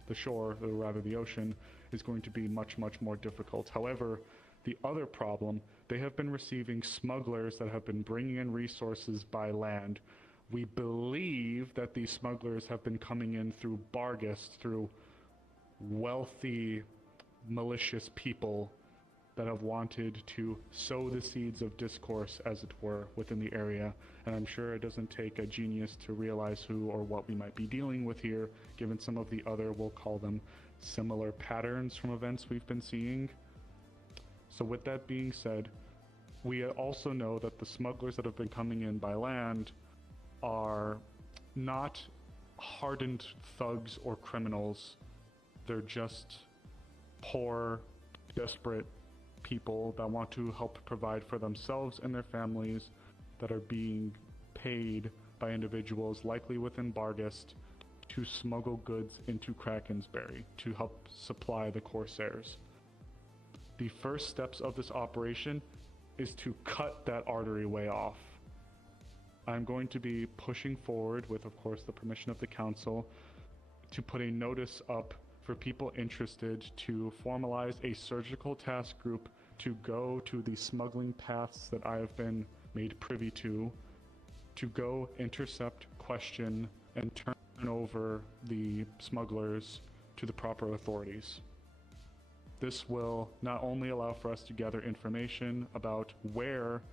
the shore, or rather the ocean, is going to be much, much more difficult. However, the other problem, they have been receiving smugglers that have been bringing in resources by land. We believe that these smugglers have been coming in through Bargus, through wealthy, malicious people that have wanted to sow the seeds of discourse, as it were, within the area. And I'm sure it doesn't take a genius to realize who or what we might be dealing with here, given some of the other, we'll call them, similar patterns from events we've been seeing. So with that being said, we also know that the smugglers that have been coming in by land are not hardened thugs or criminals. They're just poor, desperate people that want to help provide for themselves and their families, that are being paid by individuals, likely within Bargest, to smuggle goods into Krakensberry to help supply the Corsairs. The first steps of this operation is to cut that artery-way off. I'm going to be pushing forward, with of course the permission of the council, to put a notice up for people interested to formalize a surgical task group to go to the smuggling paths that I have been made privy to go intercept, question, and turn over the smugglers to the proper authorities. This will not only allow for us to gather information about where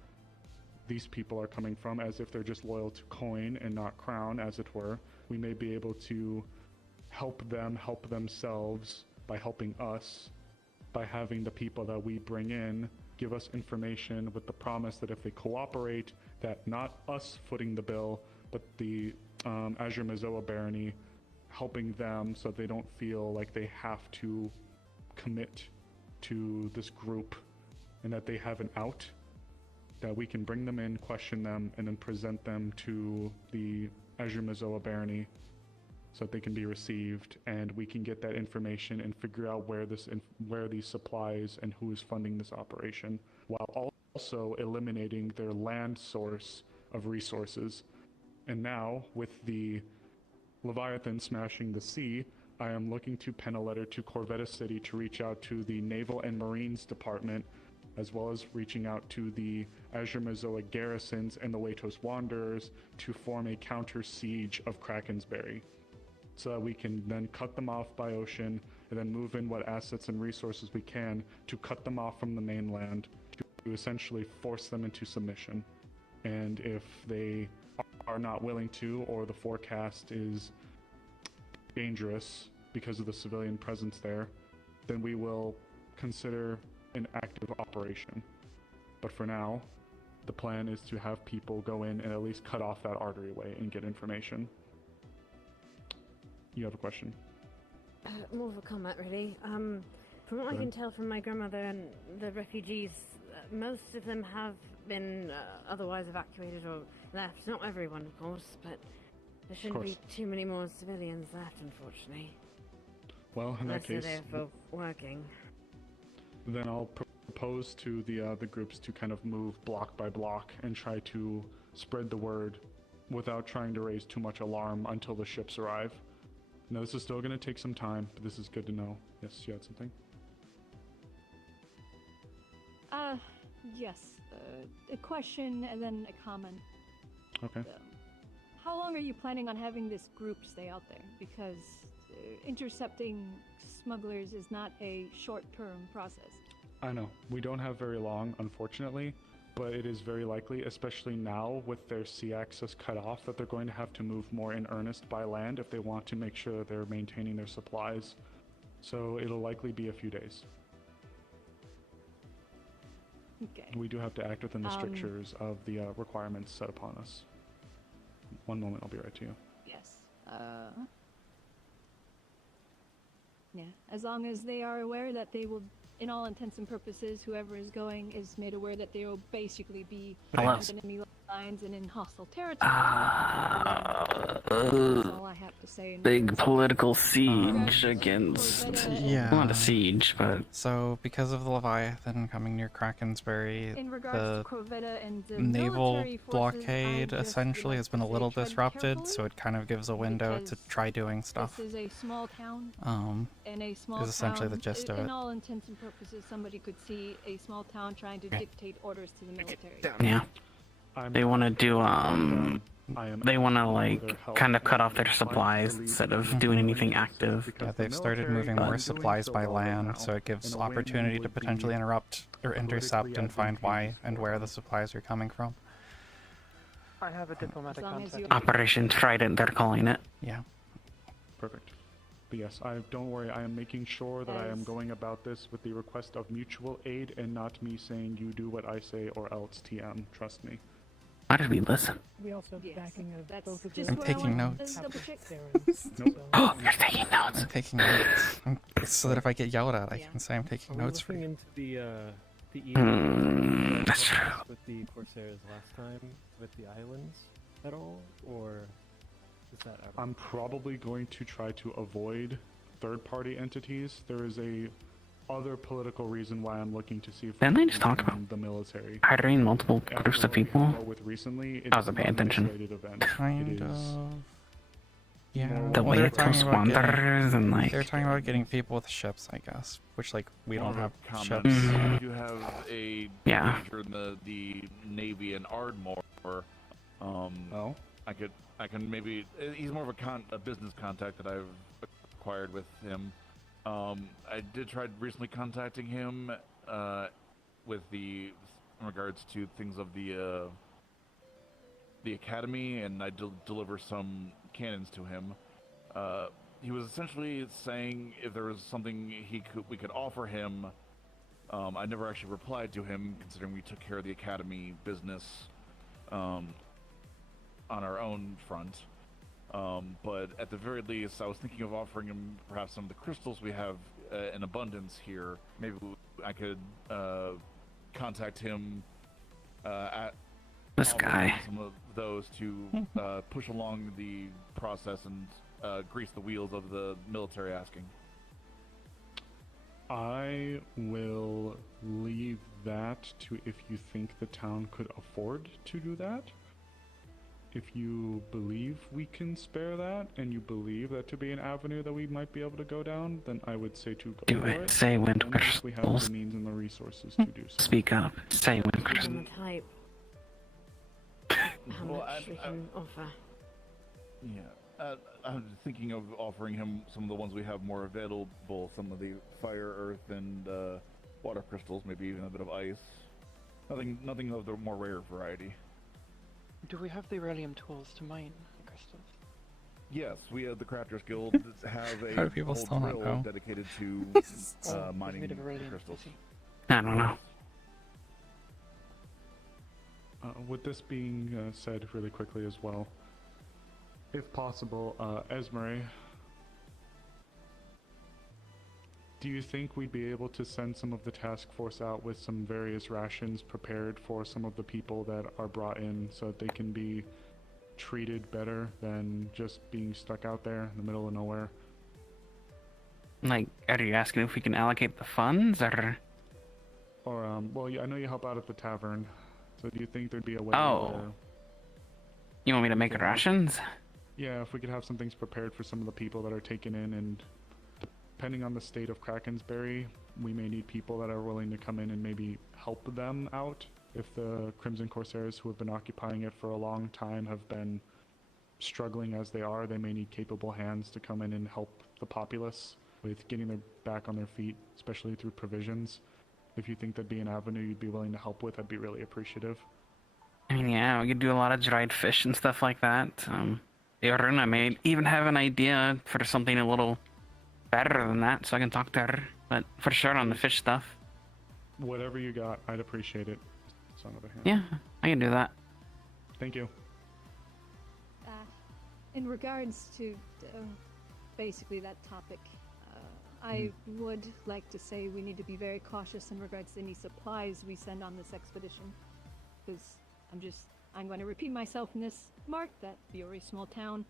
these people are coming from, as if they're just loyal to coin and not crown, as it were. We may be able to help them help themselves by helping us, by having the people that we bring in give us information with the promise that if they cooperate, that not us footing the bill, but the Azure Mazoa barony helping them so they don't feel like they have to commit to this group, and that they have an out, that we can bring them in, question them, and then present them to the Azure Mazoa barony so that they can be received, and we can get that information and figure out where these supplies and who is funding this operation, while also eliminating their land source of resources. And now, with the Leviathan smashing the sea, I am looking to pen a letter to Corvetta City to reach out to the Naval and Marines Department, as well as reaching out to the Azure Mazoa garrisons and the Watos Wanderers to form a counter siege of Krakensberry, so that we can then cut them off by ocean and then move in what assets and resources we can to cut them off from the mainland, to essentially force them into submission. And if they are not willing to, or the forecast is dangerous because of the civilian presence there, then we will consider an active operation. But for now, the plan is to have people go in and at least cut off that artery-way and get information. You have a question? More of a comment, really. From what I can tell from my grandmother and the refugees, most of them have been otherwise evacuated or left. Not everyone, of course, but there shouldn't be too many more civilians left, unfortunately. Well, in that case, they're there for working. Then I'll propose to the groups to kind of move block by block and try to spread the word without trying to raise too much alarm until the ships arrive. Now, this is still going to take some time, but this is good to know. Yes, you had something? Yes. A question and then a comment. Okay. How long are you planning on having this group stay out there? Because intercepting smugglers is not a short-term process. I know. We don't have very long, unfortunately, but it is very likely, especially now with their sea access cut off, that they're going to have to move more in earnest by land if they want to make sure that they're maintaining their supplies. So it'll likely be a few days. Okay. We do have to act within the strictures of the requirements set upon us. One moment, I'll be right to you. Yes. Yeah, as long as they are aware that they will, in all intents and purposes, whoever is going is made aware that they will basically be on enemy lines and in hostile territory. That's all I have to say. Big political siege against... Yeah. Not a siege, but... So, because of the Leviathan coming near Krakensberry, In regards the to Corvetta and the naval military forces, blockade I just essentially would has been a like to little say tread disrupted, carefully, so it kind of gives a window to try doing stuff. This is a small town. And a small is essentially town, the gist of in it. all intents and purposes, somebody could see a small town trying to dictate orders to the military. Yeah. They want to do, they want to, like, kind of cut off their supplies instead of doing anything active. Yeah, they've started moving more supplies by land, so it gives opportunity to potentially interrupt or intercept and find why and where the supplies are coming from. I have a diplomatic contact. Operation Trident, they're calling it. Yeah. Perfect. But yes, don't worry, I am making sure that I am going about this with the request of mutual aid and not me saying you do what I say or else TM. Trust me. Why did we listen? We also have backing of both of I'm taking notes. Oh, you're taking notes. I'm taking notes. So that if I get yelled at, I can say I'm taking notes for you. Into the That's true. With the Corsairs last time with the islands at all, or is that ever? I'm probably going to try to avoid third-party entities. There is a other political reason why I'm looking to see if Didn't they just talk about the military hiring multiple groups of people? with recently. I wasn't paying attention. Kind of. Yeah. The well, they were Latos talking about Wanderers and like. They're talking about getting people with ships, I guess. Which like we don't have ships. Mhm. You have a Yeah. major in the Navy in Ardmore. Oh. I can maybe. He's more of a business contact that I've acquired with him. I did try recently contacting him with in regards to things of the academy, and I deliver some cannons to him. He was essentially saying if there was something we could offer him. I never actually replied to him, considering we took care of the academy business on our own front. But at the very least, I was thinking of offering him perhaps some of the crystals we have in abundance here. Maybe I could contact him at this guy. Some of those to push along the process and grease the wheels of the military asking. I will leave that to if you think the town could afford to do that. If you believe we can spare that, and you believe that to be an avenue that we might be able to go down, then I would say to go Do for it. Say wind Only if we have crystals. the means and the resources to do so. Speak up. Say wind Give them crystals. a type. How much we can offer. Yeah, I'm thinking of offering him some of the ones we have more available, some of the fire, earth, and water crystals, maybe even a bit of ice. Nothing of the more rare variety. Do we have the Aurelium tools to mine the crystals? Yes, we the Crafters Guild have a How do people whole still not drill know? dedicated to mining made of Aurelium, crystals. I don't know. With this being said really quickly as well, if possible, Esmery, do you think we'd be able to send some of the task force out with some various rations prepared for some of the people that are brought in so that they can be treated better than just being stuck out there in the middle of nowhere? Like, are you asking if we can allocate the funds, or? Or, well, I know you help out at the tavern, so do you think there'd be a way Oh. You want me to make rations? Yeah, if we could have some things prepared for some of the people that are taken in, and depending on the state of Krakensberry, we may need people that are willing to come in and maybe help them out. If the Crimson Corsairs who have been occupying it for a long time have been struggling as they are, they may need capable hands to come in and help the populace with getting their back on their feet, especially through provisions. If you think that'd be an avenue you'd be willing to help with, I'd be really appreciative. I mean, yeah, we could do a lot of dried fish and stuff like that. Irina may even have an idea for something a little better than that, so I can talk to her. But for sure on the fish stuff. Whatever you got, I'd appreciate it. Son of a hand. Yeah, I can do that. Thank you. In regards to basically that topic, I would like to say we need to be very cautious in regards to any supplies we send on this expedition. Because I'm going to repeat myself in this, Mark, that Fiore small town.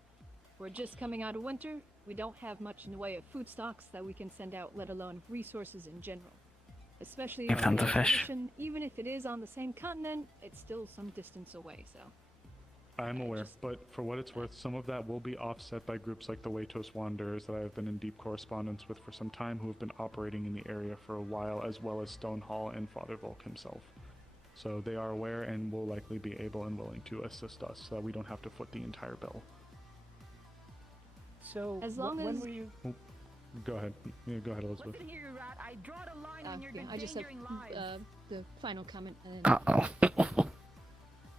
We're just coming out of winter. We don't have much in the way of food stocks that we can send out, let alone resources in general. Especially Have tons of fish. expedition, even if it is on the same continent, it's still some distance away, so. I'm aware, but for what it's worth, some of that will be offset by groups like the Waitos Wanderers that I have been in deep correspondence with for some time, who have been operating in the area for a while, as well as Stonehall and Father Volk himself. So they are aware and will likely be able and willing to assist us, so that we don't have to foot the entire bill. So, As long when as- were you... Oh, go ahead. Yeah, go ahead, Elizabeth. I draw the line when you're I just have endangering lives. the final comment. And then Uh-oh.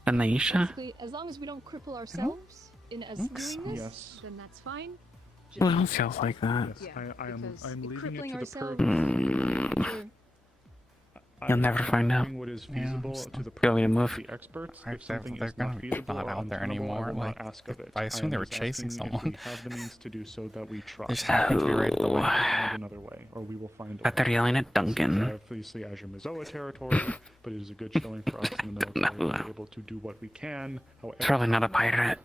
Anisha? basically, as long as we don't cripple ourselves in us doing this, Yes. then that's fine. Who else feels like that? Yes, Yeah, I'm because leaving crippling it to the ourselves, purview. You'll never find out. What is feasible to the Feel me to move. the experts. Right, If something they're is not gonna be feasible not or out there untenable, I anymore. will not Like, ask of it. I assume they were am just chasing asking someone. If we have the means to do so, that we try. They just happened to be right at the We will way. find another way, or we will find a But they're way. yelling at Duncan. Obviously, Azure Mizoa territory, but it is a good showing for us in the military to be able to do what we can. However, It's probably not a pirate.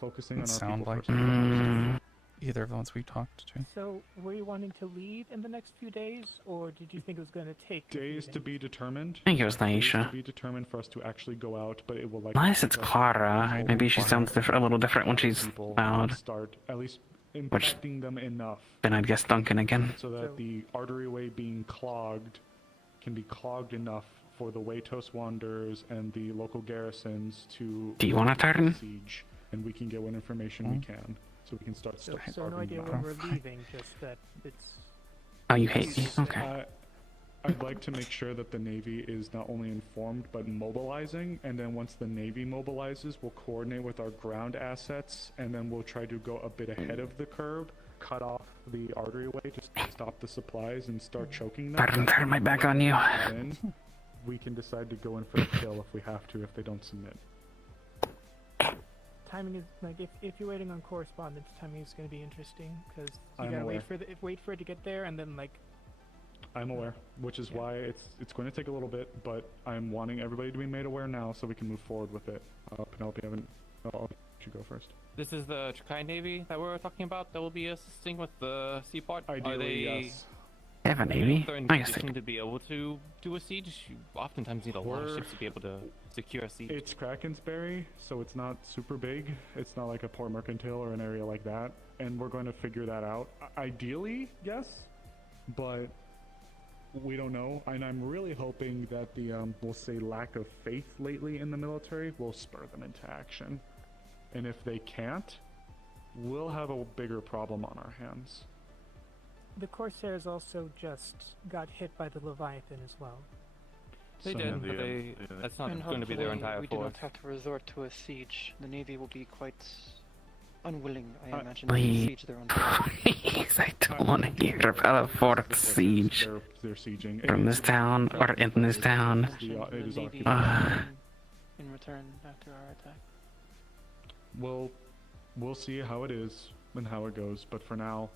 focusing on our Sound people like first. either of the ones we talked to. So, were you wanting to leave in the next few days, or did you think it was going to take Days to be determined. I think it was Days Naisha. to be determined for us to actually go out, but it will likely Unless it's take us Clara. Maybe she sounds a little different when she's people loud. and start at least Which, impacting them enough then I'd guess Duncan again. so that the arteryway being clogged can be clogged enough for the Waitos Wanderers and the local garrisons to Do you want to turn? siege, and we can get what information we can, so we can start So, so no starving idea them when out. we're leaving, just that it's... Oh, you hate me? Okay. I'd like to make sure that the Navy is not only informed but mobilizing, and then once the Navy mobilizes, we'll coordinate with our ground assets, and then we'll try to go a bit ahead of the curve, cut off the arteryway to stop the supplies and start choking them. Pardon, turn my back on you. Then we can decide to go in for the kill if we have to, if they don't submit. Timing is, like, if you're waiting on correspondence, timing is going to be interesting, because you I'm gotta aware. wait for it to get there, and then, like... I'm aware, which is why it's going to take a little bit, but I'm wanting everybody to be made aware now so we can move forward with it. Penelope, I'll let you go first. This is the Trakai Navy that we're talking about that will be assisting with the seaport. Are Ideally, they... yes. They have a navy? They're in I guess they position to be able to do a siege. You oftentimes need a lot of ships to be able to secure a siege. It's Krakensberry, so it's not super big. It's not like a Port Mercantile or an area like that, and we're going to figure that out. Ideally, yes, but we don't know, and I'm really hoping that the, we'll say, lack of faith lately in the military will spur them into action. And if they can't, we'll have a bigger problem on our hands. The Corsairs also just got hit by the Leviathan as well. They did, but that's not And going to be their hopefully entire we do force. not have to resort to a siege. The Navy will be quite unwilling, I imagine, Please. to siege their own country. Please, I don't want to hear about a fourth siege They're sieging. from this town or in this town. It is Navy occupied. in return after our attack. We'll see how it is and how it goes, but for now,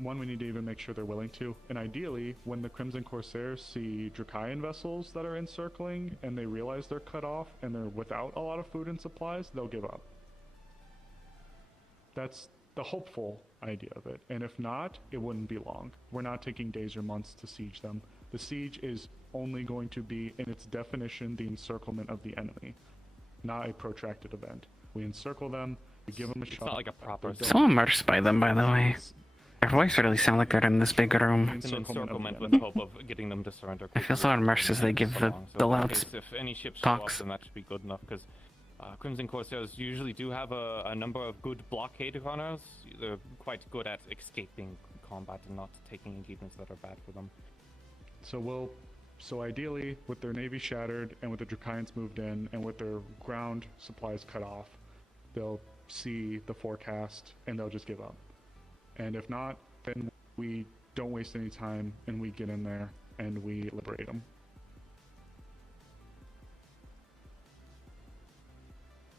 one, we need to even make sure they're willing to, and ideally, when the Crimson Corsairs see Dracaean vessels that are encircling and they realize they're cut off and they're without a lot of food and supplies, they'll give up. That's the hopeful idea of it, and if not, it wouldn't be long. We're not taking days or months to siege them. The siege is only going to be, in its definition, the encirclement of the enemy, not a protracted event. We encircle them, we give them a shot. It's not like a proper... So immersed by them, by the way. Their voice really sound like they're in this big room. It's an encirclement with the hope of getting them to surrender. I feel so immersed as they give the loud If any ships show up, talks. then that should be good enough, because Crimson Corsairs usually do have a number of good blockade runners. They're quite good at escaping combat and not taking engagements that are bad for them. So ideally, with their navy shattered and with the Dracaeans moved in and with their ground supplies cut off, they'll see the forecast and they'll just give up. And if not, then we don't waste any time and we get in there and we liberate them.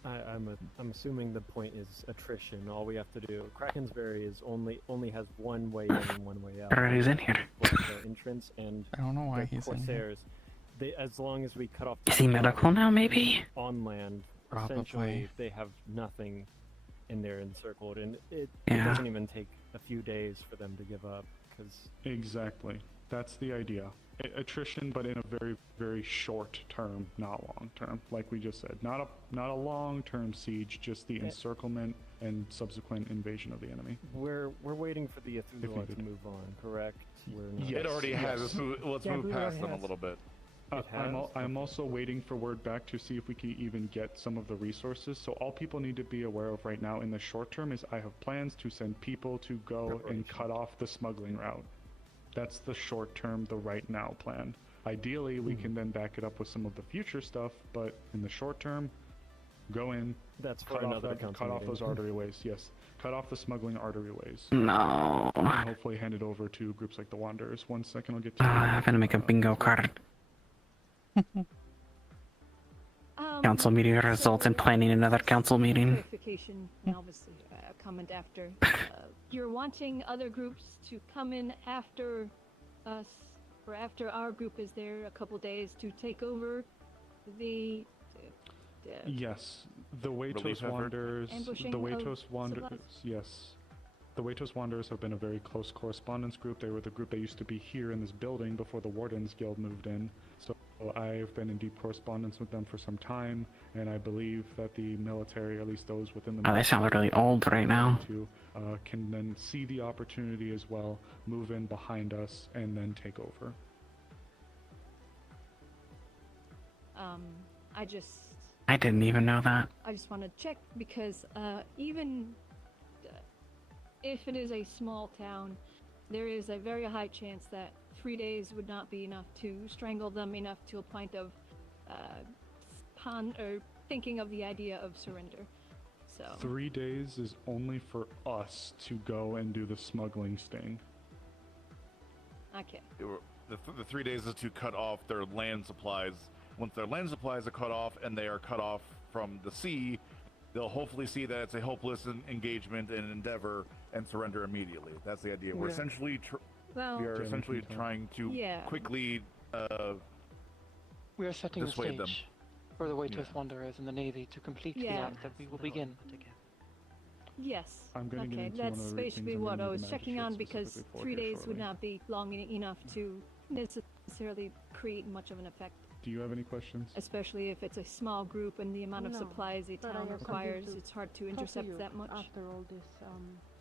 I'm assuming the point is attrition. All we have to do, Krakensberry is only has one way in and one way out. Alright, he's in here. The entrance and I don't know why the he's in here. Corsairs. They, as long as we cut off. Is he medical now, maybe? On land, Probably. essentially they have nothing, and they're encircled, and it Yeah. doesn't even take a few days for them to give up, because Exactly. That's the idea. Attrition, but in a very, very short term, not long term. Like we just said, not a long term siege, just the encirclement and subsequent invasion of the enemy. we're waiting for the Athula needed. to move on, correct? We're not. It already has. Let's move, let's Yeah, move it past already them a has. little bit. I'm also waiting for word back to see if we can even get some of the resources. So all people need to be aware of right now in the short term is I have plans to send people to go and cut off the smuggling route. That's the short term, the right now plan. Ideally, we can then back it up with some of the future stuff, but in the short term, go in, That's for cut off, another council cut off meeting. those arteryways, yes. Cut off the smuggling arteryways. No. And hopefully hand it over to groups like the Wanderers. 1 second, I'll get to I'm gonna make a bingo card. Council meeting results in planning another council meeting. Clarification, and obviously a comment after. You're wanting other groups to come in after us, or after our group is there a couple days to take over the Yes, the Waitos Relief effort. Wanderers. Ambushing The of Waitos Wanderers. supplies. Yes, the Waitos Wanderers have been a very close correspondence group. They were the group that used to be here in this building before the Wardens Guild moved in. So I've been in deep correspondence with them for some time, and I believe that the military, at least those within the Oh, they sound really old right now. Can then see the opportunity as well, move in behind us, and then take over. I didn't even know that. I just want to check because even if it is a small town, there is a very high chance that 3 days would not be enough to strangle them enough to a point of thinking of the idea of surrender. So 3 days is only for us to go and do the smuggling sting. okay. The 3 days is to cut off their land supplies. Once their land supplies are cut off and they are cut off from the sea, they'll hopefully see that it's a hopeless engagement and endeavor and surrender immediately. That's the idea. We're Yeah. essentially Well, we are essentially trying to quickly We are setting the dissuade them. stage for the Waitos Wanderers and the Navy to complete the Yeah. act that we will begin. Yes. I'm gonna get Okay, into one that's of the things basically I'm what gonna I need was the checking on magistrate because specifically for 3 here days would shortly. not be long enough to necessarily create much of an effect. Do you have any questions? Especially if it's a small group and the amount of No, supplies a but I town have requires, something to it's hard to talk intercept you that much. after all this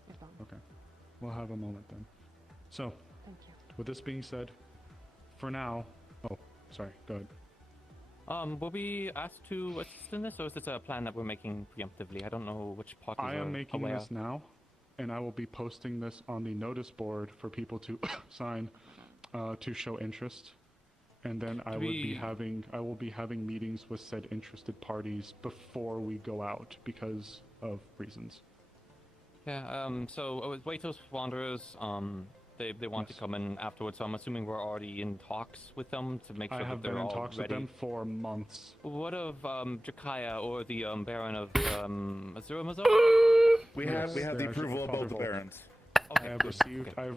is done. Okay, we'll have a moment then. So, Thank you. with this being said, for now, oh, sorry, go ahead. Were we asked to assist in this, or is this a plan that we're making preemptively? I don't know which parties I are am making aware. this now, and I will be posting this on the notice board for people to sign to show interest. And then I will be having meetings with said interested parties before we go out because of reasons. Yeah, so with Waitos Wanderers, they want to come in afterwards, so I'm assuming we're already in talks with them to make sure I have that they're been in all talks ready. with them for months. What of Jakaya or the Baron of Azura Mazo? We have the approval of both the barons. I have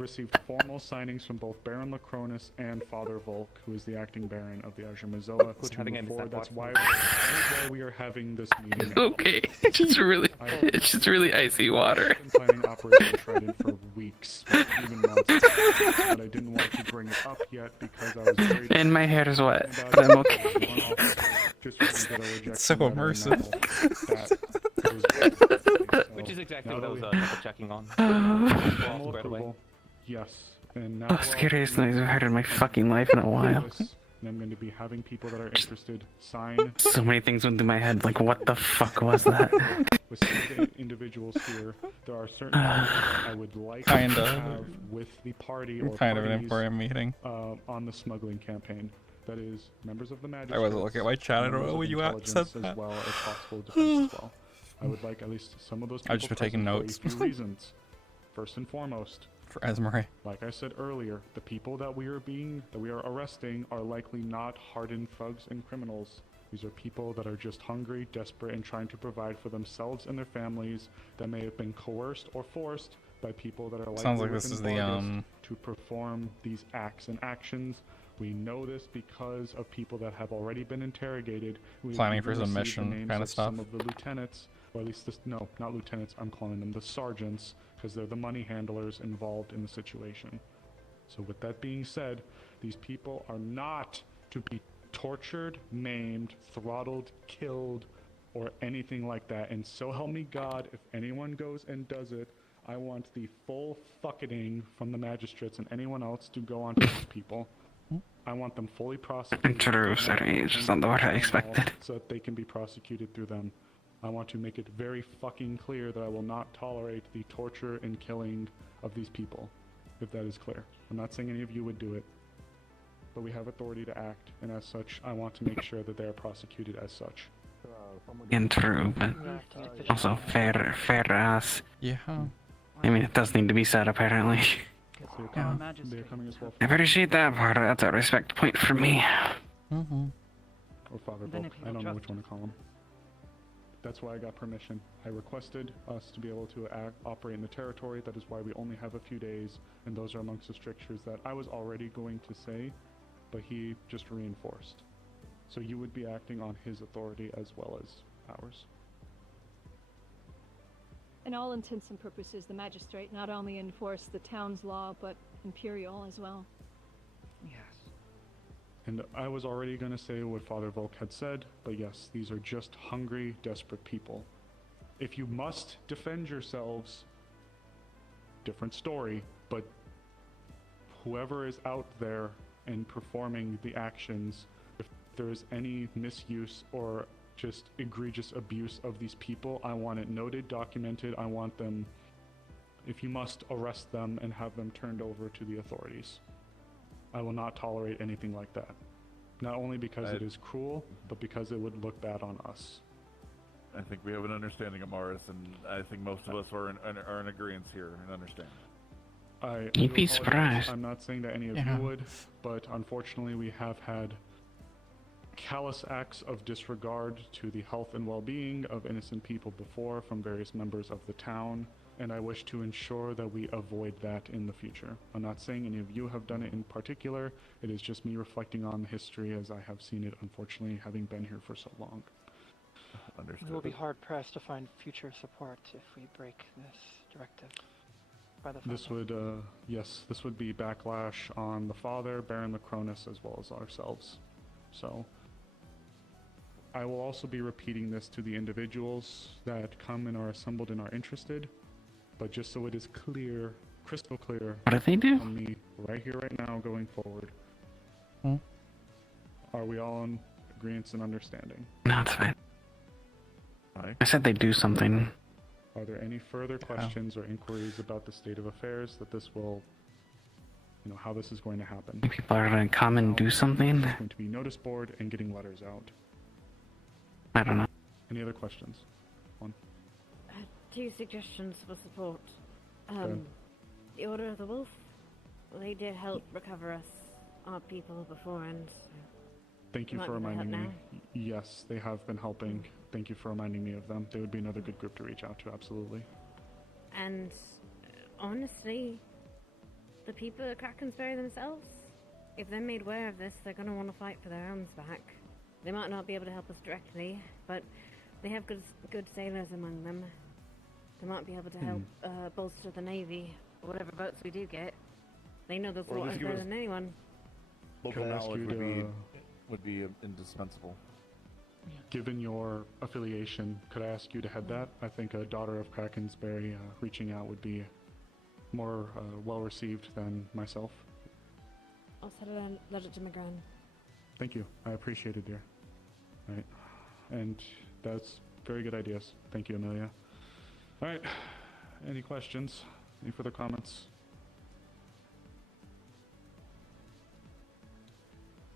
received formal signings from both Baron Lacronis and Father Volk, who is the acting Baron of the Azure Mazoa, to move forward. That's why we are having this meeting. Okay, it's just really icy water. I've been planning Operation Trident for weeks, even months, but I didn't want to bring it up yet because I was worried. And my hair is wet, but I'm okay. It's so immersive. Which is exactly what I was checking on. Formal Right away. approval, yes. And now Oh, scariest noise I've heard in my fucking life in a while. And I'm going to be having people that are interested sign. So many things went through my head, like what the fuck was that? With some of the individuals here, there are certain things I would like to Kinda. have with the party or Kind of an parties, important meeting. on the smuggling campaign. That is, members of the magistrates. I wasn't looking at my chat at members all of when you said intelligence that. as well as possible defense as well. I would like at least some of those people I've just been taking present notes. for a few reasons. First and foremost, For Esmeray. like I said earlier, the people that we are arresting are likely not hardened thugs and criminals. These are people that are just hungry, desperate, and trying to provide for themselves and their families that may have been coerced or forced by people that are likely Sounds like this within is the, Vargas to perform these acts and actions. We know this because of people that have already been interrogated. We've Planning for even some received the mission names kinda of stuff. Some of the lieutenants, or at least no, not lieutenants, I'm calling them the sergeants, because they're the money handlers involved in the situation. So with that being said, these people are not to be tortured, maimed, throttled, killed, or anything like that. And so help me God, if anyone goes and does it, I want the full fucking from the magistrates and anyone else to go on to these people. I want them fully prosecuted. True, sorry, it's just not the word I expected. So that they can be prosecuted through them. I want to make it very fucking clear that I will not tolerate the torture and killing of these people, if that is clear. I'm not saying any of you would do it, but we have authority to act, and as such, I want to make sure that they are prosecuted as such. And true, but also fair ass. Yeah. I mean, it does need to be said, apparently. So they're coming as well. I appreciate that part. That's a respect point for me. Mm-hmm. Father Then Volk. if he I will don't know trust which one to call him. That's why I got permission. I requested us to be able to operate in the territory. That is why we only have a few days, and those are amongst the strictures that I was already going to say, but he just reinforced. So you would be acting on his authority as well as ours. In all intents and purposes, the magistrate not only enforced the town's law, but imperial as well. Yes. And I was already going to say what Father Volk had said, but yes, these are just hungry, desperate people. If you must defend yourselves, different story, but whoever is out there and performing the actions, if there is any misuse or just egregious abuse of these people, I want it noted, documented. I want them, if you must, arrest them and have them turned over to the authorities. I will not tolerate anything like that. Not only because it is cruel, but because it would look bad on us. I think we have an understanding of Morris, and I think most of us are in agreement here and understand. You'd be surprised. I'm not saying that any of you would, but unfortunately we have had callous acts of disregard to the health and well-being of innocent people before from various members of the town, and I wish to ensure that we avoid that in the future. I'm not saying any of you have done it in particular, it is just me reflecting on history as I have seen it, unfortunately, having been here for so long. Understood. We will be hard-pressed to find future support if we break this directive by the father. This would, yes, this would be backlash on the father, Baron Lacronus, as well as ourselves. So, I will also be repeating this to the individuals that come and are assembled and are interested, but just so it is clear, crystal clear, what do they do? From me right here, right now, going forward. Are we all in agreement and understanding? No, it's fine. Aye. I said they do something. Are there any further questions or inquiries about the state of affairs that this will, you know, how this is going to happen? People are going to come and do something? There's going to be notice board and getting letters out. I don't know. Any other questions? One. 2 suggestions for support. ahead. The Order of the Wolf. They did help recover us, our people, beforehand. Thank you Might for be able to help reminding me. now. Yes, they have been helping. Thank you for reminding me of them. They would be another good group to reach out to, absolutely. And honestly, the people at Krakensberry themselves, if they're made aware of this, they're going to want to fight for their arms back. They might not be able to help us directly, but they have good sailors among them. They might be able to help bolster the navy, or whatever boats we do get. They know those Or at waters least give better us- than anyone. Local Could I ask knowledge you would be indispensable. Given your affiliation, could I ask you to head that? I think a daughter of Krakensberry reaching out would be more well received than myself. I'll send a letter to McGran. Thank you. I appreciate it, dear. All right. And that's very good ideas. Thank you, Amelia. All right. Any questions? Any further comments?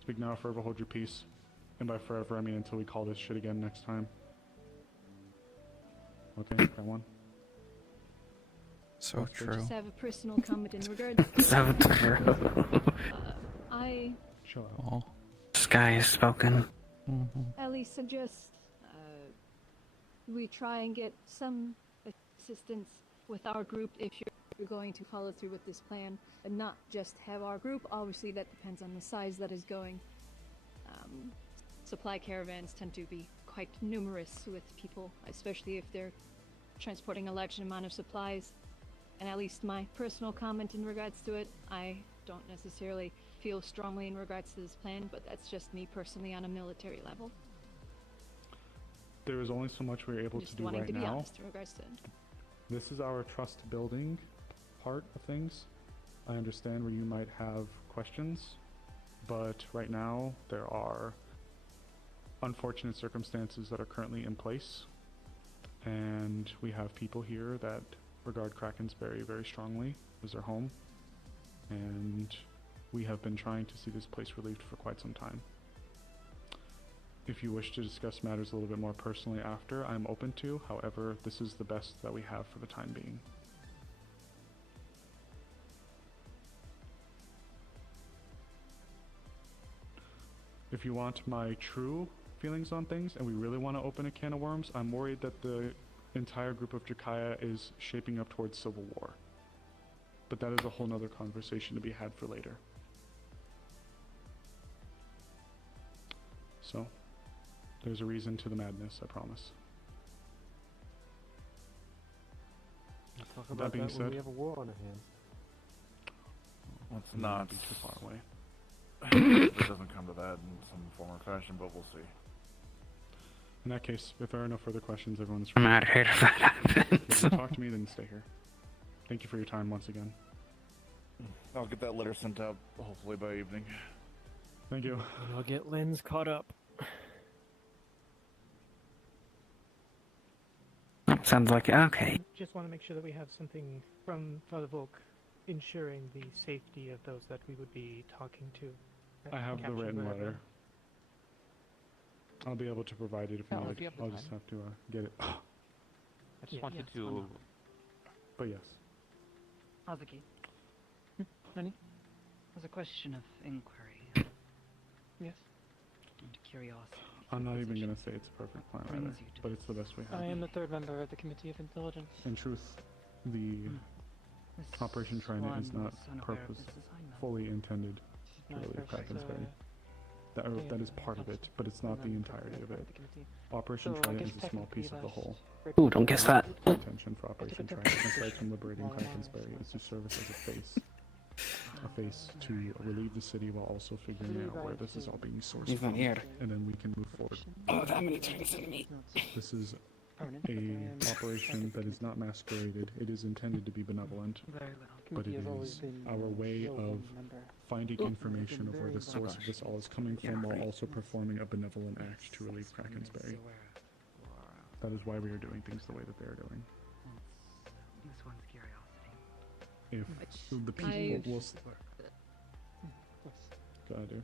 Speak now, forever hold your peace. And by forever, I mean until we call this shit again next time. Okay, got one. So That's good. true. Just have a personal comment in regards. So true. I Chill out. Sky has spoken. at least suggest we try and get some assistance with our group if you're going to follow through with this plan, and not just have our group. Obviously, that depends on the size that is going. Supply caravans tend to be quite numerous with people, especially if they're transporting a large amount of supplies. And at least my personal comment in regards to it, I don't necessarily feel strongly in regards to this plan, but that's just me personally on a military level. There is only so much we're able to Just do wanting right to be now. honest in regards to it. This is our trust building part of things. I understand where you might have questions, but right now there are unfortunate circumstances that are currently in place, and we have people here that regard Krakensberry very strongly as their home, and we have been trying to see this place relieved for quite some time. If you wish to discuss matters a little bit more personally after, I'm open to. However, this is the best that we have for the time being. If you want my true feelings on things and we really want to open a can of worms, I'm worried that the entire group of Jakaya is shaping up towards civil war. But that is a whole nother conversation to be had for later. So, there's a reason to the madness, I promise. We'll talk That about being when said, we have a war on our hands. Let's not be too far away. It doesn't come to that in some form or fashion, but we'll see. In that case, if there are no further questions, everyone is I'm out of here if that happens. If you talk to me, then stay here. Thank you for your time once again. I'll get that letter sent out, hopefully by evening. Thank you. And I'll get Lens caught up. Sounds like okay. Just want to make sure that we have something from Father Volk ensuring the safety of those that we would be talking to. I have the captured written wherever. letter. I'll be able to provide it if you Oh, like. do you have the I'll just time? have to get it. I just wanted to. But yes. Hazuki. Nani? There's a question of inquiry. Yes. And curiosity. I'm not even gonna say it's a perfect plan either, Brings you to but it's the best we have. I am the third member of the Committee of Intelligence. In truth, the This Operation Trident is one not was unaware of purpose this assignment. fully intended to My relieve first, Krakensberry. day That is part of it, but it's not the entirety of it. Operation So, I Trident guess is a small technically piece of the last whole. Ooh, don't guess that. The intention for Operation Trident, aside from liberating Krakensberry, is to serve as a face. A face to relieve the city while also figuring out where this is all being sourced He's not from, here. and then we can move forward. Oh, that many turns in me. This is a operation that is not masqueraded. It is intended to be benevolent, but it is our way of finding information of where the source of this all is coming from while also performing a benevolent act to relieve Krakensberry. That is why we are doing things the way that they are doing. This one's curiosity. If the people will... Go ahead, dude.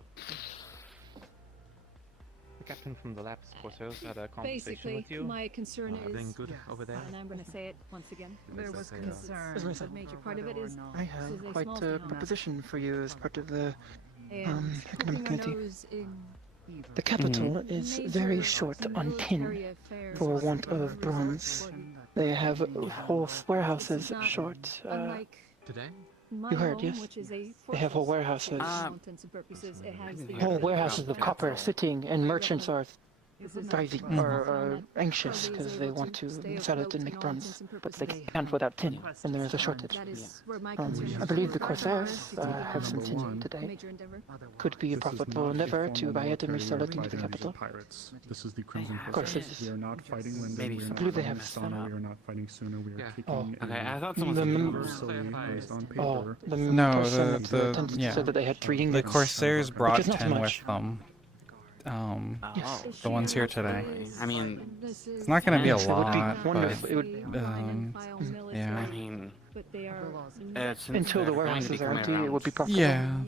The captain from the labs Corsairs had a conversation Basically, with you. my concern Everything is, good over there? and I'm going to say it once again. There was concern. A major part of it is I this have is a quite small a town. proposition for you as part of the And Economic poking our Committee. nose in The capital is very short on tin for want of bronze. They have whole warehouses short. Today? You heard, yes? They have whole warehouses. Whole warehouses of copper sitting, and merchants are thriving or anxious because they want to sell it and make bronze, but they can't without tin, and there is a shortage. I believe the Corsairs have some tin today. Could be a profitable endeavor to buy it and resell it into the capital. Pirates. This is the Crimson Of course, Corsairs. it's- We are not fighting Linden. Maybe We are some- not I believe they fighting have Stana. some- We are not fighting Suna. We are taking Okay, I thought a someone The said members- facility based on Oh, paper. the No, person the attended yeah. said that they had 3 The ingots. Corsairs brought Which is not 10 much. with them. Oh. The ones here today. I mean, It's not going to be a Yes, it would be lot, wonderful. but It would- yeah. I mean, since Until the they're going to warehouses be are coming empty, around- it would be profitable. Yeah.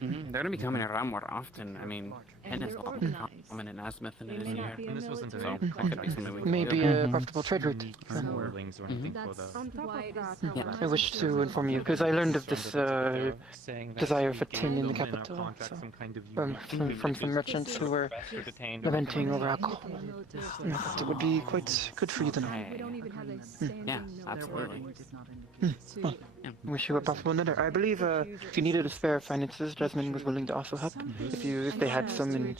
They're going to be coming around more often. I mean, Penn is common in Azimuth than it is here. And this wasn't So, a that could be something we could Maybe do. a profitable trade route. warlings or anything for the. On top of that, Yeah, I wish to inform you because I learned of this desire for tin in the capital so, from some merchants who were lamenting over alcohol. I thought it would be quite good for you to know. Yeah, absolutely. Well, wish you a profitable endeavor. I believe if you needed a spare finances, Jasmine was willing to also help. If they had some and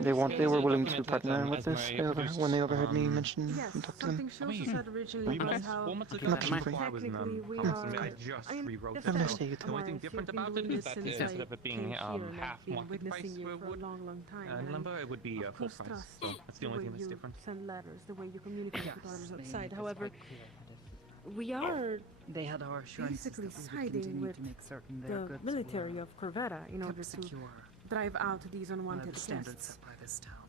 they were willing to partner with this. When they overheard me mention and talk to them. Something she also said originally was how An option for you. technically we are. I just rewrote Have a nice day, you The too. only thing different about it is that instead of it being half market price for wood and lumber, it would be full price. So that's the only thing that's different. Send letters, the way you communicate with others outside. However, we are They had our assurances basically that we would siding continue with to make certain their the goods military were of Corvetta in order kept to secure drive out these by unwanted the standards guests. set by this town.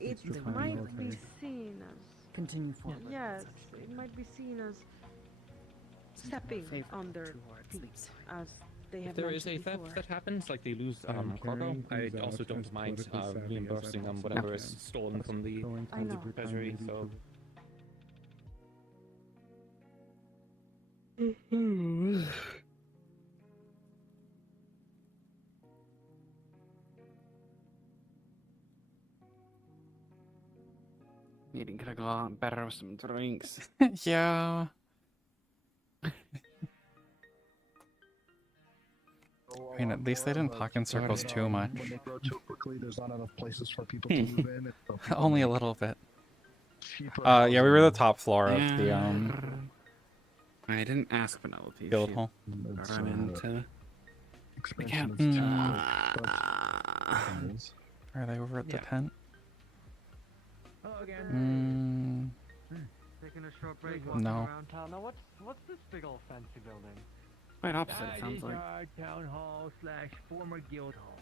It They were might military. be seen as Continue forward. with yes, such it might be seen as stepping on their feet, as they If have there is a mentioned theft before. that happens, like they lose I'm cargo, carrying I things also out don't as mind politically savvy as I reimbursing them possibly whatever is can. stolen from the Going I know. treasury. So Meeting could have gone a lot better with some drinks. Yeah. I mean, at least they didn't talk in circles too much. When they grow too quickly, there's not enough places for people to move in. And so people Only a make little bit. cheaper Yeah, we were the housing. top floor of the I didn't ask Penelope. guild She hall. run into the Expansion is captain. cheap, but Are they over at the Yeah. tent? Hello again. Taking a short break. walking No. Around town. Now, what's this big old fancy building? Quite opposite, it That sounds is like. our town hall slash former guild hall.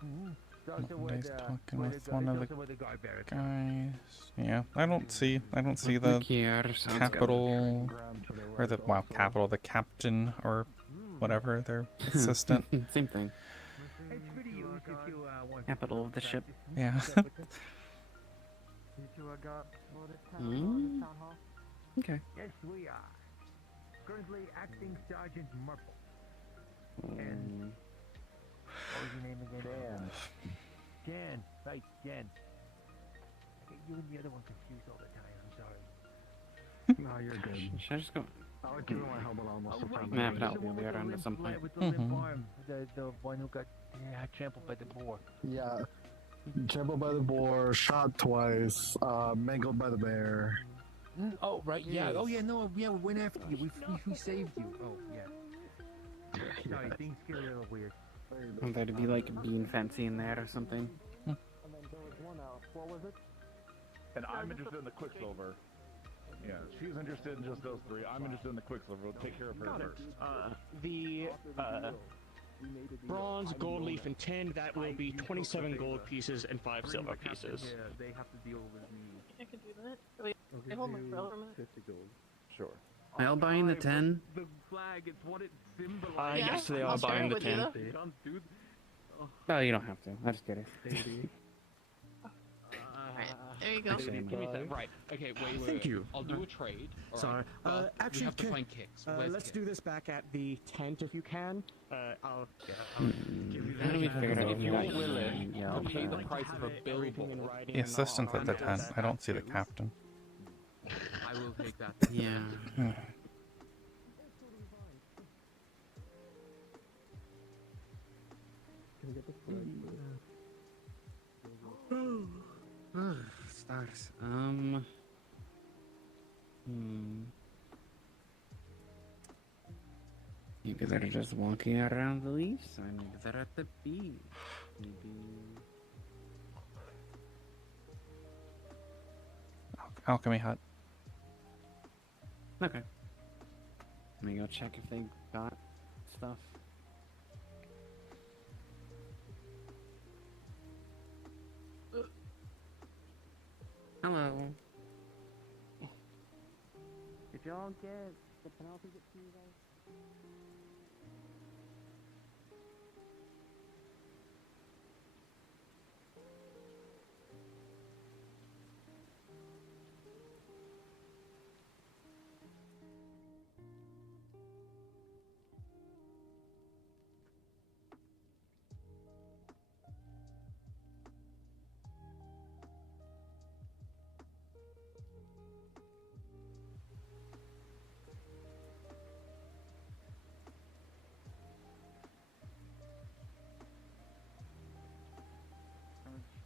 He's talking with one of the guys. Yeah, I don't see the Here, sounds capital or the capital, the captain or whatever, their assistant. Same thing. Capital of the ship. Yeah. Mm. Okay. Yes, we are. Currently acting Sergeant Murple. And what was your name again? Jan. Right, Jan. I get you and the other one confused all the time. I'm sorry. No, you're good. Should I just go? I like giving my helmet on most of the time. Map it out. We'll be around at some point. With the limp arm, the one who got trampled by the boar. Yeah. Trampled by the boar, shot twice, mangled by the bear. Oh, right, yeah. Oh, yeah, no, yeah, we went after you. We saved you. Oh, yeah. Sorry, things get a little weird. Want there to be like bean fancy in there or something. And then there was one out. What was it? And I'm interested in the Quicksilver. Yeah, she's interested in just those three. I'm interested in the Quicksilver. We'll take care of her first. The bronze, gold leaf, and tin, that will be 27 gold pieces and 5 silver pieces. Yeah, they have to deal with me. I can do that. Wait, hold my umbrella for a minute. 50 gold. Sure. Are y'all buying the 10? The flag, it's what it symbolizes. Yes, they are I'll share buying it the with you, 10. though. No, you don't have to. I just get it. There you go. Actually, give me that. Right. Okay, wait. Thank you. I'll do a trade. All Sorry. right. Actually, we have to can- find kicks. Where's let's Kix? do this back at the tent if you can. I'll give you How do we figure out If if you're you got willing yeah, to pay the okay. price of a billboard, The assistant's at the tent. I don't see the captain. I will take that. Yeah. Can I get the flag? Stars. You guys are just walking around the leaves, and they're at the beach. Maybe. Alchemy hut. Okay. Let me go check if they got stuff. Hello. Did y'all get the penalty get to you guys?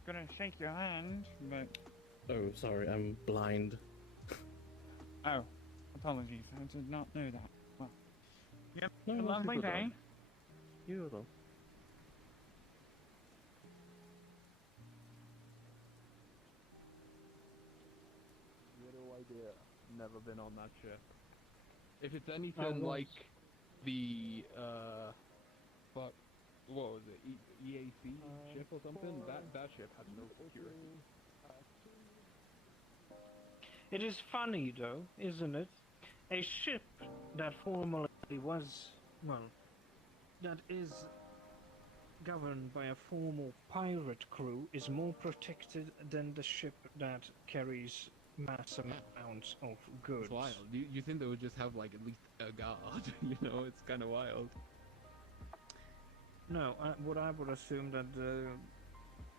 Gonna shake your hand, but Oh, sorry, I'm blind. oh, apologies. I did not know that. Well, yep. No, a not lovely super day. bad. You though. No idea. Never been on that ship. If it's anything like the what was it? EAC ship or something? That ship had no security. It is funny, though, isn't it? A ship that formerly was, well, that is governed by a formal pirate crew is more protected than the ship that carries mass amounts of goods. It's wild. You think they would just have like at least a guard? You know, it's kind of wild. No, what I would assume that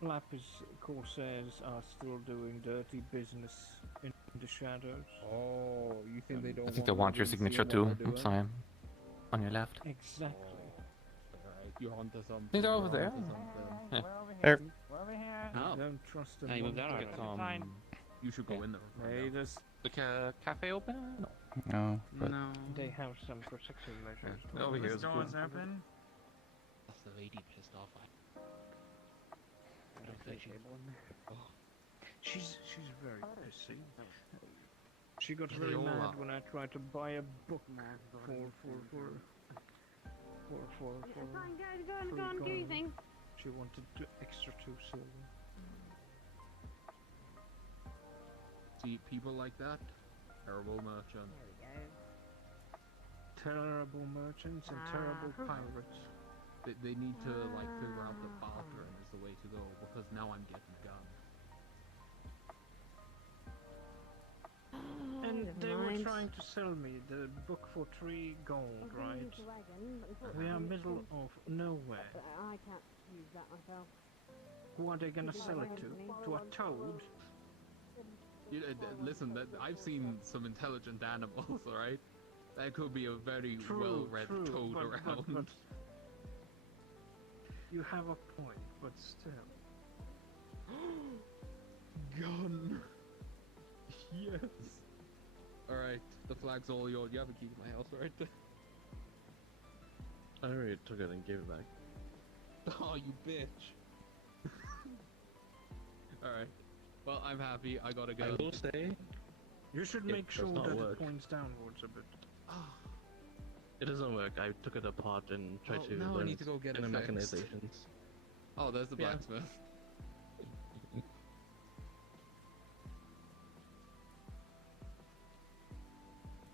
Flappers Corsairs are still doing dirty business in the shadows. Oh, you think they don't I think they want your signature too. I'm sorry. On your left. Exactly. Alright, you onto something. They're over you're there. onto something. Yeah. There. Oh. Don't trust them. Hey, move that one bit. You should go in there. Hey, there's The cafe open? No. No. But No. They have some protection measures. Yeah, over here is doors good. open. That's the lady pissed off. I don't think she. Oh. She's very pissy. She got They very all mad are. when I tried to buy a book for Fine, go on, free do your gold. thing. She wanted extra 2 silver. See, people like that, terrible merchant. Terrible merchants and terrible pirates. They need to like figure out the bartering is the way to go because now I'm getting gunned. And Never they were mind. trying to sell me the book for 3 gold, right? We are middle of nowhere. But I can't use that myself. Who are they gonna sell it to? To a toad? Listen, I've seen some intelligent animals, alright? That could be a very well-read toad but, around. But you have a point, but still. Gun! Yes! Alright, the flag's all yours. You have a key to my house, right? I already took it and gave it back. Oh, you bitch! Alright. Well, I'm happy. I gotta go. I will say, You should it make does sure not that work. it points downwards a bit. It doesn't work. I took it apart and tried Oh, to now I learn need to go get it inner fixed. mechanizations. Oh, there's the Yeah. blacksmith.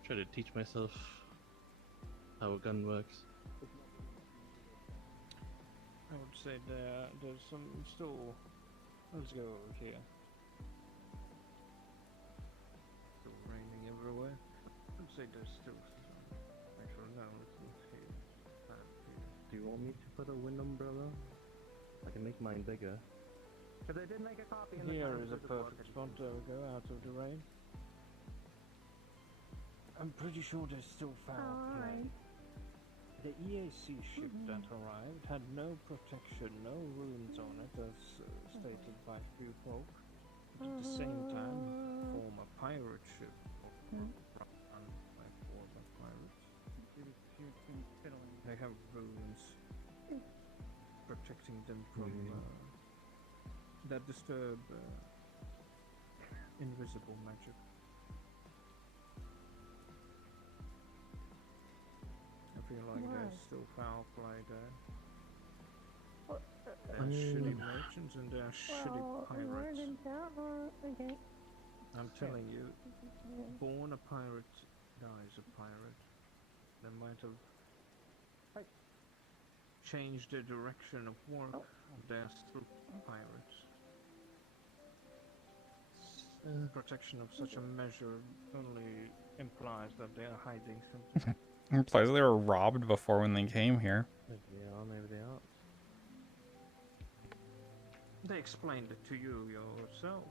Try to teach myself how a gun works. I would say there's some still. Let's go over here. Still raining everywhere. I'd say there's still some. Actually, no, it's not here. That here. Do you want me to put a wind umbrella? I can make mine bigger. Because I did make a copy. Here is a perfect spot to go out of the rain. I'm pretty sure there's still foul play. The EAC ship that arrived had no protection, no runes on it, as stated by few folk. But at the same time, form a pirate ship run by former pirates. They have runes protecting them from that disturb invisible magic. I feel like there's still foul play there. There are shitty merchants and there are shitty pirates. Okay. I'm telling you, born a pirate, dies a pirate. They might have changed their direction of work. They're still pirates. Protection of such a measure only implies that they are hiding something. implies they were robbed before when they came here. Maybe they are, maybe they aren't. They explained it to you yourself.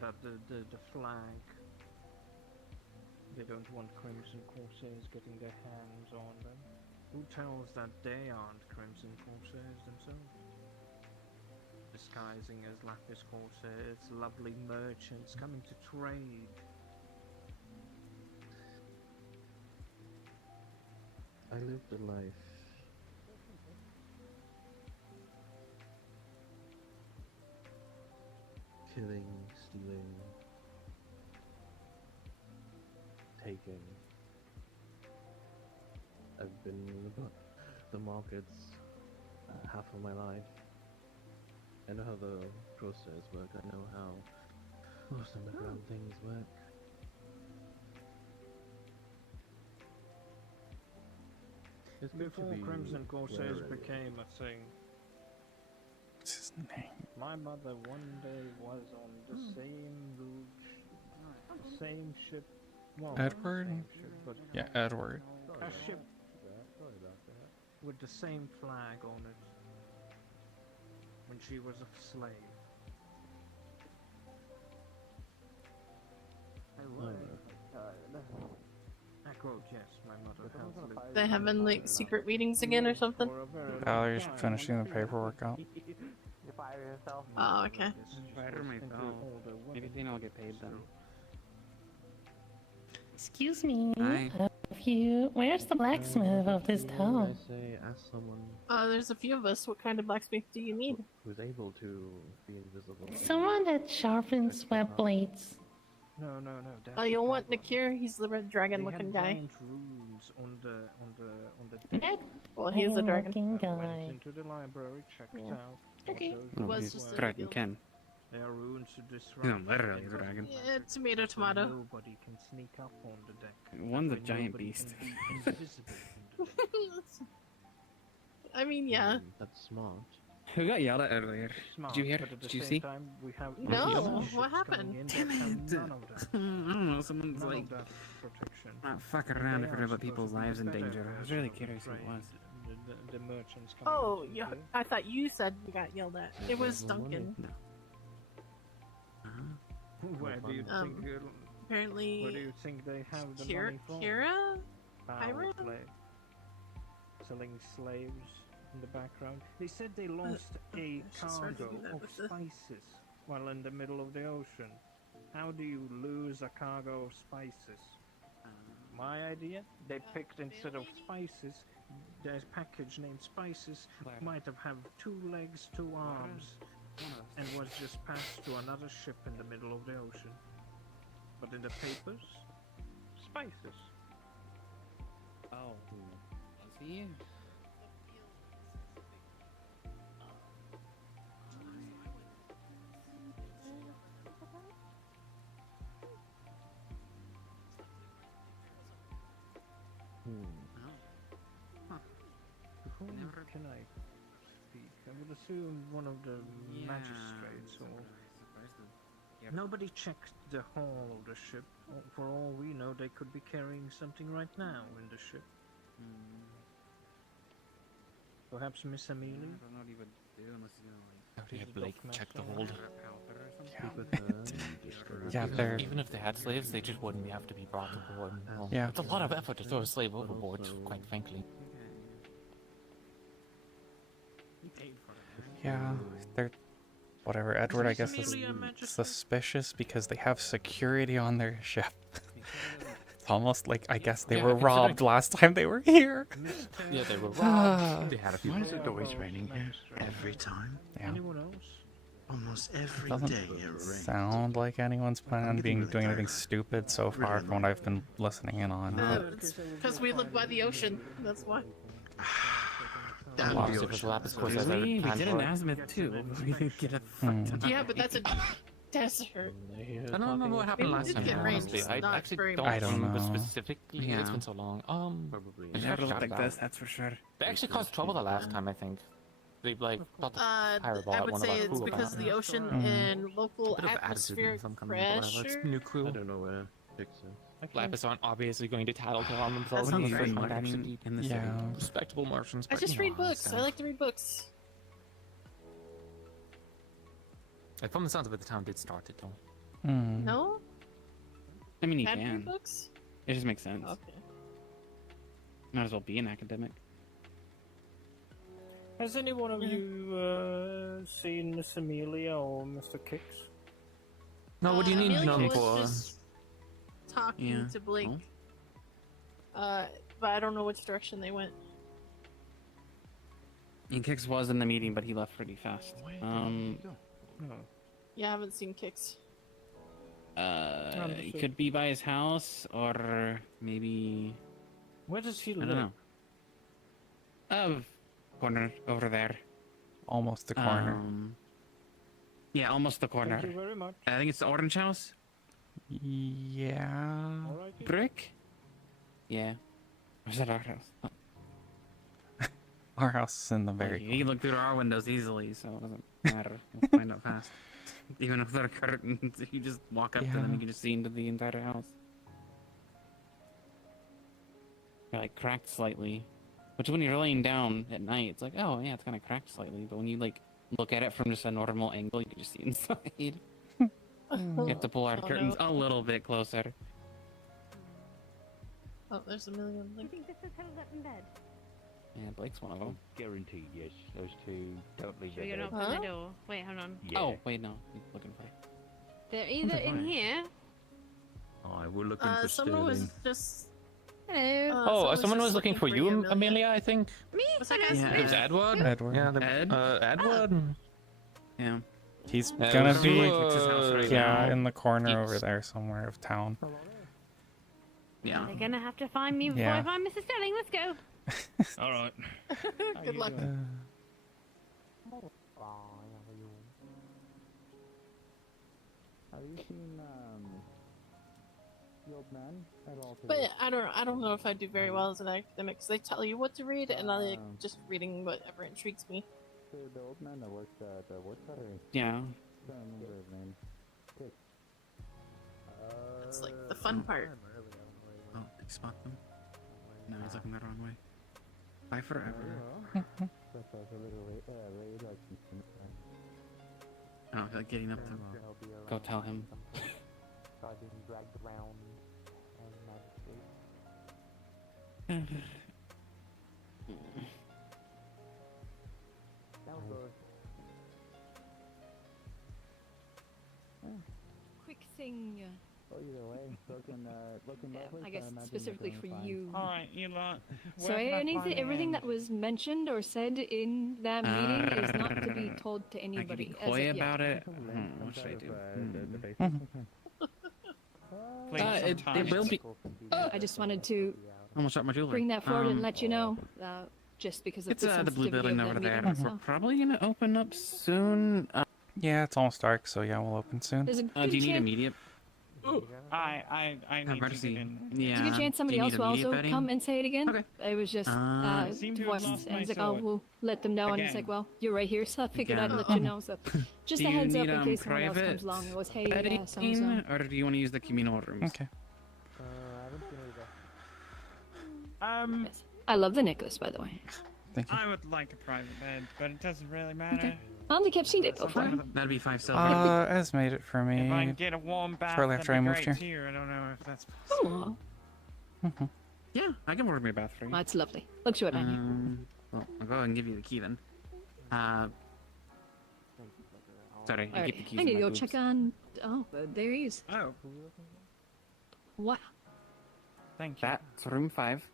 That the flag, they don't want Crimson Corsairs getting their hands on them. Who tells that they aren't Crimson Corsairs themselves? Disguising as Lapis Corsairs, lovely merchants coming to trade. I lived a life. Killing, stealing, taking. I've been in the markets half of my life. I know how the process work. I know how most underground things work. It's good to Before be Crimson Corsairs wary. became a thing, What's his name? my mother one day was on the same route, the same ship. Well, not the Edward? same ship, but Yeah, Edward. a ship with the same flag on it. when she was a slave. I quote, yes, my mother has lived. They having like secret meetings again or something? Valerie's finishing the paperwork out. You fire yourself? Oh, okay. Fire myself. Maybe then I'll get paid then. Excuse me. Hi. Where's the blacksmith of this town? I say, ask someone There's a few of us. What kind of blacksmith do you need? who's able to be invisible. Someone that sharpens web blades. No. Oh, you'll want Nakir. He's the red dragon-looking guy. Runes on the That Well, he's a dragon. looking I went guy. into the library, checked Yeah. out. Okay. what No, was he's just a Dragon guild. Ken. There are runes to disrupt. He's not literally a dragon. Yeah, tomato, tomato. Nobody can sneak up on the deck. One's a That way giant nobody beast. can be invisible on the deck. I mean, yeah. That's smart. Who got yelled at earlier? Smart, Did you hear? but at the Did you same see? time, we have No, ships what coming happened? in that Damn have it. none of that. I don't know. Someone's None like of that protection. not fucking And around they if it are about people's supposed to be lives in better danger. I was version really of the curious who it trade. was. The merchants coming Oh, into yeah. play. I thought you said you got yelled at. It was Duncan. No. Where do you Um, think? Apparently, Where do you think they have the Kira, money from? Kira? Power Hiram? play. Selling slaves in the background. They said they lost a it's just hard to cargo do that of with the- spices while in the middle of the ocean. How do you lose a cargo of spices? My idea? They picked instead of spices, there's a package named spices, might have 2 legs, 2 arms, and was just passed to another ship in the middle of the ocean. But in the papers, spices. Oh. Was he? To whom can I speak? I would assume one of the magistrates or... Nobody checked the hull of the ship. For all we know, they could be carrying something right now in the ship. Perhaps Miss Amelie? I don't know what he would do unless he's gonna like. Yeah, Blake, check the hold. Yeah, they're... Even if they had slaves, they just wouldn't have to be brought aboard. Well, Yeah. It's a lot of effort to throw a slave overboard, quite frankly. Yeah, they're... Whatever, Edward, I guess, is suspicious because they have security on their ship. It's almost like, I guess they Yeah, were considering- robbed last time they were here. Yeah, they were Ah. robbed. They had a few. Why is it always raining here? Every time? Yeah. Anyone else? Almost every Doesn't day it rains. sound like anyone's planning on doing anything stupid so far from what I've been listening in on. But Because we live by the ocean. That's why. Damn Wow, the so ocean. Lapis course has a We plan did for an it. azimuth too. We didn't get a Hmm. fuck ton. Yeah, but that's a desert. I don't remember what happened Maybe last it time, did get rain, honestly. just I not actually very don't much. I don't remember know. specifically. Yeah. It's been so long. Probably. It Never looked shut like down. this, that's for sure. They actually caused trouble the last time, I think. They like thought the I fireball at would one say of our it's crew because of the about. ocean Mhm. and local A bit of attitude atmospheric in some company, but whatever. It's pressure. new crew. I don't know where Dix is. Lapis aren't obviously going to tattletale on themselves. That in sounds the great. same I fashion. mean, in the Yeah. city. Respectable Martians. I but, just you know, read books. I understand. like to read books. From the sounds of it, the town did start it, though. Hmm. No? I mean, you Can't read can. books? It just makes sense. Okay. Might as well be an academic. Has any one of you seen Miss Amelia or Mr. Kicks? No, what do you need Amelia none was for? just talking Yeah. to Blake. Oh. But I don't know which direction they went. And Kix was in the meeting, but he left pretty fast. Yeah, I haven't seen Kicks. He could be by his house, or maybe Where does he I live? don't know. Corner over there. Almost the corner. Yeah, almost the corner. Thank you very much. I think it's the orange house. Yeah. Alrighty. Brick. Yeah. Or is that our house? Oh. Our house is in the very You can look through our windows easily, so it doesn't matter. We'll find out fast. Even if there are curtains, if you just walk up to them, Yeah. you can just see into the entire house. They're like cracked slightly. Which when you're laying down at night, it's like, oh yeah, it's kind of cracked slightly. But when you like look at it from just a normal angle. You can just see inside. You have to pull our curtains a little bit closer. Oh, there's a million. I think this is cuddled up in bed. Yeah, Blake's one of them. Guaranteed, yes. Those two don't leave Sure, their you're bed. not open the door. Wait, hold on. Yeah. Oh, wait, no. He's looking for it. They're either in here. Oh, we're looking for someone was Sterling. just. Oh, someone was looking for you, Amelia, I think. Me? What's that Yeah, It's Edward. Edward. Yeah, Ed? Edward. Yeah. He's gonna be right yeah now. in the corner over there somewhere of town. Yeah. They're gonna have to find me before Yeah. I find Mrs. Sterling. Let's go. All right. Good luck. Have you seen the old man at all today? But yeah, I don't know if I do very well as an academic because they tell you what to read, and I like just reading whatever intrigues me. The old man that works at the woodcutter. Yeah. I don't remember his name. Tick. It's like the fun part. Oh, did you spot them? No, he's looking the wrong way. Bye forever. That's a little raid like I don't feel like getting up to go tell him. being dragged around Quick thing. Oh, either way, looking lovely. I guess so imagine specifically you're for doing fine. you. Alright, you lot. So where can I find everything the that was mentioned or said in that meeting is not to be told to I can anybody. be as coy of yet. about it. What should I do? Please, It will be. I just wanted to Almost shot my jewelry. bring that forward and let you know, just because of It's the the blue sensitivity building of over that there. meeting. We're So. probably gonna open up soon. Yeah, it's almost dark, so yeah, we'll open soon. There's a Do good you need chance- immediate? I need to Emergency. get in. Yeah. There's a good chance somebody Do you else need will immediate also bedding? come and say it again. Okay. It was just I seem to have voiced, lost and my he's like, oh, sword. we'll let them know. And he's Again. like, well, you're right here, so I figured I'd Again. let you know. So just Do a you heads up need, in case someone else private comes along and goes, hey, bedding, so-and-so. or do you want to use the communal rooms? Okay. I love the necklace, by the way. Thank you. I would like a private bed, but it doesn't really matter. I only kept seeing it before. That'd be 5 silver. Ez made it for If I can me. get a warm bath, Shortly after I that'd be moved great here. too. I don't know if that's possible. Aw, Yeah, I can order me a bath for you. that's lovely. Look to it, man. Well, I'll go ahead and give you the key then. Sorry, I keep the keys I in need to my go boobs. check on. Oh, there he is. Oh, Wow, thank you. That's room 5.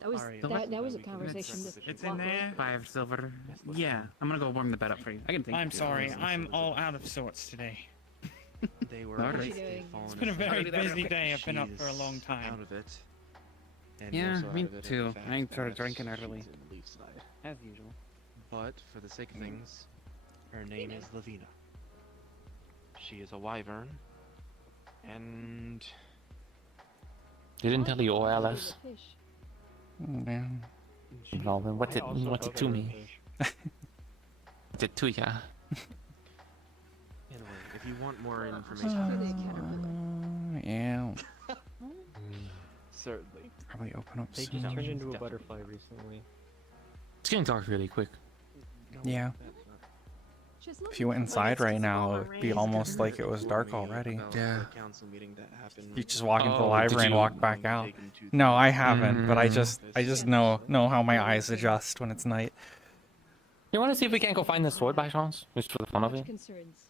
that was Sorry, that was a It's- conversation. with It's in Walker. there. 5 silver. Yeah, I'm gonna go warm the bed up for you. I can think. I'm sorry, I'm all out of sorts today. They were Alright. already Doing? fallen It's been a asleep. very Okay. busy day. I've been up for a She's long time. Out of it. And Yeah, also me out of it in too. the fact I started that drinking she's early. in Leafside. As usual. But for the sake of things, her name is Lavina. She is a wyvern, and Didn't tell you, Alice. Fish. Yeah. No, then what's it to me? What's it to ya? anyway, if you want more information, Yeah. certainly. Probably open up They soon. just turned into a butterfly recently. It's getting dark really quick. Yeah. Just If you went inside right now, it would be almost like it was dark already. Yeah. Council meeting that happened. You just walk into the Oh, library did and you- walk back out. No, I haven't, but I just know how my eyes adjust when it's night. You want to see if we can't go find the sword by chance? Just for the fun of it? Concerns.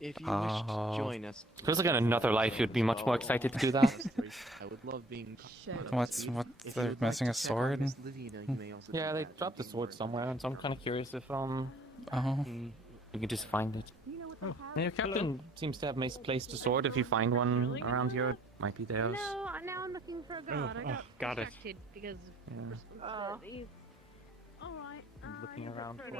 If you wish to Oh. join us, Feels like in another life you'd be much more excited to do that. I would love being. What's they're missing a sword? Yeah, they dropped the sword somewhere, and so I'm kind of curious if Oh. we can just find it. And your captain seems to have misplaced the sword. If you find one around here, it might be theirs. No, now I'm looking for a guard. I got distracted because of responsibilities. All right. Looking around for it.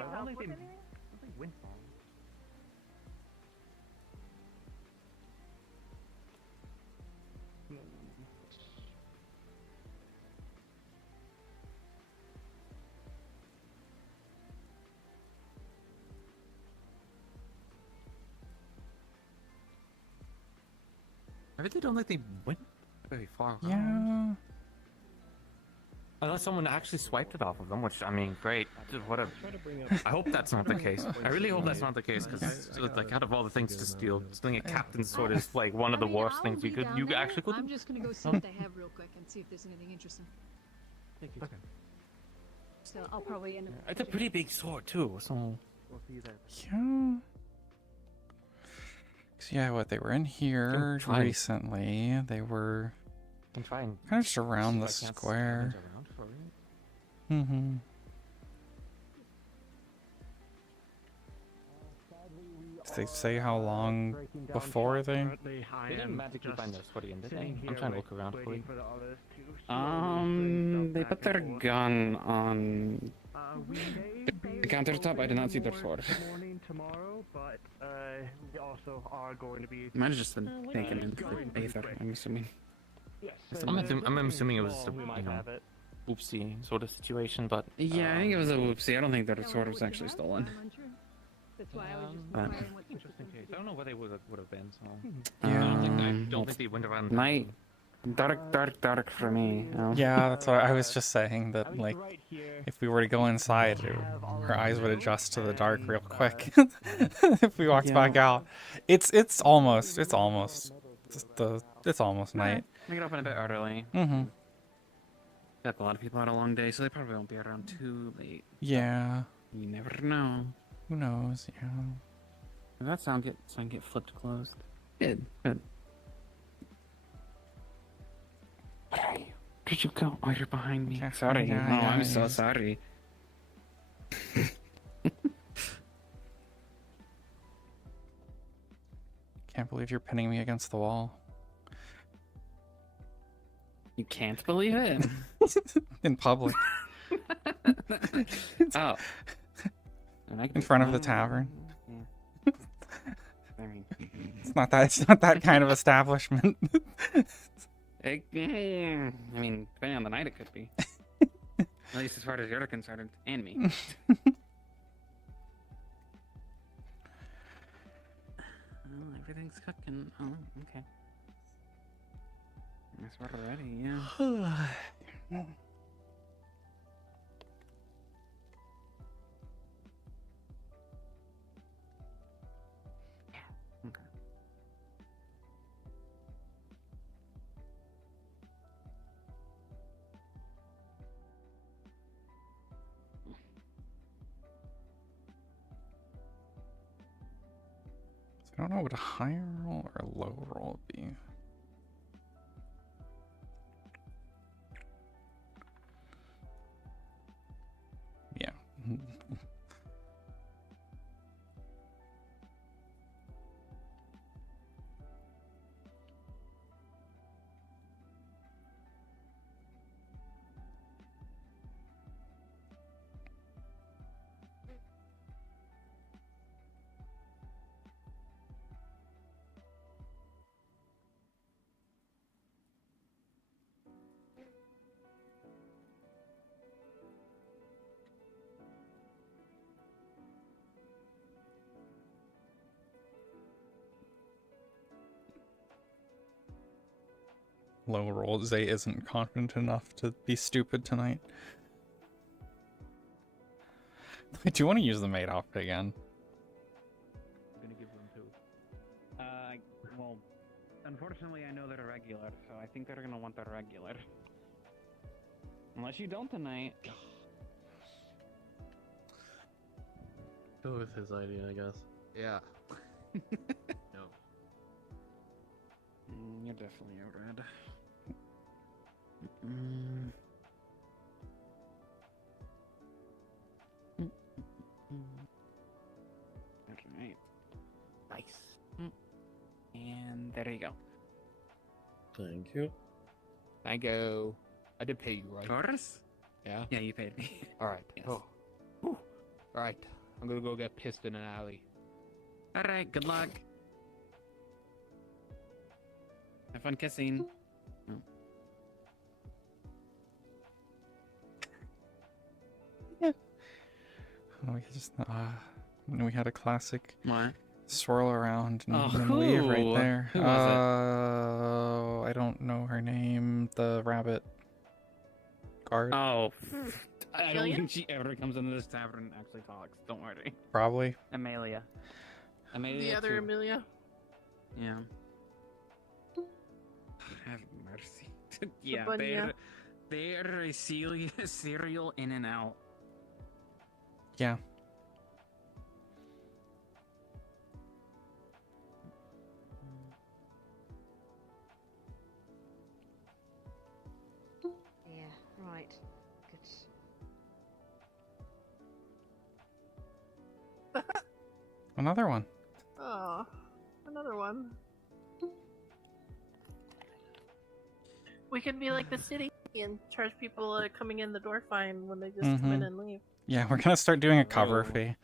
I really don't think they went very far. Yeah. Unless someone actually swiped it off of them, which, I mean, great. whatever. I hope that's not the case. I really hope that's not the case, because like out of all the things to steal, stealing a captain's sword is like one of the worst things you actually could do. I'm just gonna go see what they have real quick and see if there's anything interesting. Thank you. Okay. So I'll probably end up. It's a pretty big sword too, so. We'll see you then. Yeah. So yeah, what they were in here Fine. recently. They were I'm trying. kind of just around the See if I can't square. scavenge around for it. Mm-hmm. Did they say how long before they? They didn't magically find their sweaty end, did they? I'm trying to look around for you. They put their gun on the countertop. I did not see their sword. Tomorrow, but we also are going to be. Might have just been taken into the Aether, I'm assuming. I'm assuming it was a, We might you know, have it. oopsie sort of situation, but Yeah, I think it was a whoopsie. I don't think their sword was actually stolen. That's why I was just But- inquiring what just in case. I don't know where they would have been, so Yeah. I don't think they went around. Night. Dark for me. You know? Yeah, that's what I was just saying. That like, if we were to go inside, our eyes would adjust to the dark real quick. If we walked back out, it's almost night. We get open a bit early. Mm-hmm. Got a lot of people had a long day, so they probably won't be around too late. Yeah. You never know. Who knows? Yeah. Did that sound get flipped closed? Good. Where did you go? Oh, you're behind me. Sorry. Yeah, Oh, yeah, I'm so yeah. sorry. Can't believe you're pinning me against the wall. You can't believe it? In public. Oh. In front of the tavern. Yeah. I mean, It's not that kind of establishment. I mean, depending on the night, it could be. At least as far as you're concerned, and me. Oh, everything's cooking. Oh, okay. Guess we're ready, yeah. Okay. I don't know what a high roll or a low roll would be. Yeah. Low roll. Zay isn't confident enough to be stupid tonight. I do want to use the maid outfit again. I'm gonna give them two. Well, unfortunately, I know they're regular, so I think they're gonna want the regular. Unless you don't tonight. Go with his idea, I guess. Yeah. No. You're definitely a red. Alright. Nice. And there you go. Thank you. Thank you. I did pay you, right? Of course? Yeah? Yeah, you paid me. Alright. Yes. Oh. Whew. Alright. I'm gonna go get pissed in an alley. Alright, good luck. Have fun kissing. Oh. We had a classic What? swirl around and, Oh, and leave right who? there. Who was I don't know her name. The rabbit guard. Oh, I don't Amelia? think she ever comes into this tavern and actually talks. Don't worry. Probably. Amelia. Amelia. The other too. Amelia. Yeah. Have mercy. Yeah, Sabunya. they're a serial in and out. Yeah. Yeah, right. Good. Another one. Oh, another one. We could be like the city and charge people coming in the door fine when they just come in Mhm. and leave. Yeah, we're gonna start doing a cover fee.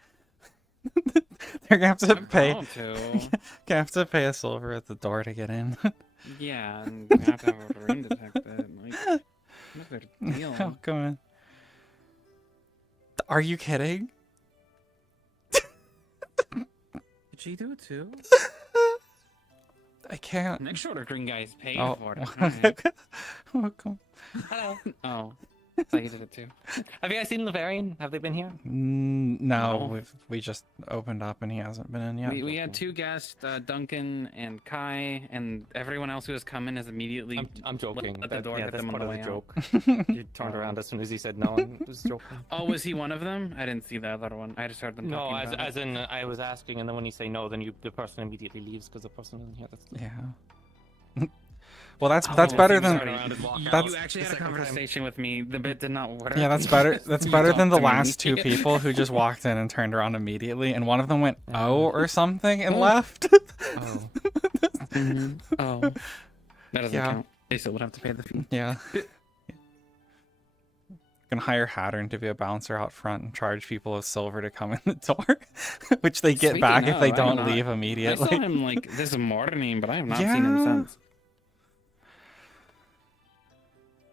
They're gonna have to pay. proud to. Gonna have to pay a silver at the door to get in. Yeah, and you have to have a room detected. Like, what's their deal? Oh, come on. Are you kidding? Did she do it too? I can't. Next shorter green guys paid Oh, for it. Alright. welcome. Hello. Oh, So you did it too. Have you guys seen Lavarian? Have they been here? No, No. we just opened up and he hasn't been in yet. We had two guests, Duncan and Kai, and everyone else who has come in has immediately. I'm joking. At the door, yeah, hit that's them on part the of way the out. joke. You turned around as soon as he said no and was joking. Oh, was he one of them? I didn't see the other one. I just heard them No, talking about as in I was asking, and then when you say no, then the person immediately leaves because the person isn't here. That's Yeah. Well, that's Oh, better you than started- that's You actually had a conversation with me. The bit did not work. yeah, that's better. That's You better than talked the to me. last two people who just walked in and turned around immediately, and one of them went oh or something and left. Oh. Oh. That doesn't count. They still would have to pay the fee. Yeah. Gonna hire Hattern to be a bouncer out front and charge people a silver to come in the door, which they get Speaking back if they of, I don't have not- leave I immediately. saw him like this morning, but I have not seen him Yeah. since.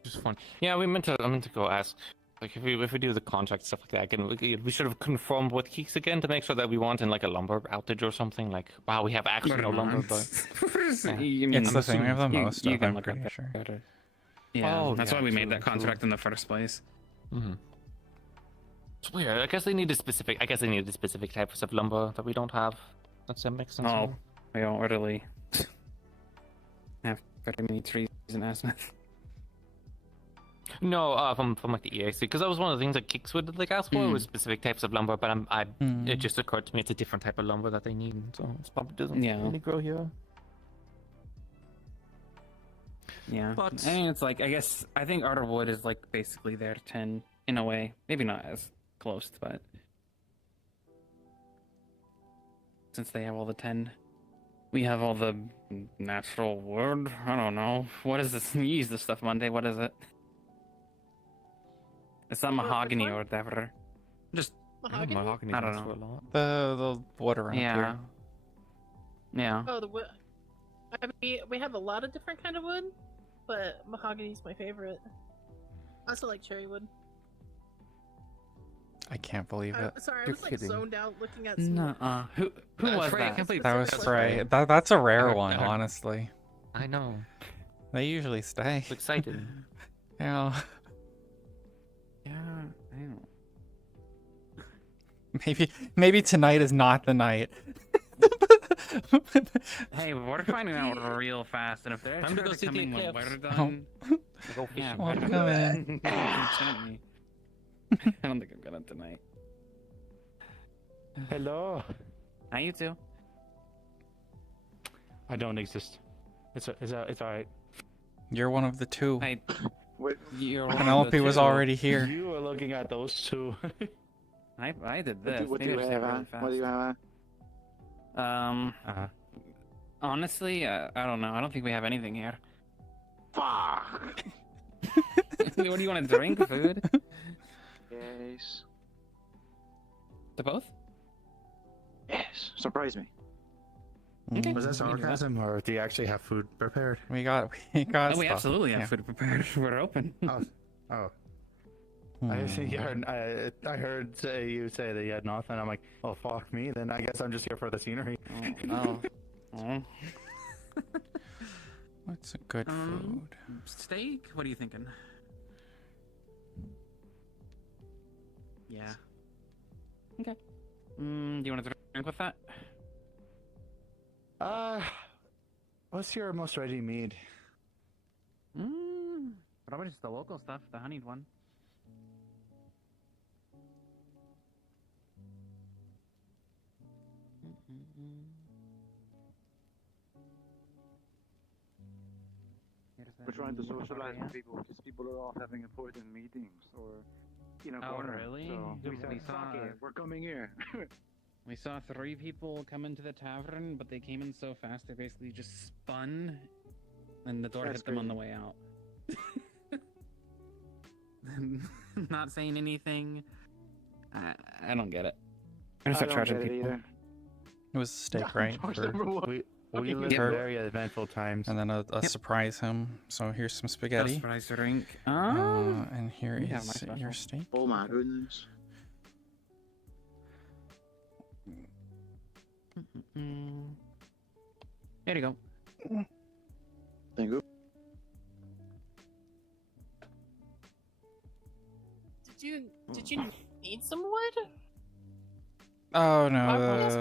just fun. Yeah, I meant to go ask. Like if we do the contract stuff like that again, we should have confirmed with Keeks again to make sure that we weren't in like a lumber outage or something. Like wow, we have actually no lumber, but yeah. It's the thing we have the You- most you of. can I'm look up pretty that sure. better. Yeah, Oh, that's yeah, why we made true, that contract true. in the first place. Mm-hmm. It's weird. I guess they need a specific. I guess they need a specific types of lumber that we don't have. That makes sense. Oh, we don't really have very many trees in Asmith. No, from like the EAC, because that was one of the things that Kicks would like ask for was specific types of lumber. But it just occurred to me it's a different type of lumber that they need, so it's probably doesn't really grow here. Yeah, But- I mean, it's like I think Art of Wood is like basically their 10 in a way. Maybe not as close, but since they have all the 10, we have all the natural wood. I don't know what is this. You use this stuff Monday. What is it? It's not mahogany or whatever. Just Mahogany? I don't know. The wood around Yeah. here. Yeah. Oh, the wood. I mean, we have a lot of different kind of wood, but mahogany's my favorite. I also like cherry wood. I can't believe it. Sorry, I You're was like kidding. zoned out looking at some. Nuh-uh. Who was Frey, I that? can't believe That was that's Frey. Frey. That's a rare heard- one, I heard- honestly. I know. They usually stay. I'm excited. Yeah. Yeah, I don't. Maybe tonight is not the night. Hey, we're finding out real fast, and if they're Time to trying go to see come the in when eclipse. we're done, Go yeah, fishing. Well, better come in. enchant me. I don't think I'm gonna tonight. Hello. How you two? I don't exist. It's alright. You're one of the two. Hey, you're one of Penelope the was two. already here. You were looking at those two. I did this. What do They you did have? really What do you fast. have? Honestly, I don't know. I don't think we have anything here. Fuck. What do you want to drink? Food? Yes. To both? Yes. Surprise me. Okay. Was that sarcasm, or do you actually have food prepared? We got Oh, stuff. we absolutely have Yeah. food prepared. We're open. Oh. I think I heard you say that you had nothing. I'm like, oh fuck me. Then I guess I'm just here for the scenery. Oh. Oh. What's a good food? Steak? What are you thinking? Yeah. Okay. Do you want to drink with that? What's your most ready mead? Probably just the local stuff, the honeyed one. We're trying to socialize with people because people are off having important meetings or in a Oh, corner. really? So we said, We fuck saw- it, we're coming here. We saw 3 people come into the tavern, but they came in so fast they basically just spun, and the door That's hit them on great. the way out. Not saying anything. I don't get it. I'm gonna start charging people. It was a steak, right? We live in Kurt. very eventful times. And then a surprise him. So here's some spaghetti. Surprise drink. And here We have is my special. your steak. Oh my goodness. There you go. Thank you. Did you need some wood? Oh Lapis?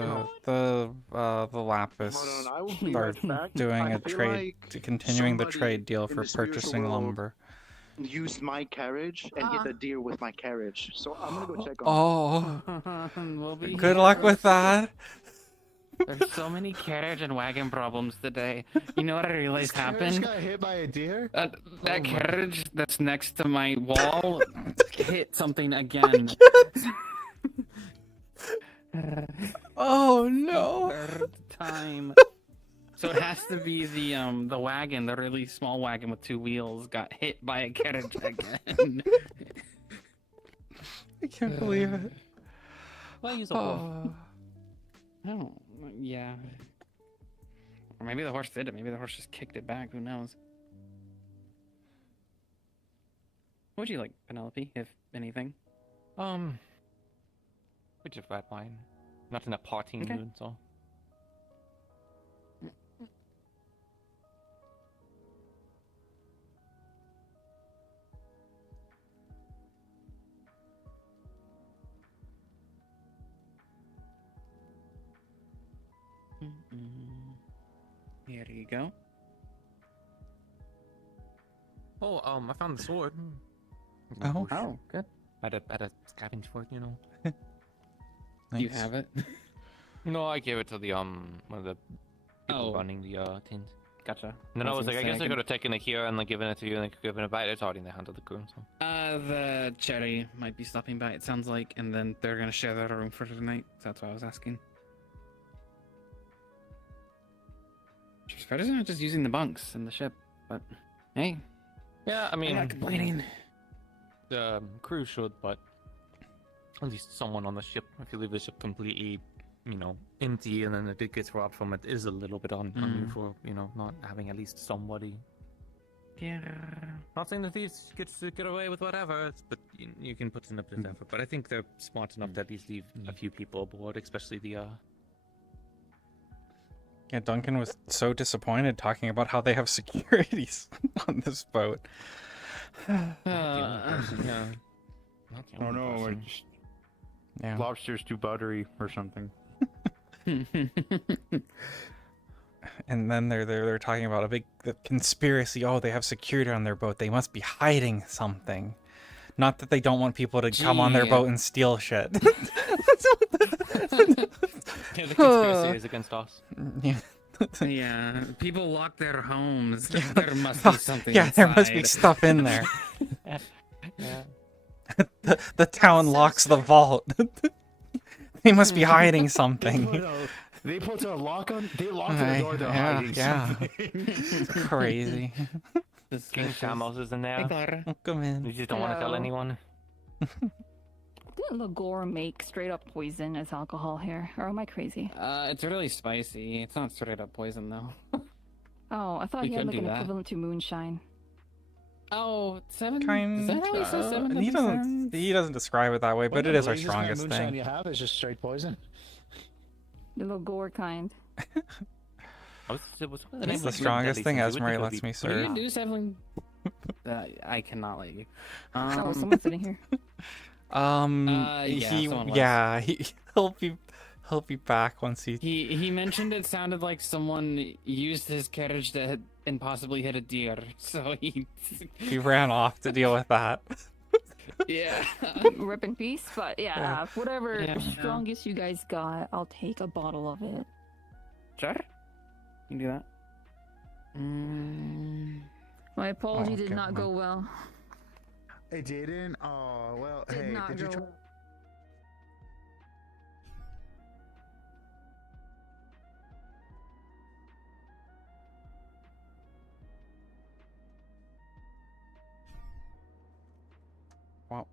no, the lapis Hold on, I will be are right back. doing I a feel trade, like continuing the somebody trade deal in for the spiritual purchasing world lumber. Used my carriage and hit a deer with my carriage. So I'm gonna go check on Oh, We'll be good here. luck with that. There's so many carriage and wagon problems today. You know what I realized Carriage happened? got hit by a deer? That carriage that's next to my wall hit something again. Oh no! Third time. So it has to be the wagon, the really small wagon with 2 wheels, got hit by a carriage again. I can't believe it. Well, use a wolf. Oh, yeah. Or maybe the horse did it. Maybe the horse just kicked it back. Who knows? What would you like, Penelope, if anything? Which of red wine? Not in a partying Okay. mood, so. Here you go. Oh, I found the sword. Oh. Oh, good. At a scavenge for it, you know. You Nice. have it? No, I gave it to the one of the people Oh. running the tint. Gotcha. And then I was like, I guess I could could have taken it here and like given it to you and like given it back. It's already in the hand of the crew. So. The Cherry might be stopping by, it sounds like, and then they're gonna share their room for tonight. So that's why I was asking. Freddy's not just using the bunks in the ship, but hey. Yeah, I mean, I'm not complaining. The crew should, but at least someone on the ship. If you leave the ship completely, you know, empty, and then it gets robbed from it, is a little bit on you for, you know, not having at least somebody. Yeah. Not saying that thieves get away with whatever, but you can put in a bit of effort. But I think they're smart enough to at least leave a few people aboard, especially the Yeah, Duncan was so disappointed talking about how they have securities on this boat. yeah. Oh no, we're just Yeah. lobsters too buttery or something. And then they're talking about a big conspiracy. Oh, they have security on their boat. They must be hiding something. Not that they don't want people to come on their Gee. boat and steal shit. Yeah, the conspiracy is against us. Yeah. Yeah, people lock their homes. There must be something. Yeah, there must be inside. stuff in there. Yeah. The town locks the vault. They must be hiding something. They put a lock on. They lock the door. They're hiding something. It's crazy. King Shamos is in there. Come in. You just don't want to tell Hello. anyone. Didn't Lagor make straight up poison as alcohol here? Or am I crazy? It's really spicy. It's not straight up poison though. Oh, I thought We he had could like do an that. equivalent to moonshine. Oh, 7. Kind. Is that how he says 7? He doesn't describe it that way, but it is our strongest moonshine thing. you have is just straight poison. The Lagor kind. It's the strongest thing Esmery lets me You serve. can do 7. I cannot let you. Oh, someone's sitting here. He'll be back once He mentioned it sounded like someone used his carriage to hit, and possibly hit a deer, so he ran off to deal with that. Yeah. Rip in peace, but yeah, whatever Yeah. strongest you guys got, I'll take a bottle of it. Sure. You can do that. My apology did not go well. Hey, Jaden. Oh, well, Did hey, not did you go try? well. Wow.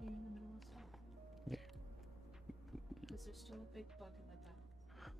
You're in the middle of stuff. Is there still a big bug in the back?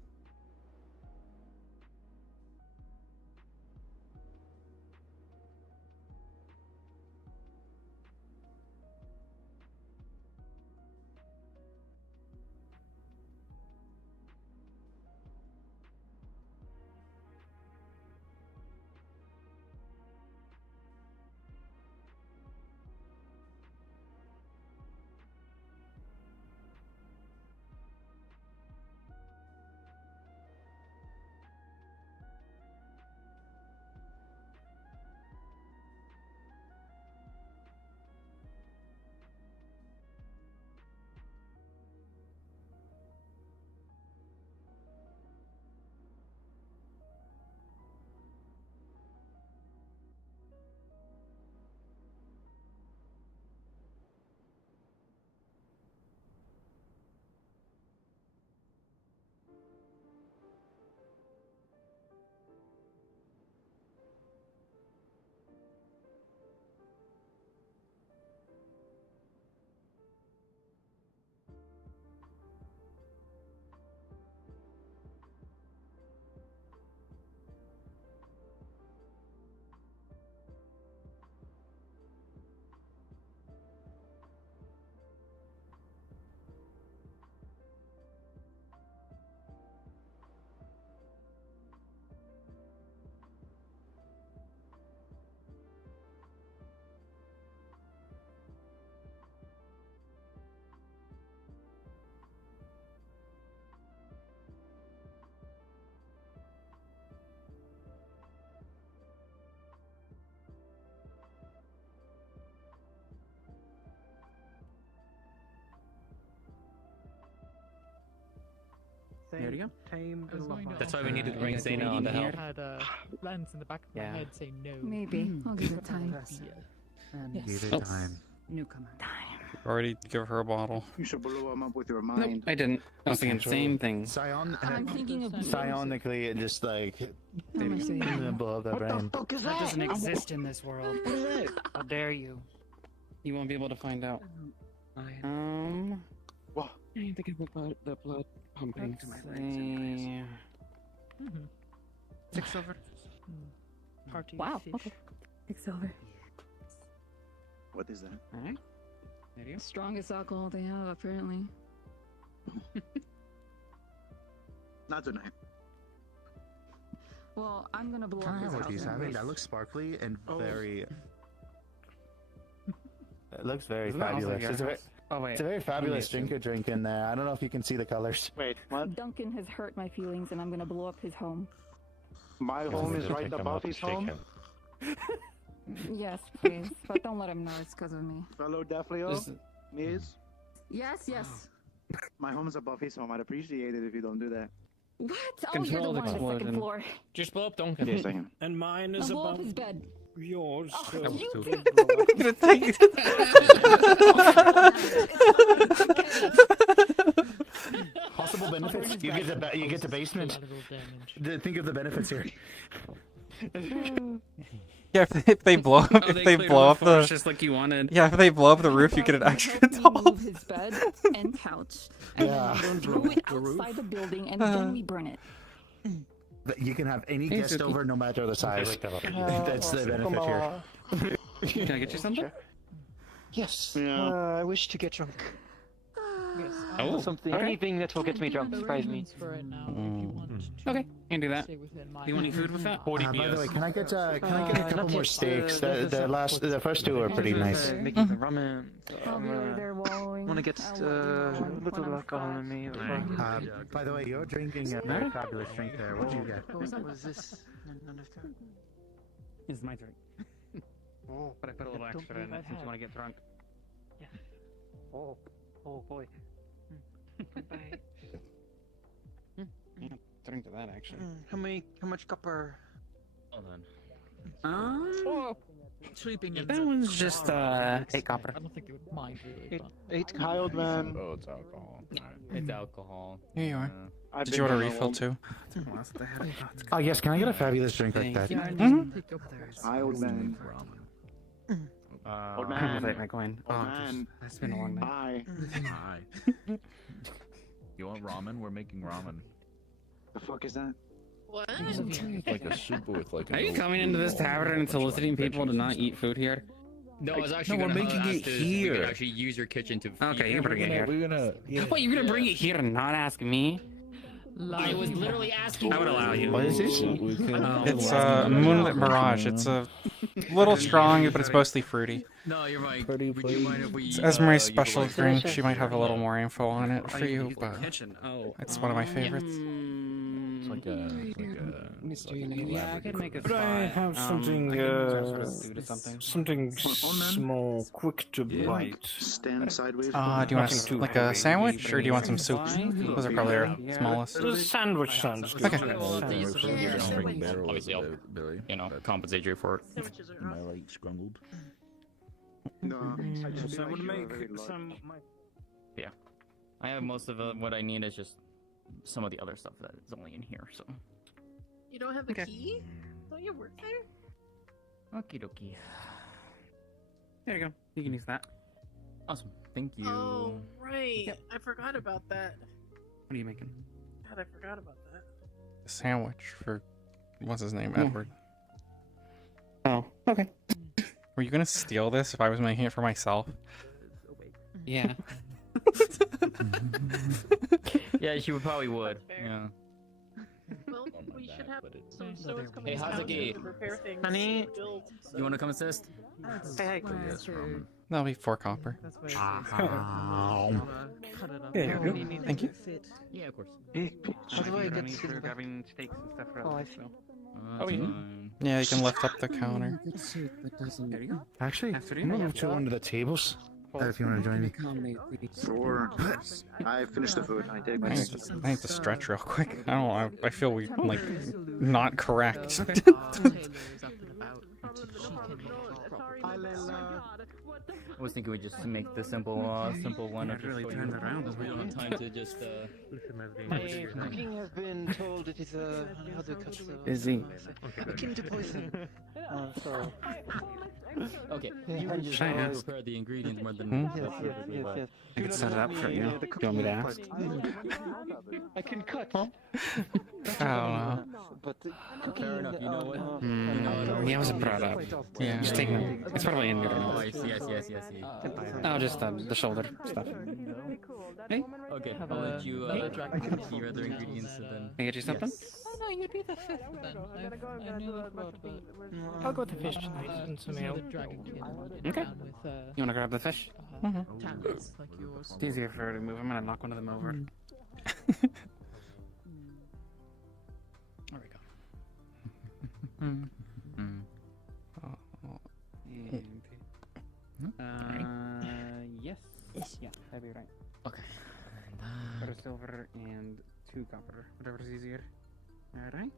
There you go. Tame I was going to That's why offer we needed to bring if the Zeyna on to lady help. had lands in the back of Yeah. my head say no. Maybe. I'll give it time. Yes. Give it time. Newcomer. Already give her a bottle. You should blow him up with your Nope, mind. I didn't. I was thinking the same thing. I'm thinking of Psionically, it just like blow that brain. That doesn't exist in this world. What is that? How dare you? You won't be able to find out. What? I think the blood pumping. Mm-hmm. 6 over. Party. Wow. Fish. Okay. It's over. What is that? Alright. There you go. Strongest alcohol they have, apparently. Not tonight. Well, I'm gonna blow Can I up have his what house. he's having? anyways. That looks sparkly and Oh. very. It looks very Isn't that also fabulous. your It's a, house? Oh wait. it's a very fabulous drink in there. I don't know if you can see the colors. Wait, what? Duncan has hurt my feelings, and I'm gonna blow up his home. My home is right above his home. Yes, please, but don't let him know it's because of me. Fellow Defleo, This- Miz, Yes, yes. my home is above his home. I'd appreciate it if you don't do that. What? Oh, Controlled you're the one on the second explosion. floor. Just blow up Duncan. Yes, I am. And mine I'll is blow up above his bed. yours. Oh, so- you too. did. I'm gonna take it. Possible benefits. You get the basement. Think of the benefits here. Yeah, if they blow up, Oh, if they they cleared blow all up the floors the just like you wanted. yeah, if they blow up the roof, you get an extra doll. Move his bed and couch, and Yeah. then throw it outside the building, and then we burn it. But you can have any Hey, guest Suki. over, no matter the size. That's the benefit here. Can I get you something? Yes. Yeah. I wish to get drunk. Yes. Oh, Something, alright. anything that will get me drunk. Surprise me. For it now, if you want. Okay, can do that. Do you want any food with that? By the way, can I get a couple more steaks? The first two are pretty nice. Making the ramen. They're wallowing. Want to get a little alcohol in me? By the way, you're drinking a very fabulous drink there. What did you get? What is this? None of that. It's my drink. But I put a little extra in it since you want to get drunk. Yeah. Oh boy. Bye. Yeah, drink to that actually. How much copper? Hold on. Sleeping in That one's just 8 copper. I don't think they would mind really. Eight child man. Oh, it's alcohol. It's alcohol. Here you are. Did you want a refill too? Oh yes, can I get a fabulous drink like that? Child man. Old man. My coin. Old man. That's been a long night. Bye. Hi. You want ramen? We're making ramen. The fuck is that? What? It's like a soup with like. Are you coming into this tavern and soliciting people to not eat food here? No, I was actually we're gonna making ask it if here. We could actually use your kitchen to. Okay, you bring it here. We're gonna. Yeah. What, you're gonna bring it here and not ask me? I was literally asking. I would allow you. What is this? It's Moonlit Mirage. It's a little strong, but it's mostly fruity. No, you're right. Would you mind if we? It's Esme's special drink. She might have a little more info on it for you, but it's one of my favorites. It's like a. Yeah, I could make a Could I have something, something Oh, small, quick to bite? Stand sideways. Do you want like a sandwich, or do you want some soup? Those are probably our smallest. The sandwich sounds good. Okay. Obviously, I'll compensate you for it. Am I like scrumbled? No. So I would make some. Yeah, I have most of what I need. Is just some of the other stuff that is only in here. So. You don't have a key? Don't you work there? Okie dokie. There you go. You can use that. Awesome. Thank you. Oh, right. Yep. I forgot about that. What are you making? God, I forgot about that. A sandwich for what's his name, Edward. Oh, okay. Were you gonna steal this if I was making it for myself? Yeah. Yeah, she probably would. Yeah. Well, we should have some stores coming Hey, Hazuki. to repair things. Honey. to build, so. You want to come assist? Hey. That'll be 4 copper. Thank you. Yeah, of course. How do I get for to grabbing steaks and stuff for Oh, I us, see. so. Oh, yeah. Yeah, you can lift up the counter. There you go. Actually, After I'm gonna move to one of the tables. If you want to join me. Sure. I finished the food. I take my. I need to stretch real quick. I don't. I feel we like not correct. I was thinking we just make the simple one. I'd really turn that around. We don't have time to just. Cooking has been told it is how do you cut the... Busy. Akin to poison. So... Okay, you can just prepare the ingredients more than. Yes. I can set it up for you. Do you want me to ask? I can cut. I don't know. But fair enough. You know what? Yeah, it wasn't brought up. Yeah, just take note. It's probably in your Oh, notes. yes. Oh, just the shoulder stuff. Hey, Okay, I'll let you see your other ingredients and then. can I get you something? Oh no, you'd be the fifth then. I knew that about I'll go with the fish tonight and some ale. the dragon kid Okay. down with You wanna grab the fish? talents like yours. It's easier for her to move. I'm gonna knock one of them over. There we go. Yes. Yeah, that'd be right. Okay. Put a silver and 2 copper, whatever's easier. Alright.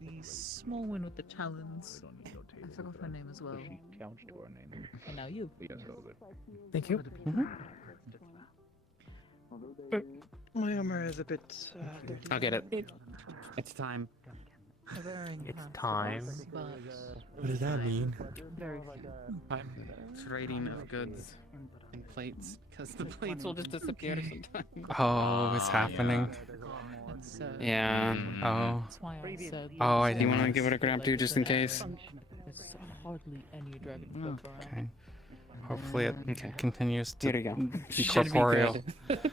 The small one with the talons. I forgot her name as well. She counts to our name. And now you. Yes, all good. Thank you. My armor is a bit. I'll get it. It's time. It's time. What does that mean? Very I'm trading of goods and plates, because the plates will just disappear sometime. Oh, it's happening. Yeah. Oh. That's why I said. Oh, I Do you didn't. want to give it a grab too, just in case? There's hardly any dragon folk around. Okay. Hopefully it continues to Here we go. be Should be corporeal. good.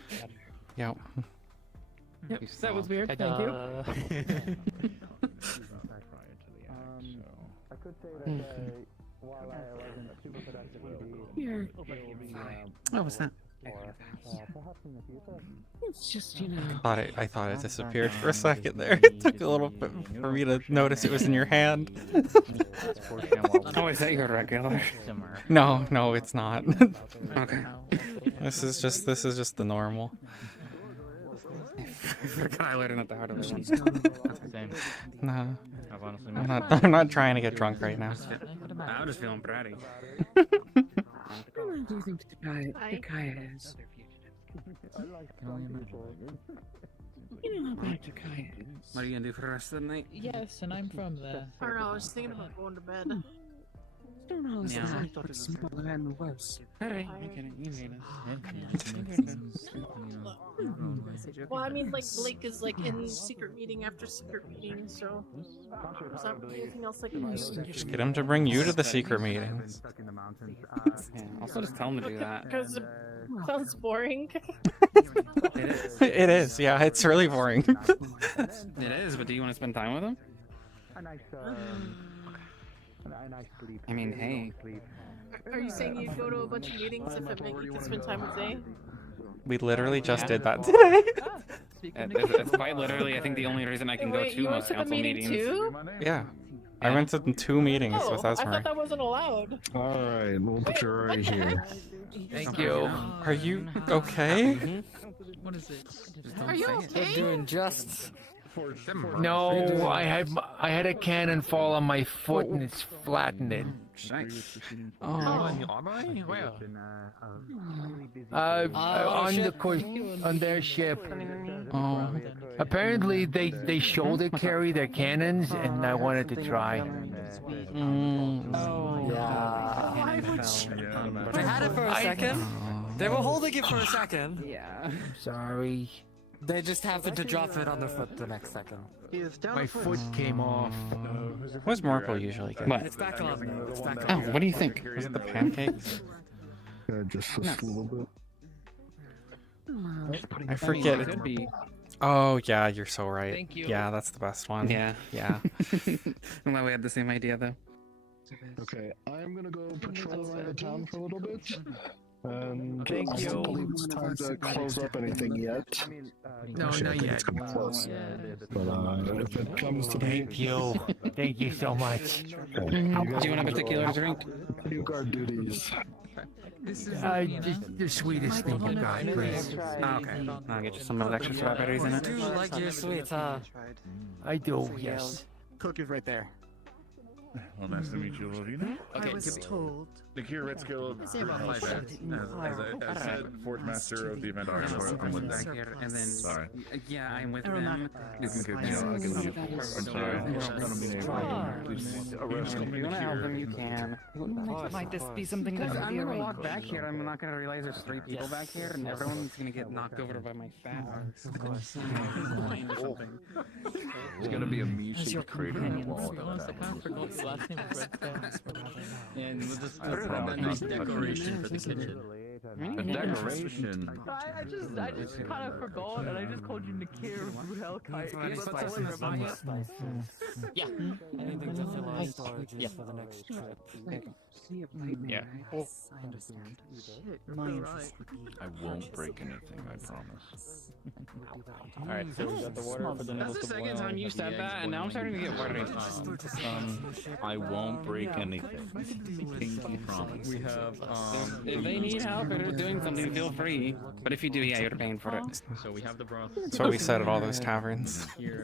Yep. Yep, that was weird. Thank you. I could say that while I wasn't super productive Here. What was that? perhaps in the future. It's just, you know. I thought it disappeared for a second there. It took a little bit for me to notice it was in your hand. Oh, is that your regular? No, it's not. Okay. This is just the normal. I forgot I learned at the hard way once. No. I've honestly I'm not trying to get drunk right now. I'm just feeling bratty. Do you think the guy is? You know how bad Jakai is. What are you gonna do for the rest of the night? Yes, and I'm from there. I don't know, I was thinking about going to bed. Don't know, Yeah. I thought it's smaller and the worse. Alright, I get it. You made Well, I mean, like, Blake is, like, in secret meeting after secret meeting, so... Is that anything else I can do? Just get him to bring you to the secret meetings. Yeah, also just tell him to do that. Because it sounds boring. It is, yeah, it's really boring. It is, but do you want to spend time with him? A nice sleep. I mean, hey. Are you saying you'd go to a bunch of meetings if it meant you could spend time with Zay? We literally just did that today. It's quite literally, I think, the only reason I can go to most council meetings. Too? Yeah. I went to 2 meetings Oh, with I Esmer. thought that wasn't allowed. Alright, we'll put you right here. Thank you. Are you okay? What is it? Are you okay? Doing just. No, I had a cannon fall on my foot and it's flattened it. Nice. On their ship. Apparently they shoulder carry their cannons, and I wanted to try. Why would you? They had it for a second. They were holding it for a second. Yeah. Sorry. They just happened to drop it on their foot the next second. My foot came off. What's Merkel usually get? What? It's back on though. It's back Oh, on. what do you think? Was it the pancakes? Just a little bit. I forget. It could be. Oh, yeah, you're so right. Thank you. Yeah, that's the best one. Yeah. Yeah. I'm glad we had the same idea, though. Okay, I'm gonna go patrol around the town for a little bit. And Thank I you. don't believe it's time to close up anything yet. No, Actually, I not think yet. it's gonna close. But if it comes to Thank you. Thank you so much. you Do you want a particular drink? You guard duties. Just the sweetest thing you got, please. Oh, okay. I'll get you some of those extra strawberries in it. Do you like your sweets, huh? I do, yes. Cookie's right there. Well, nice to meet you, Lavina. I was told. Nikir Ritzkill, I say about 5 minutes. as I said, Forge Master of the event. I'm with Back them. here, and then Sorry. yeah, I'm with them. You can continue. I can leave. I'm sorry. I don't mean to please arrest me. If you want to help them, you can. Might this be something that I'm gonna walk back here. I'm not gonna realize there's 3 people back here, and everyone's gonna get knocked over by my fat ass. There's gonna be a measly crater in the wall. And we'll just put a nice decoration for the kitchen. A decoration. I just kind of forgot, and I just called you Nakir Rudelkai. That's all I remember. Yeah. Anything to fill our storages for the next trip. Yeah. I understand. I won't break anything, I promise. Alright, so we got the water for the That's the second time you said that, and now I'm starting to get worried. I won't break anything. Pinky promise. We have, If they need help or they're doing something, feel free. But if you do, yeah, you're paying for it. so we have the broth. That's what we said at all those taverns. Here,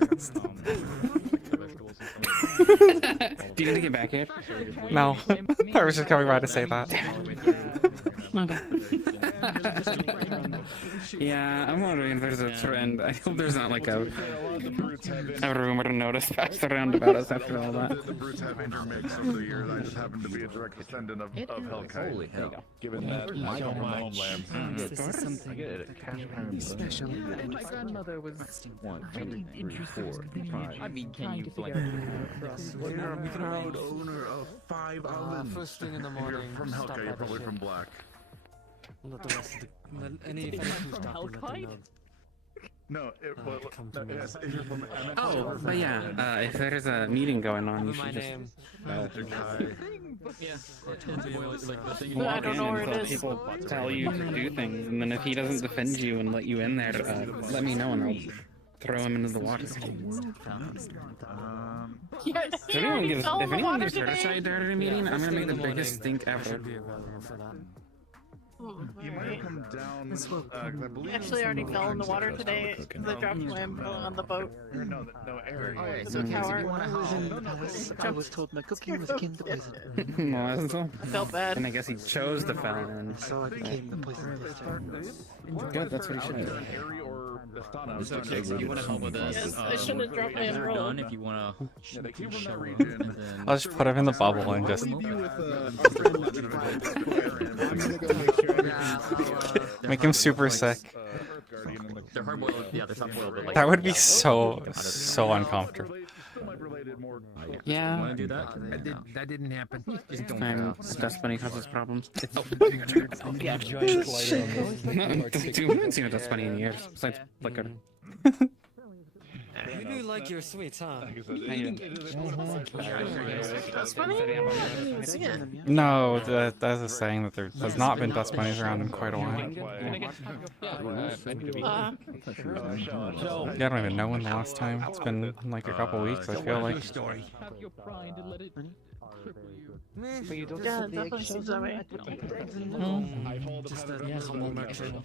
Do you need to get back here? No. I was just coming by to say that. Yeah, I'm wondering if there's a trend. I hope there's not like a rumor to notice passed around about us after all that. The brutes have intermixed over the years. I just happen to be a direct descendant of Hellkite. Holy hell. Given that I don't know homeland. This is something special. My grandmother was 1, 2, 3, 4, 5. I mean, can you like? You're a proud owner of 5 islands. First thing in the If you're morning. from stop Hellkite, by you're the probably ship. from Black. Let the rest of the any crew stop and let them know. No, if you're from, Oh, but yeah, if there's a meeting going on, you should just I don't know where it is. People tell you to do things, and then if he doesn't defend you and let you in there, let me know and I'll throw him into the water. If anyone gives certified during a meeting, I'm gonna make the biggest stink ever. You might have come down. I believe Actually, I already fell in the water today because I dropped my umbrella on the boat. No, Eric. The tower. I was told my cooking was akin to poison. I felt bad. And I guess he chose to fell in. So I became the poison. Good, that's what he should do. It's okay, if you want to help with this, Yes, I shouldn't have dropped my umbrella. done, if you want to... They came from that region. I'll just put him in the bubble and just make him super sick. They're hard-boiled, yeah, they're soft-boiled, but like... That would be so uncomfortable. Yeah. Want to do that? That didn't happen. I'm Dust Bunny causes problems. Yeah, We haven't seen a Dust Bunny in years, besides Flicker. You do like your sweets, huh? That's funny. No, that's a saying that there has not been dust bunnies around in quite a while. Yeah, I don't even know when the last time. It's been like a couple weeks, I feel like. Yeah, it definitely seems that way. Just a humble merchant.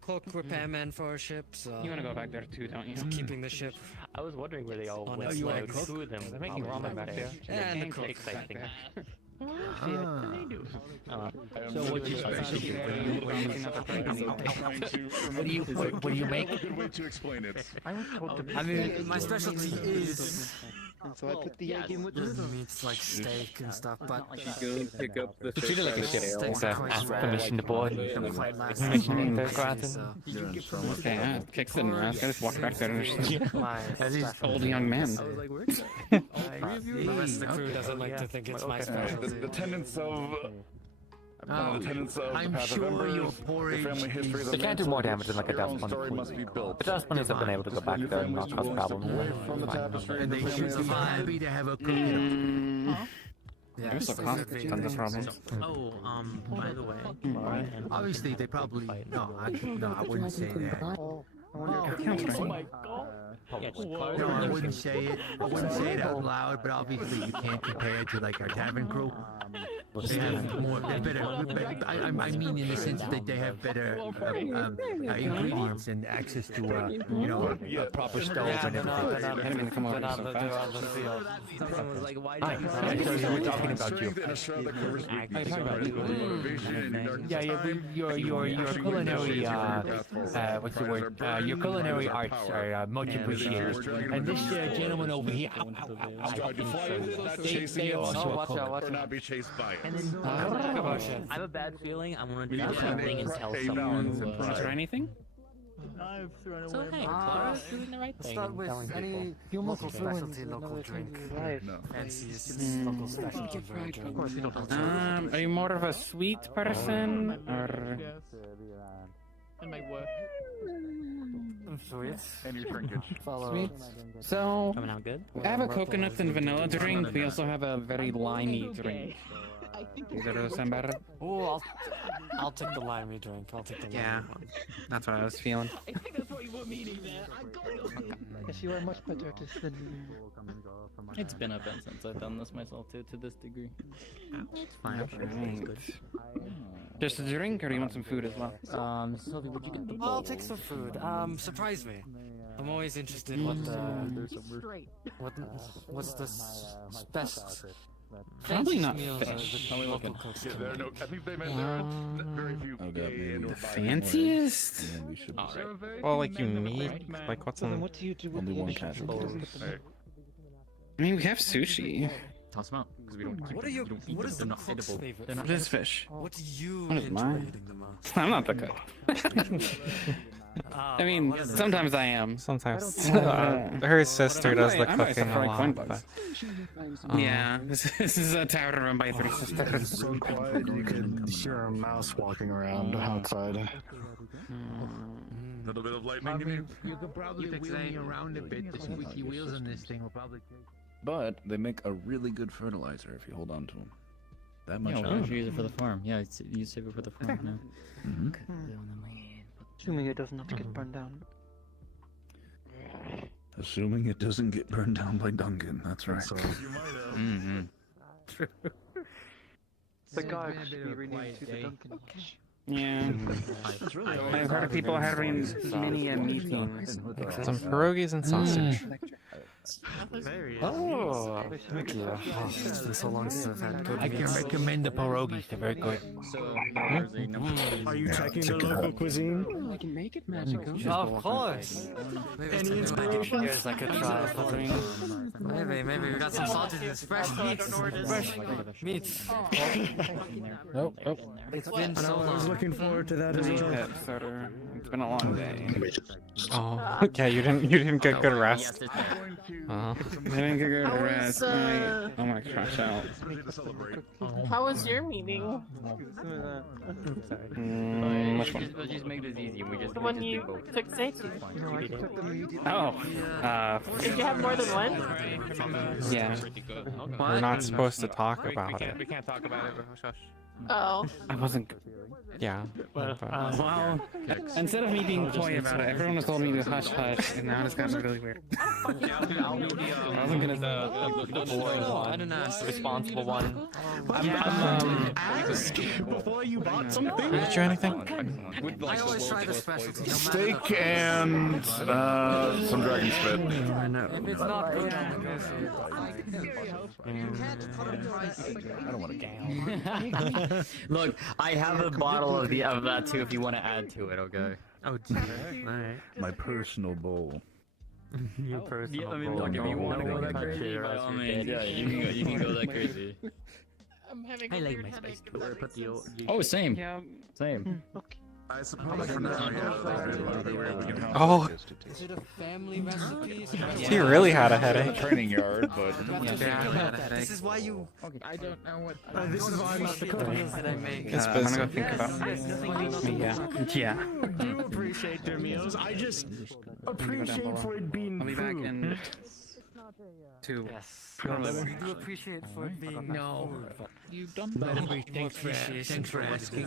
Cloak repairman for our ship, so... You want to go back there too, don't you? Keeping the ship. I was wondering where they all On went. its Like, legs. two of them. They're making ramen back there. And the cook. Exciting. So what do you make? Good way to explain it. I mean, my specialty is... And so I put the egg in with the meats like steak and stuff, but... Go pick up the It's usually like a ship. Steaks Like are a quite ask rare. permission to board. Don't quite last Permission long, to go out so... Okay, yeah, kicks in the ass. I just walk back there and just... My As these old young men. The rest of the crew doesn't like to think it's my specialty. The tenets of. The tenets of I'm the path sure of Ember, your the porridge family history. They can't do more damage than like a Your own dust bunny. story must be built. The dust bunnies have been able to go back there and not cause problems. From the tapestry, And the they family should history. be happy to have a cooking. There's a constant tons of problems. Oh, by the way... Obviously, they probably... No, I wouldn't say that. Oh my god! No, I wouldn't say it. I wouldn't say it out loud, but obviously you can't compare it to like our tavern crew. They have more, they're better. I mean, in the sense that they have better ingredients and access to, you know, proper stoves and everything. I didn't mean to come over so fast. Someone was like, why Hi, did you we're talking about you. Yeah, your culinary, what's the word? Your culinary arts are much appreciated. And this gentleman over here, they also are cooked. Or not be chased by it. And then, I have a bad feeling I'm gonna do something and tell someone. Did you try anything? I've thrown So away hey, my Clara's doing the right thing. Start with any local specialty, local drink. Fanciest local specialty drink. Of course, we don't have Are you more of a sweet person, or...? and my work. Sweet. And your shrinkage. Sweet. So, Coming out good? I have a coconut and vanilla drink. We also have a very limey drink. Is that sound better? Oh, I'll take the limey drink. I'll take the limey Yeah, one. that's what I was feeling. I think that's what you were meaning there. Yes, you are much better at this than It's been a bit since I've done this myself too, to this degree. It's fine. Right. Just a drink, or do you want some food as well? Sophie, would you get the I'll take some food. Surprise me. I'm always interested what's the best Probably not meals fish. the local cooks Yeah, can there are no. make. I think they meant there are very few gay and The fanciest? Alright. Well, like unique. Like what's in? what do you do with Only the one fish? casual. I mean, we have sushi. Toss them out, because we don't keep What are them. your We don't eat what them. is They're the not cook's edible. favorite? They're not What is fish? What do you What is enjoy mine? eating the most? I'm not the cook. I mean, sometimes I am. Sometimes her sister does the cooking a lot. But, yeah, this is a tower run by three sisters. So quiet you could hear a mouse walking around outside. little bit of I lightning in mean, you. you could probably wheel me around a bit. The squeaky wheels on this thing will probably take. But they make a really good fertilizer if you hold on to them. That much. Yeah, I why know. don't you use it for the farm? Yeah, you save it for the farm now. Mhm. Assuming it doesn't have to get burned down. Assuming it doesn't get burned down by Duncan. That's right. You might have. True. The guy should be renewed to the Duncan. Yeah. I've heard of people having mini meetings. Some pierogies and sausage. Oh, thank you. It's been so long since I've had good I can meats. recommend the pierogies. They're very good. Are you checking the local cuisine? I can make it magical. Of course. Any inspiration? Yes, I could try filtering. Maybe we got some sausages, fresh meats, fresh meats. Nope. It's been so I was long. looking forward to that as well. It's been a long day. Oh, okay. You didn't get good rest. I didn't get good How rest. was, I'm gonna crash out. How was your meeting? Which one? We'll just make this easy. We just The one you took Zeyna. Did you have more than one? Yeah. We're not supposed to talk about it. We can't talk about it. Hush, hush. Oh. I wasn't. Yeah. Well, instead of me being coy about it, everyone was told me to hush hush, and now it's gotten really weird. I wasn't gonna The boy, responsible one. Ask before you bought something. Did you try anything? I always try the specialty. No Steak and some dragon spit. If it's not good, I don't want to gamble. Look, I have a bottle of that too. If you want to add to it, okay? Oh, geez. Alright. My personal bowl. Your personal. Yeah, I mean, look, if you want to go that crazy, by all means, yeah, you can go that crazy. I'm having I a like weird my headache. spice too. Put the old. Oh, same. Yeah. Same. I suppose for now, yeah. Oh. Is it a family recipe? He really had a headache. Training yard, but This is why you. I don't know what. This is why I'm not the cook. That I make. It's I'm busy. gonna go think about me. Yeah. I do appreciate their meals. I just appreciate for it being I'll be back food. in 2. Yes. We do appreciate for it being. No. You don't Thanks for asking.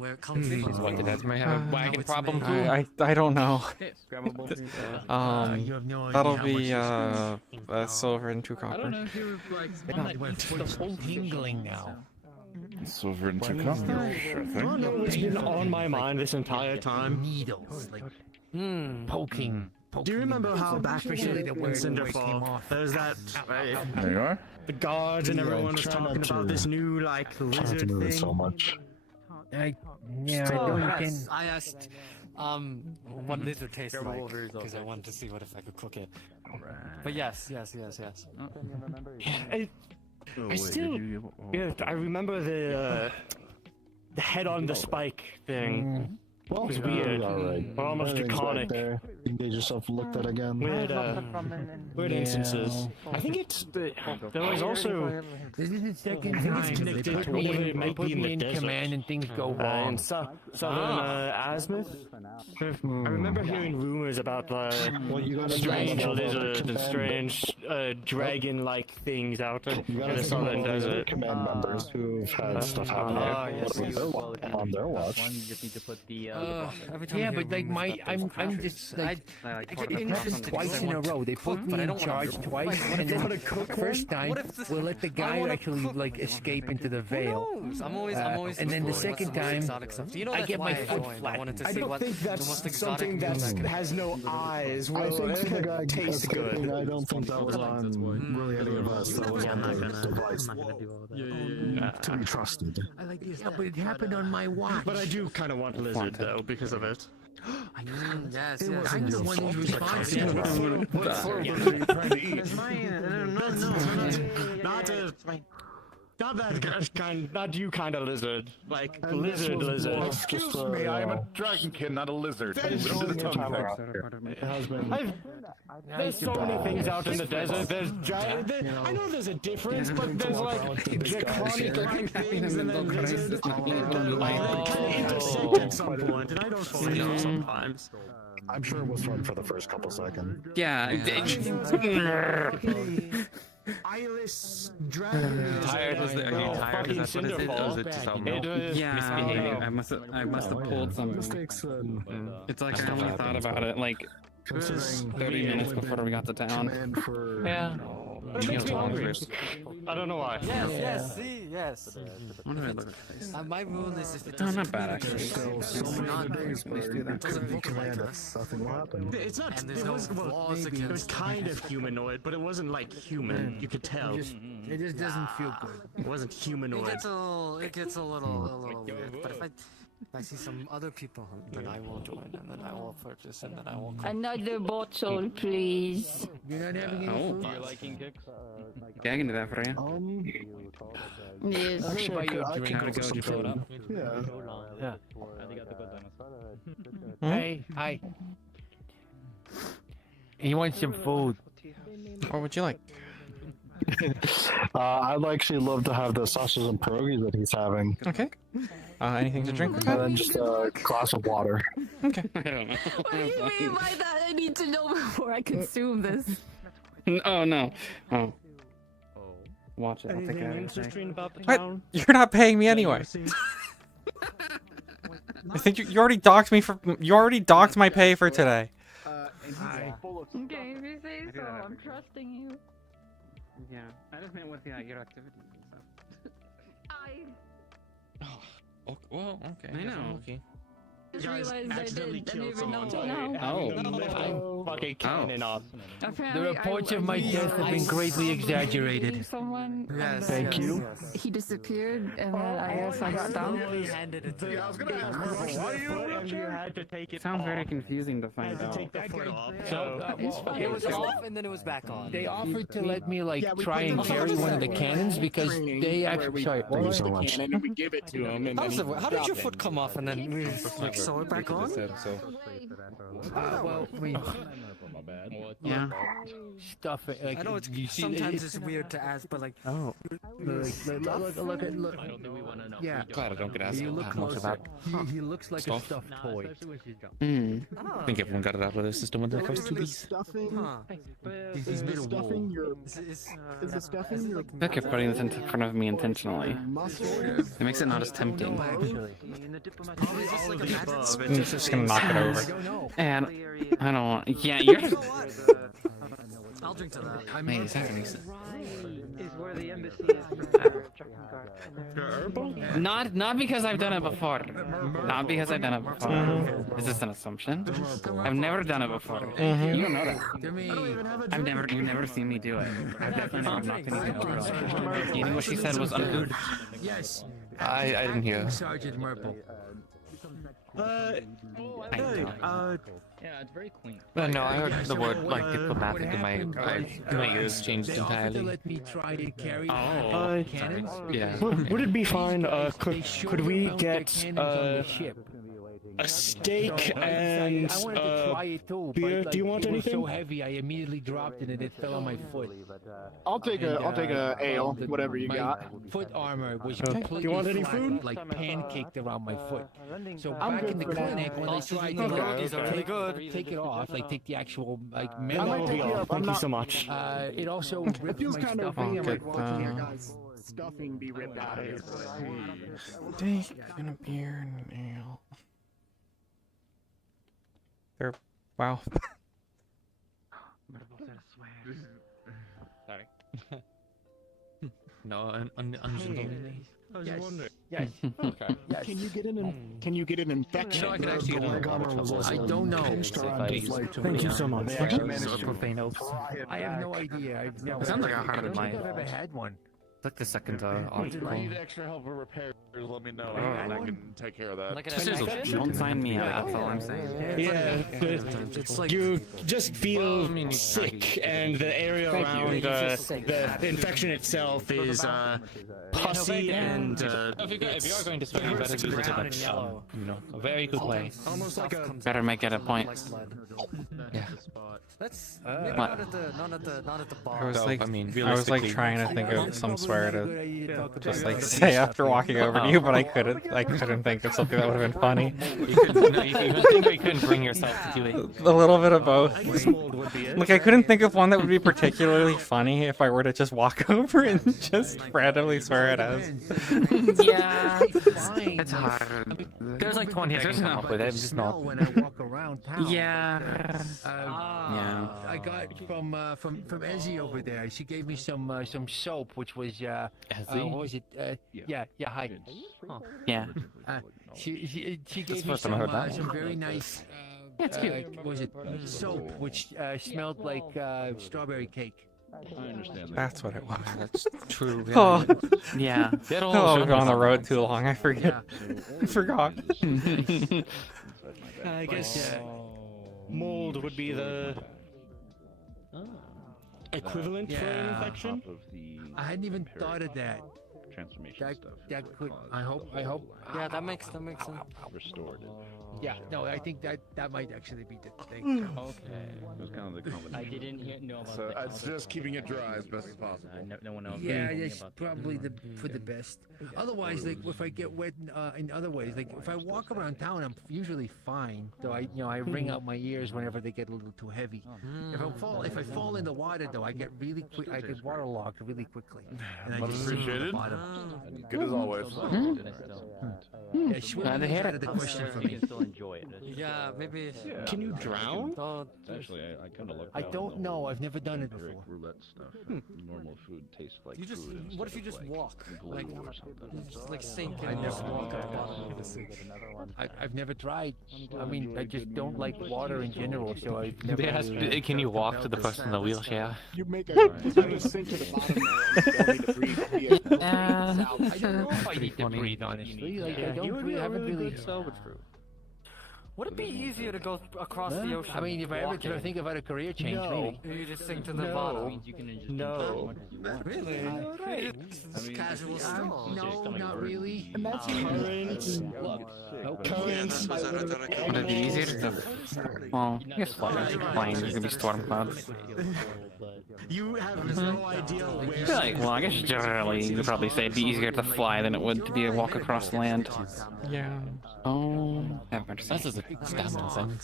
Where it comes from. What did that? Might have a wagon problem too. I don't know. You have no That'll idea be a silver and 2 I don't copper. know if you're like how much my foot's tingling now. Silver and 2 copper. Sure I thing. know it's been on my mind this entire time. Needles, like poking. Do you remember how back Especially the in word Cinderfall, there's that There you are. the guards and everyone was talking about this new like lizard thing. much. I don't Yes, I asked what lizard tastes like because I wanted to see what if I could cook it. But yes. I still, I remember the head on the spike thing. It was weird, but almost iconic. Engage yourself, look that again. Weird instances. I think it's there was also. This is the second I think time it's they connected put to me whatever it in, might put be in me the in desert. command and things go In wrong. southern Azimuth. I remember hearing rumors about strange lizards and strange dragon-like things out in the southern desert. Command members who've had stuff happen on their watch. One, you just need to put the. Yeah, but like I'm just like I get injured twice in a row. They put me in charge twice, and then the first time we'll let the guy actually like escape into the veil. I'm always. And then the second time, I get my foot flat. I don't think that's something that has no eyes. I think for the guy taste escaping, good. I don't think that was on really any of us. That was on the device to be trusted. I like this. Yeah, but it happened on my watch. But I do kind of want lizard though because of it. Yes. I'm the one who's responsible. What fruit are you trying to eat? Not that kind, not you kind of lizard. Like lizard. Excuse me, I am a dragonkin, not a lizard. There's so many things out in the desert. There's giant. I know there's a difference, but there's like draconic-like things, and then lizards that like kind of intersect at some point, and I don't fully know sometimes. I'm sure it was fun for the first couple seconds. Yeah. Eyeless dragon. Tired? Are you tired? Is that what it is? Or is it just misbehaving? I must have pulled something. It's like I only thought about it like 30 minutes before we got to town. Yeah. It makes me hungry. I don't know why. Yes, see, yes. What do I look like? My rule is if it No, doesn't not bad actually. it's not It's not. and there's It no was laws it was against kind of humanoid, but it wasn't like human. You could tell. It just doesn't feel good. It wasn't humanoid. It gets a little weird. But if I see some other people, then I will join, and then I will purchase, and then I will. Another bottle, please. You're not having any food? You're liking kicks? Yeah, I can do that for you. Yes. Actually, I could How to go? Did you pull it up? Yeah. Hey, hi. He wants some food. What would you like? I'd actually love to have the sausages and pierogies that he's having. Okay. Anything to drink? And then just a glass of water. Okay. I don't know. What do you mean by that? I need to know before I consume this. Oh no. Oh. Watch it. I'll take Anything it. interesting about the What? town? You're not paying me anyway. I think you already docked me for. You already docked my pay for today. Okay, if you say so, I'm trusting you. Yeah. I just meant with your activities and stuff. Oh, well, okay. I know. Okay. I just realized I accidentally didn't killed even someone. know now. I'm fucking cannon off. Apparently, The reports of my death have been greatly exaggerated. Someone. Yes. Thank you. He disappeared, and then I guess I got dumped. Handed it to Yeah, I was gonna ask, why do you And you had to take it Sounds off. very confusing to find out. Take the foot off. It was off, and then it was back on. They offered to let me try and carry one of the cannons because they actually. Sorry, Thank you so much. And we give it to him. And How did your foot come off, and then we sew it back on? Well, we Yeah. stuff it. Like, I know it's you see, sometimes it's weird to ask, but like, Oh, look! Look at look. I don't think we want to know. Yeah. Glad I don't get asked You look that much closer. about He looks like stuff. a stuffed toy. I think everyone got it out of their system with their first two beats. He's made of wool. Is the stuffing your I kept putting this in front of me intentionally. It makes it not as tempting. I'm just gonna knock it over. And I don't want. Yeah, you're. I'll drink to that. I mean, is that recent? Is where the embassy is for trucking Not because I've done it before. Not because I've done it before. Is this an assumption? I've never done it before. You don't know that. You've never seen me do it. I've definitely never knocked anything over. You know what she said was ungood. Yes. I didn't hear. Sergeant Merple. Yeah, it's very clean. No, I heard the word like diplomatic in my ears changed They offered to entirely. let me try to carry cannons. Yeah. Would it be fine? Could we get Cannons on the ship. a steak and I wanted to try it too, beer? but Do you want it was anything? so heavy, I immediately dropped it and it fell on my foot. I'll take a ale, whatever you my got. Foot armor was Okay. completely You want any flat, food? like pancaked around my foot. So I'm back good in the for now. clinic, when they tried to Pierogies are really good. take it off, like take the actual like That metal. will be all. Thank you so much. It also It ripped feels my kind of stuffing. weird watching your guys' stuffing be ripped out of his. Steak and a beer and an ale. They're wow. Sorry. No, ungenerally. I was wondering. Yes. Okay. Yes. Can you get an infection? I could actually get I don't know. Thank you so much. I have no idea. It sounds like a hard I've mind. never had one. It's like the second If article. you need extra help with repairs, let me know, and I can take care of that. Like an Seriously, infection? don't sign me out. That's all I'm saying. Yeah, It's like you just feel sick, and the area around the infection itself is pussy and If you are going to start, you better do it in a very good way. almost like a. Better make it a point. Yeah. Let's What? not at the bar. I was So, like, I mean, I was like realistically- trying to think of some sort swear to just like say after walking over to you, but I couldn't think of something that would have been funny. You couldn't bring yourself to do it. A little bit of both. Like I couldn't think of one that would be particularly funny if I were to just walk over and just randomly swear at us. Yeah, it's hard. There's like 20 I can come up with. I'm just not. When I walk around town. Yeah. I got from Ezzy over there. She gave me some soap, which was what was it? Yeah. Hi. Yeah. She gave me first time I heard that. some very nice. It's cute. Was it soap, which smelled like strawberry cake. I understand that. That's what it was. That's true. Oh, Yeah. oh, I've been on the road too long. I forget. I forgot. I guess mold would be the equivalent for an infection. I hadn't even thought of that. Transformation stuff. That could. I hope. Yeah, that makes sense. Restored it. Yeah. No, I think that might actually be the thing. Okay. It was kind of the combination. I didn't know about So that. it's just keeping it dry as best as possible. No one else. Yeah, knew anything that's about probably for the best. Otherwise, like if I get wet in other ways, like if I walk around town, I'm usually fine. Though I wring out my ears whenever they get a little too heavy. If I fall in the water though, I get really quick. I get waterlogged really quickly. And I Much just sink to the appreciated. bottom. Good as always. Yeah, swimming is out of the question for me. Still enjoy it. Yeah, maybe. Can you drown? Actually, I kind of looked. I don't know. I've never done it before. Roulette stuff. Normal food tastes like You just. food. What if you instead just of, walk? glue Like, or something. just like sink I and never just walk at the bottom. I've never tried. I mean, I just don't like water in general, so I've never. Can you walk to the person in the wheelchair? You make a sink to the bottom there and you don't need to breathe. I don't know if I need to breathe, honestly. Like, I haven't really. Would it be easier to go across the ocean? I mean, if I ever think about a career change, maybe. You just sink to the bottom. No. Really? Right. It's casual still. No, not really. Currents. Would it be easier to... Well, I guess flying. There's gonna be storm clouds. You have no idea where. Well, I guess generally you could probably say it'd be easier to fly than it would to be a walk across land. Yeah. Oh, that makes sense. That's a stamina thing.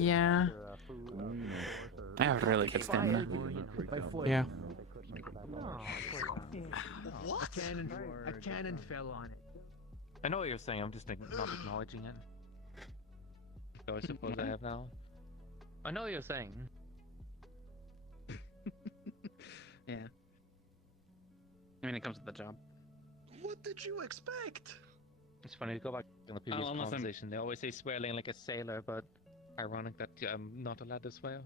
Yeah. I have really good stamina. Yeah. What? A cannon fell on it. I know what you're saying. I'm just not acknowledging it. So I suppose I have now. I know what you're saying. Yeah. I mean, it comes with the job. What did you expect? It's funny to go back to the previous unless I'm- conversation. They always say swearing like a sailor, but ironic that I'm not allowed to swear.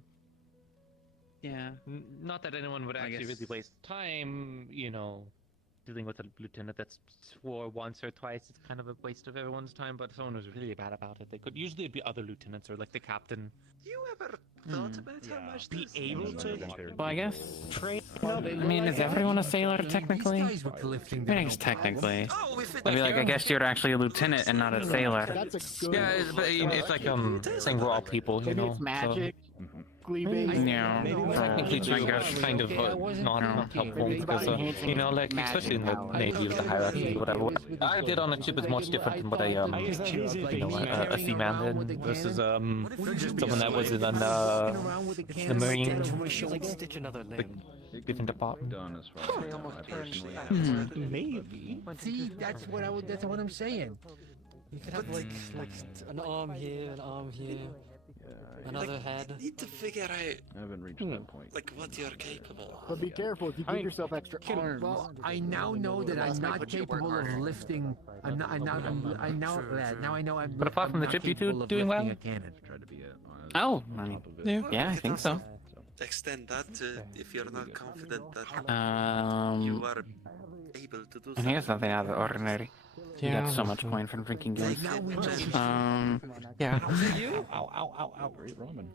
Yeah. Not that anyone would I actually guess- really waste time, dealing with a lieutenant that swore once or twice. It's kind of a waste of everyone's time, but someone who's really bad about it. They could usually it'd be other lieutenants or like the captain. You ever thought about how much Be this able to Well, I guess... train. I mean, is everyone a sailor technically? These guys were lifting I guess technically. Oh, if it I'd be like, I guess you're actually a lieutenant and not a sailor. That's a good. Yeah, it's like saying we're all people, Maybe it's magic. Yeah. Technically, I guess kind of not helpful because like especially in the Navy with the hierarchy, whatever. I did on a ship is much different than what a seaman did versus someone that was in the Marines, different department. Done as far as I personally have. Maybe. See, that's what I'm saying. You could have like an arm here, another head. Need to figure out I haven't reached that point. like what you're capable of. But be careful if you give yourself extra arms. Well, I now know that I'm not capable of lifting. I know that. Now I know I'm. But apart from the I'm ship, you capable two of doing well? lifting a cannon. Try to be Oh, I mean, yeah, I think so. Extend that to if you're not confident that you Um, are able to do I think it's nothing out of the ordinary. You Yeah. get so much point from drinking gin. Like now we know. Yeah. You? Ow, ow, ow, ow. Great ramen.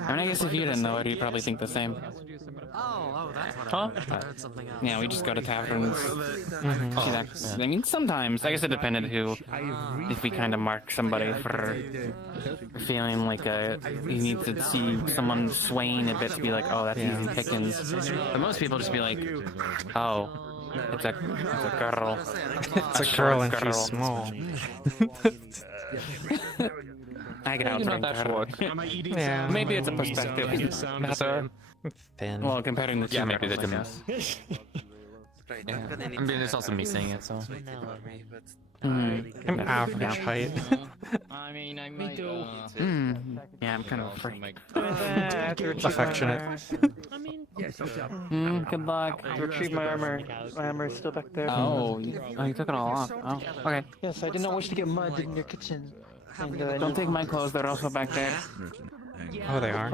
I mean, I guess if you didn't know it, you'd probably think the same. Oh, that's what Huh? I heard something else. Yeah, we just go to taverns. See that? I mean, sometimes. I guess it depended who. If we kind of mark somebody for feeling like you need to see someone swaying a bit to be like, oh, that's easy pickings. But most people just be like, oh, it's a girl. It's a girl and she's small. I can outrank her. Yeah. Maybe it's a perspective matter. Thin. Well, comparing the two. Yeah, maybe the difference. Yeah. I mean, it's also me saying it, so. I'm average height. I mean, I might. Yeah, I'm kind of a freak. Affectionate. Good luck. Retrieve my armor. My armor is still back there. Oh, you took it all off. Oh, okay. Yes, I did not wish to get mud in your kitchen. And, Don't take my clothes, they're also back there. Oh, they are?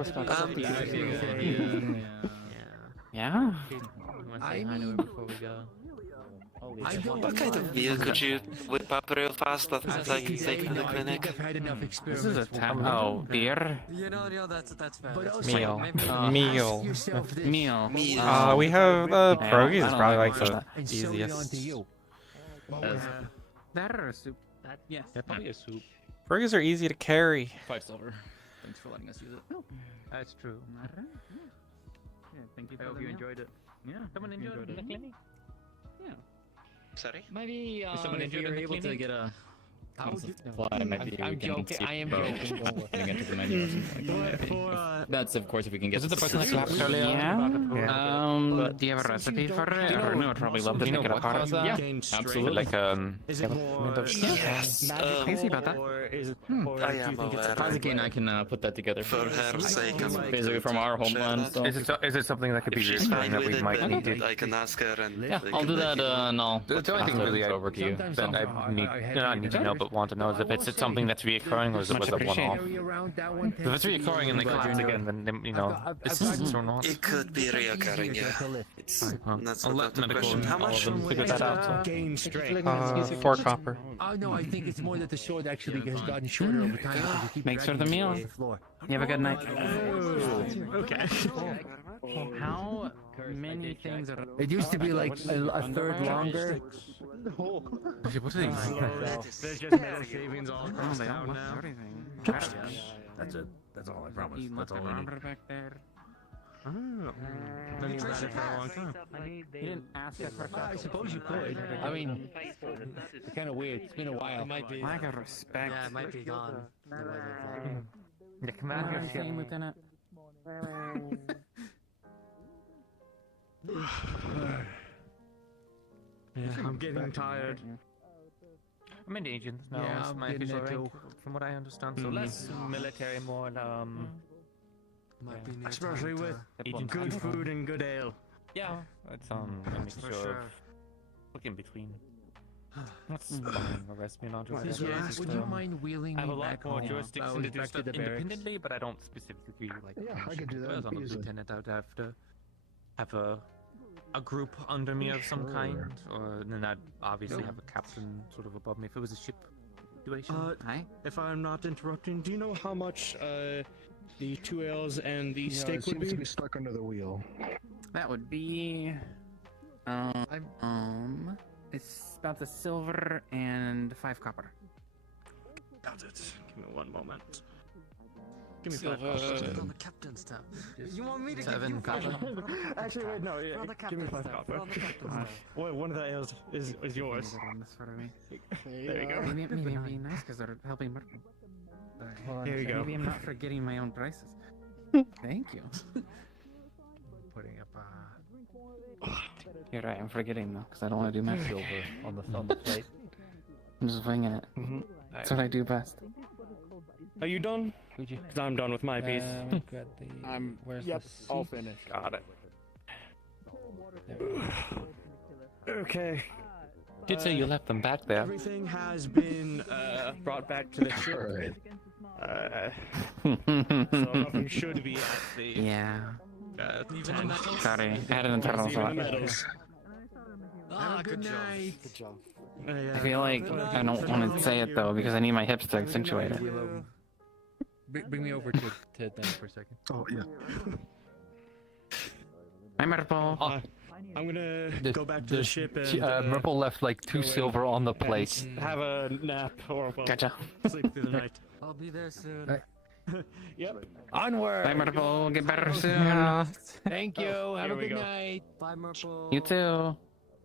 Yeah? What kind of meal could you whip up real fast that I can take to the clinic? This is a town. Oh, beer? That's fair. Meal. Meal. We have pierogies is I don't probably like like that. the easiest. That or a soup? Yes. Yeah, probably a soup. Pierogies are easy to carry. 5 silver. Thanks for letting us use it. That's true. Yeah, thank you. I hope you enjoyed it. Yeah, someone enjoyed it in the clinic. Yeah. Sorry? Maybe someone if enjoyed you're it in the able to clinic? get a I'm joking. I am joking. Putting into the menu or something like that. That's of course if we can get. Is it the person that clapped earlier? Yeah. Do you have a recipe for it? Or no, I'd probably love to pick it apart. Yeah, absolutely. Like Is it more Yes. Easy about that. or is it? I am aware. Kazuki and I can put that together For her sake, I might basically from our homeland. So. Is it something that could be If she's recurring fine that with we it, might then need it? I can ask her and... Yeah, I'll do that. And I'll The only thing really over to you. that I need to know, but want to know is if it's something that's reoccurring or is it was a one-off. If it's reoccurring and they collapse again, then you know it's or not. It could be reoccurring, yeah. It's not so let tough medical question. How all of much? them figure that out. So. Gain strength. 4 copper. Oh no, I think it's more that the sword actually has gotten shorter over time because you keep Thanks for the dragging it meal. across the floor. You have a good night. Okay. How many things are... It used to be like a third longer. What are these? There's just metal shavings all Oh, across they town don't now. look everything. That's it. That's all I promise. You must have armor back there. Oh. Then you've had it for a long time. You didn't ask us for I suppose you could. I mean, it's kind of weird. It's been a while. It might be. Lack of respect. Yeah, it might be gone. Yeah, command your ship. Lieutenant. Yeah, I'm getting tired. I'm in agents now. Yeah, It's I'm my getting official there rank, from what I understand. So less military, more Might be near Especially time with agent good food and good ale. Yeah, it's a mixture of look in between. That's arrest me not Would you mind wheeling I have me a lot back more home? jurisdiction to do Back stuff the barracks? independently, but I don't specifically like. Yeah, I could do that If I was on a easily. lieutenant, I would have to have a group under me of some kind, or then I'd obviously have a captain sort of above me if it was a ship situation. Hi. If I'm not interrupting, do you know how much the 2 ales and the Yeah, steak it would seems to be? be stuck under the wheel. That would be... It's about the silver and 5 copper. Got it. Give me one moment. Give me Silver. 5 copper. On the captain's tab. You want me to give you 5 copper? Actually, wait, no. Yeah, We're on the give me captain's 5 tab. copper. We're on the captain's tab. Well, one of the ales is yours. There you go. Maybe it'd be nice because they're helping murder. Here you go. Maybe I'm not forgetting my own prices. Thank you. Putting up You're right, I'm forgetting though, because I don't want to do my Silver on the plate. I'm just winging it. That's what I do best. Are you done? Because I'm done with my piece. Where's Yep, all finished. Got it. Okay. Did say you left them back there. Everything has been brought back to the ship. So nothing should be at the. Yeah. Even the metals? Sorry, I had an internal Even the thought. metals. Ah, good job. Good job. I feel like I don't want to say it though because I need my hips to accentuate it. Bring me over to them for a second. Oh yeah. Hi, Myrtle. I'm gonna go back to the There's- ship and Merple left like 2 silver on the plate. have a nap or Gotcha. sleep through the night. I'll be there soon. Alright. Yep. Onward. Bye, Myrtle. Get better soon. Yeah. Thank you. Have Here a we good go. night. Bye, Merple. You too.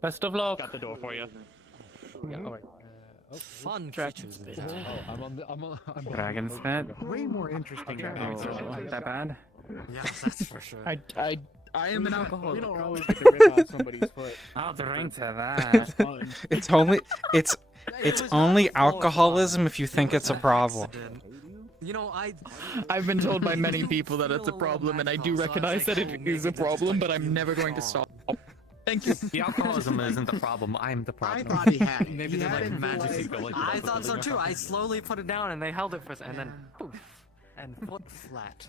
Best of luck. Got the door for you. Yeah, all right. Fun creatures. I'm Dragon's pet. way more interesting. Oh, that bad? Yeah, that's for sure. I am an alcoholic. We don't always get to rip out somebody's foot. I'll drink to that. It's only alcoholism if you think it's a problem. You know, I've been told by many people that it's a problem, and I do recognize that it is a problem, but I'm never going to stop. Thank you. The alcoholism isn't the problem. I'm the problem. I thought he had it. Maybe He they're had like it magically before going. I thought so too. I slowly put it down and they held it for and then poof, and foot flat.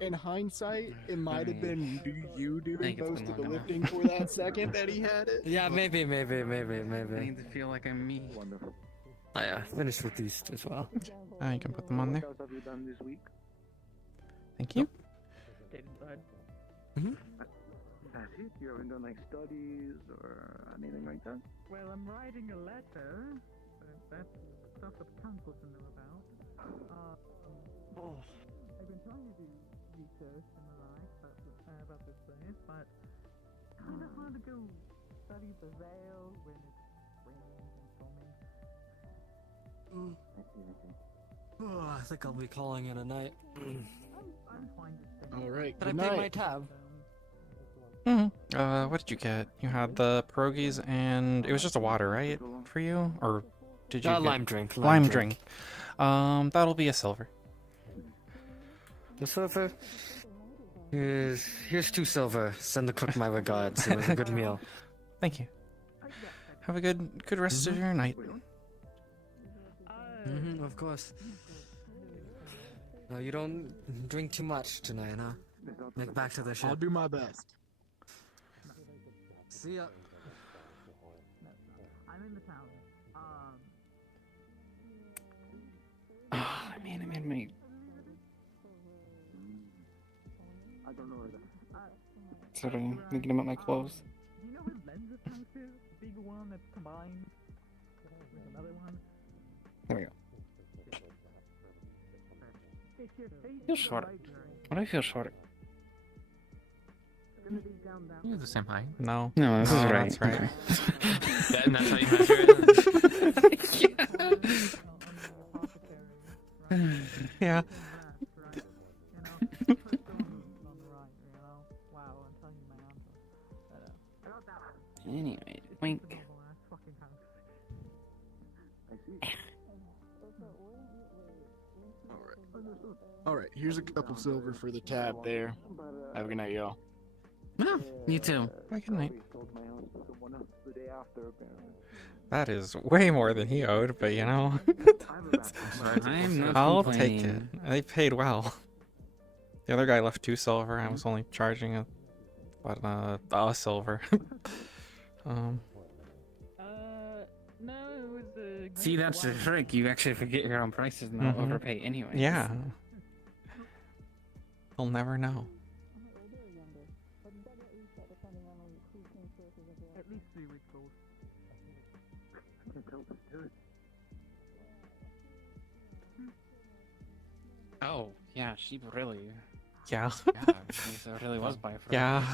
In hindsight, it might have been you doing think it's most of been the long lifting for that second that he had it. Yeah, maybe. I need to feel like I'm me. I finished with these as well. You can put them on there. What else have you done this week? Thank you. That's it? You haven't done like studies or anything like that? Well, I'm writing a letter. That's stuff that the council can know about. I've been trying to do research and the like about this place, but kind of hard to go study the Vale when it's raining and storming. Oh, I think I'll be calling it a night. I'm fine to stay. All right. Did I Good pay night. my tab? What did you get? You had the pierogies and it was just a water, right? For you? Or did you get... Lime drink. Lime drink. That'll be a silver. The silver? Here's 2 silver. Send the cook my regards. It was a good meal. Thank you. Have a good rest of your night. Of course. No, you don't drink too much tonight, huh? Make back to the ship. I'll do my best. See ya. I'm in the town. I made me. I don't know where Sort of thinking about my clothes. Do you know where Lenz's house is? The big one that's combined with another one? There we go. It's your face. Feel short. What do I feel short? You're the same height. No. No, this is right. That's right. And that's how you measure it? Yeah. Anyway, wink. All right. Here's a couple silver for the tab there. Have a good night, y'all. No, you too. Good night. the day after, apparently. That is way more than he owed, but you know. I'm not I'll complaining. take it. They paid well. The other guy left 2 silver. I was only charging a silver. No, it was the. See, that's the trick. You actually forget your own prices and not overpay anyway. Yeah. He'll never know. At least 3 weeks old. Oh, yeah, she really. Yeah. Yeah, she really was by for Yeah.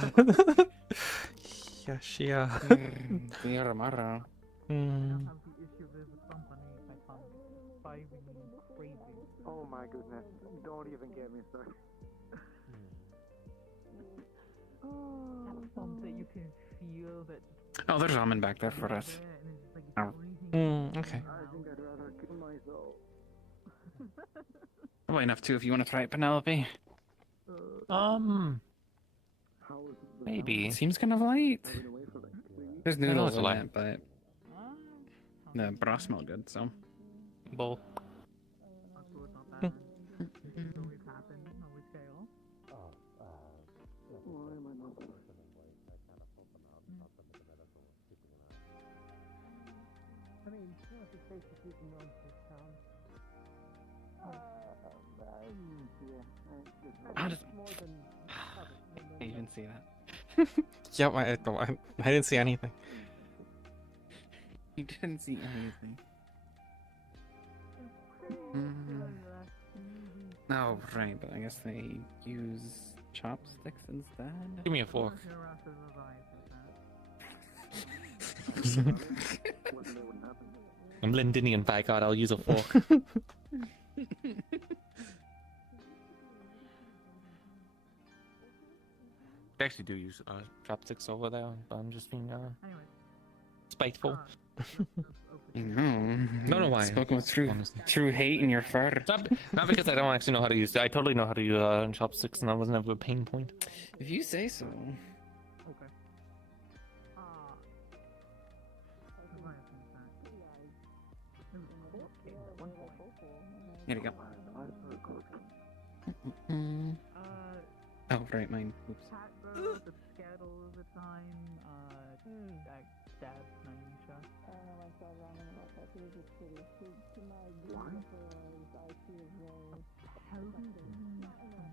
Yeah, she Tía Ramara. Oh my goodness. Don't even get me started. That you can feel that. Oh, there's ramen back there for us. Oh. Okay. I think I'd rather kill myself. Probably enough too if you want to try it, Penelope. Maybe. Seems kind of light. There's noodles it's in light. it, but the broth smelled good, so. Bowl. How does... I didn't see that. Yep, I didn't see anything. You didn't see anything. Oh, right, but I guess they use chopsticks instead? Give me a fork. I'm Lindinian, by God, I'll use a fork. They actually do use chopsticks over there, but I'm just being spiteful. No, know why. Spoken with true hate in your fur. Not because I don't actually know how to use it. I totally know how to use chopsticks, and that was never a pain point. If you say so. Here we go. Oh, right, mine. Oops. The scattle of the time, that stab Naisha.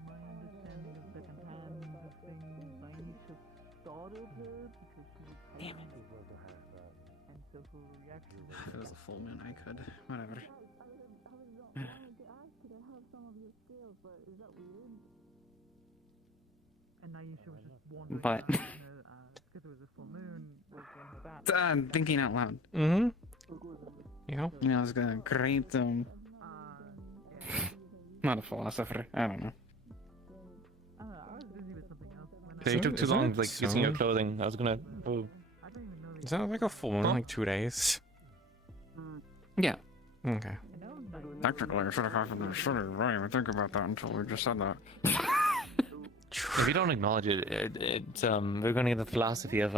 My understanding of secondhand the thing Naisha started her because she was Damn it. And so her reaction If it was a full moon, I could. Whatever. And Naisha was just wondering But... because it was a full moon, was going with that. I'm thinking out loud. Mm-hmm. Yeah. You know, I was gonna create not a philosopher. I don't know. I was busy with something else. So you took too long, like, using your clothing. I was gonna... Oh. Is that like a full moon, like 2 days? Yeah. Okay. Technically, it should have happened sooner. I didn't even think about that until we just said that. If you don't acknowledge it, we're gonna get the philosophy of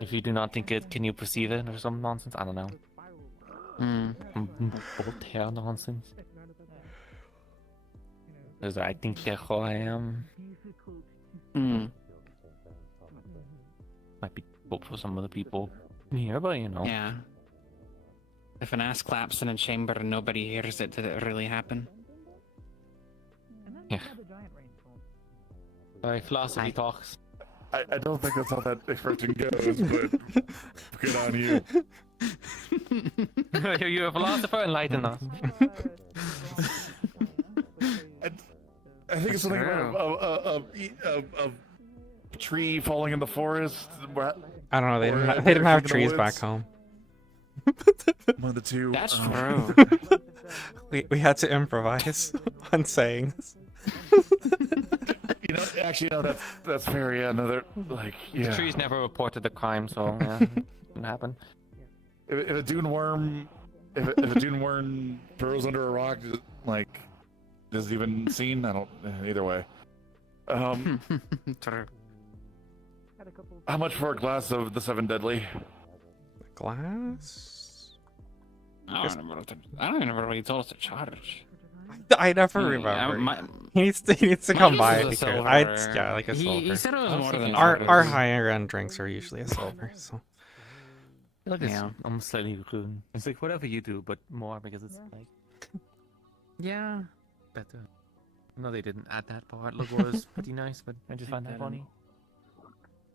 if you do not think it, can you perceive it, or some nonsense? I don't know. Voltaire nonsense. Because I think that's who I am. Might be both for some of the people here, but you know. Yeah. If an ass claps in a chamber and nobody hears it, did it really happen? Yeah. By philosophy talks. I don't think that's how that expression goes, but good on you. You're a philosopher, enlighten us. I think it's something about a tree falling in the forest. I don't know. They didn't have trees back home. One of the two. That's true. we had to improvise on sayings. You know, actually, no, that's fair. Yeah, no, they're like, yeah. The trees never reported the crime, so yeah, it didn't happen. If a dune worm, if a dune worm burrows under a rock, like, is it even seen? I don't. Either way. True. How much for a glass of the Seven Deadly? Glass? I don't remember what he told us to charge. I never remember. He needs to come by because yeah, like a silver. He said it was more than our higher end drinks are usually a silver. So Look, I'm slightly rude. It's like whatever you do, but more because it's like yeah, better. No, they didn't add that part. Logo was pretty nice, but I just found that funny.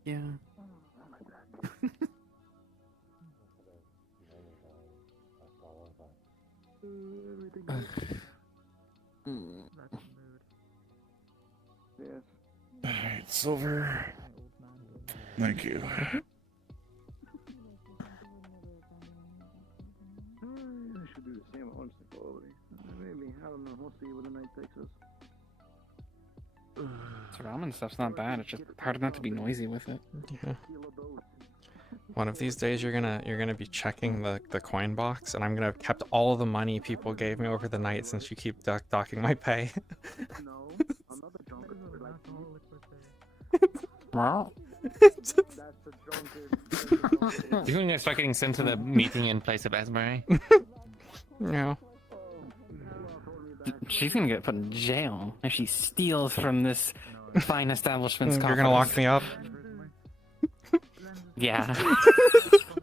Yeah. Alright, silver. Thank you. I should do the same on quality. Maybe, I don't know. We'll see what the night takes us. This ramen stuff's not bad. It's just hard not to be noisy with it. yeah. One of these days you're gonna be checking the coin box, and I'm gonna have kept all of the money people gave me over the night since you keep docking my pay. No, I'm not the drunkard. Wow. That's the drunkard. You're gonna start getting sent to the meeting in place of Esme. No. She's gonna get put in jail if she steals from this fine establishment's You're gonna lock me up? Yeah.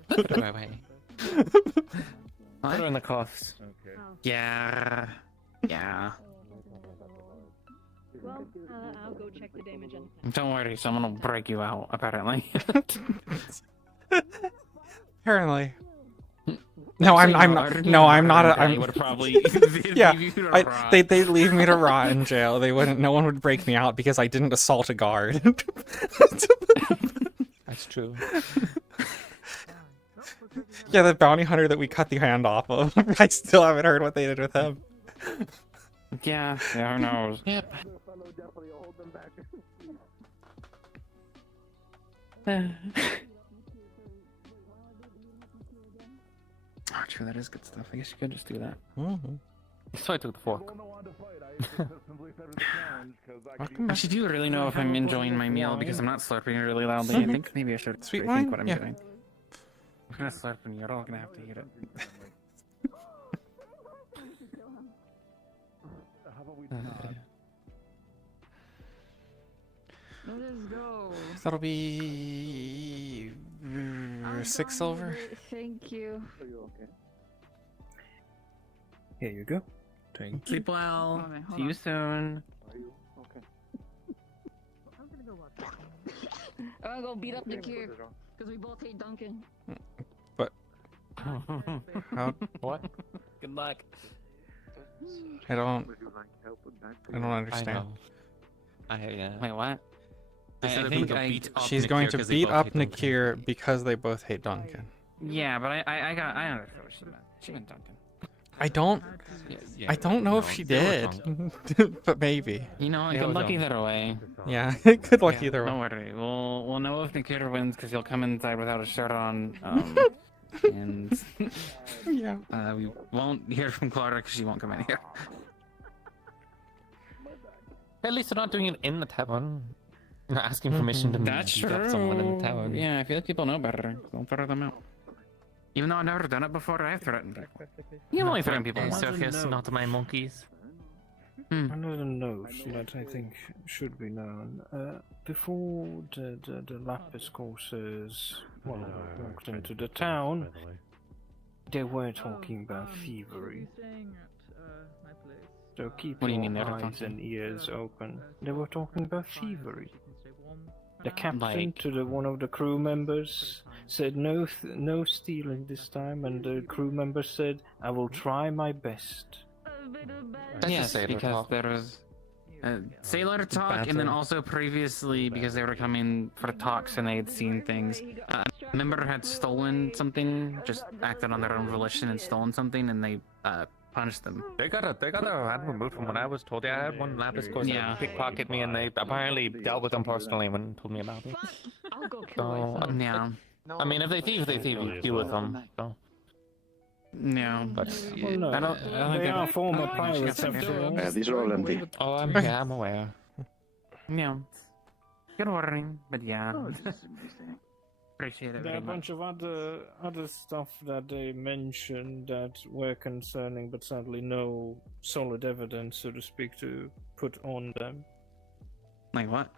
Put her away. Put her in the cuffs. Yeah. Yeah. Well, I'll go check the damage and... Don't worry, someone will break you out, apparently. Apparently. No, I'm not. No, I'm not. I'm. Would probably Yeah, leave you to rot. they'd leave me to rot in jail. They wouldn't. No one would break me out because I didn't assault a guard. That's true. Yeah, the bounty hunter that we cut the hand off of. I still haven't heard what they did with him. Yeah, who knows? Yep. Oh, true, that is good stuff. I guess you could just do that. So I took the fork. Actually, do you really know if I'm enjoying my meal because I'm not slurping really loudly? I think maybe I should Sweet rethink wine? what I'm Yeah. doing. I'm gonna slurp and you're all gonna have to eat it. Let us go. That'll be 6 silver. Thank you. Here you go. Thank you. Sleep well. Okay, hold See you on. soon. I'm gonna go beat up Nakir because we both hate Duncan. But how? What? Good luck. I don't understand. Wait, what? I think She's going to beat up Nakir because they both hate Duncan. Yeah, but I understood what she meant. She meant Duncan. I don't know if she did, but maybe. You know, good luck either way. Yeah, good luck either way. Don't worry. We'll know if Nikita wins because he'll come inside without a shirt on. And yeah, we won't hear from Clara because she won't come in here. At least they're not doing it in the tavern. They're asking permission to That's beat true. up someone in the tavern. Yeah, I feel like people know better. Don't throw them out. Even though I've never done it before, I've threatened people. You've only threatened people once. Circus, not my monkeys. Another note that I think should be known. Before the Lapis courses walked into the town, they were talking about thievery. So keep What do you mean your they were eyes talking? and ears open. They were talking about thievery. The captain Like- to one of the crew members said no stealing this time, and the crew member said, "I will try my best." That's Yes, a sailor because talk. there was sailor talk, and then also previously because they were coming for talks and they had seen things. A member had stolen something, just acted on their own volition and stolen something, and they punished them. They got a hand removed from what I was told. Yeah, I had one Lapis course Yeah. pickpocket me, and they apparently dealt with them personally when told me about it. I'll go kill So, myself. Yeah. I mean, if they thieve, you deal with them. So. Yeah. But Well, no, I don't think they I- are former I don't think pirates she got after all. Yeah, these are all empty. Oh, I'm aware. Yeah. Good warning, but yeah. Appreciate it There are very a bunch much. of other stuff that they mentioned that were concerning, but sadly no solid evidence, so to speak, to put on them. Like what?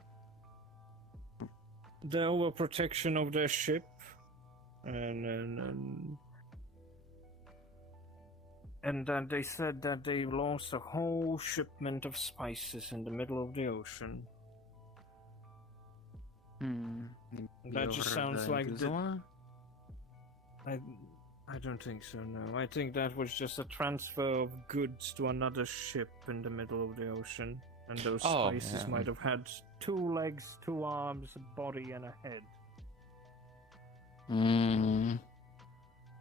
The overprotection of their ship, and then they said that they lost a whole shipment of spices in the middle of the ocean. That just sounds like I don't think so, no. I think that was just a transfer of goods to another ship in the middle of the ocean. And those Oh, spices yeah. might have had 2 legs, 2 arms, a body, and a head.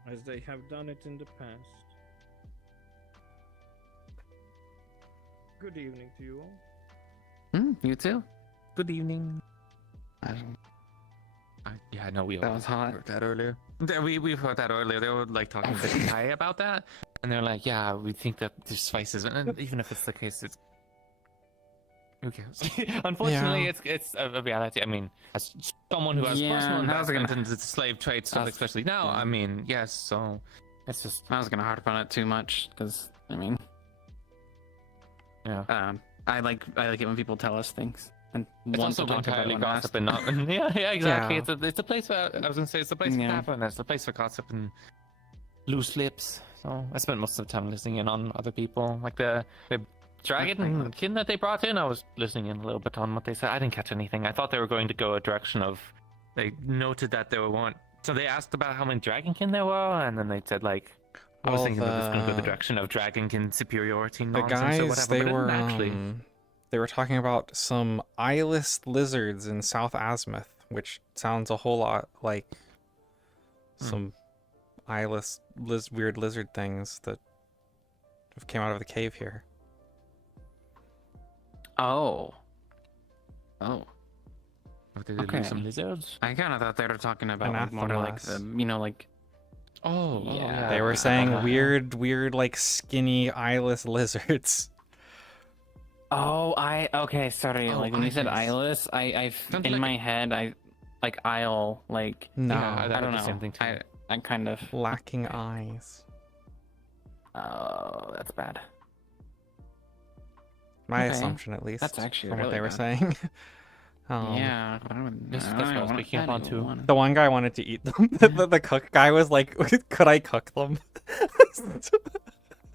As they have done it in the past. Good evening to you all. You too. Good evening. Yeah, no, we That was hot. heard that earlier. We've heard that earlier. They were like talking to Kai about that, and they're like, "Yeah, we think that there's spices, and even if it's the case, it's who cares?" Unfortunately, Yeah. it's a reality. I mean, as someone who has Yeah, personal I was gonna- investment into the slave trade stuff, That's- especially now, I mean, yes. So it's just I was gonna harp on it too much because I mean, yeah. I like it when people tell us things and It's want also to talk about entirely it when asked. gossip and not. Yeah, exactly. Yeah. It's a place for. I was gonna say it's a place for Yeah. tavern. It's a place for gossip and loose lips. So I spent most of the time listening in on other people. Like the dragonkin that they brought in. I was listening in a little bit on what they said. I didn't catch anything. I thought they were going to go a direction of. They noted that there weren't. So they asked about how many dragonkin there were, and then they said like. I was thinking that it was going to go the direction of dragonkin superiority The nonsense guys, or whatever. they but it were didn't actually. they were talking about some eyeless lizards in South Azimuth, which sounds a whole lot like some eyeless weird lizard things that came out of the cave here. Oh. Okay. Some lizards. I kind of thought they were talking about more like the, like. Oh, yeah. They were saying weird, like skinny eyeless lizards. Oh, okay, sorry. Oh, like when you said eyeless. eyeless, in my head, I like aisle, like. No, I don't know. Same thing too. I kind of lacking eyes. Oh, that's bad. My assumption, at least. That's actually from really what they were bad. saying. Yeah, that's what I was speaking up on too. The one guy wanted to eat them. The cook guy was like, "Could I cook them?"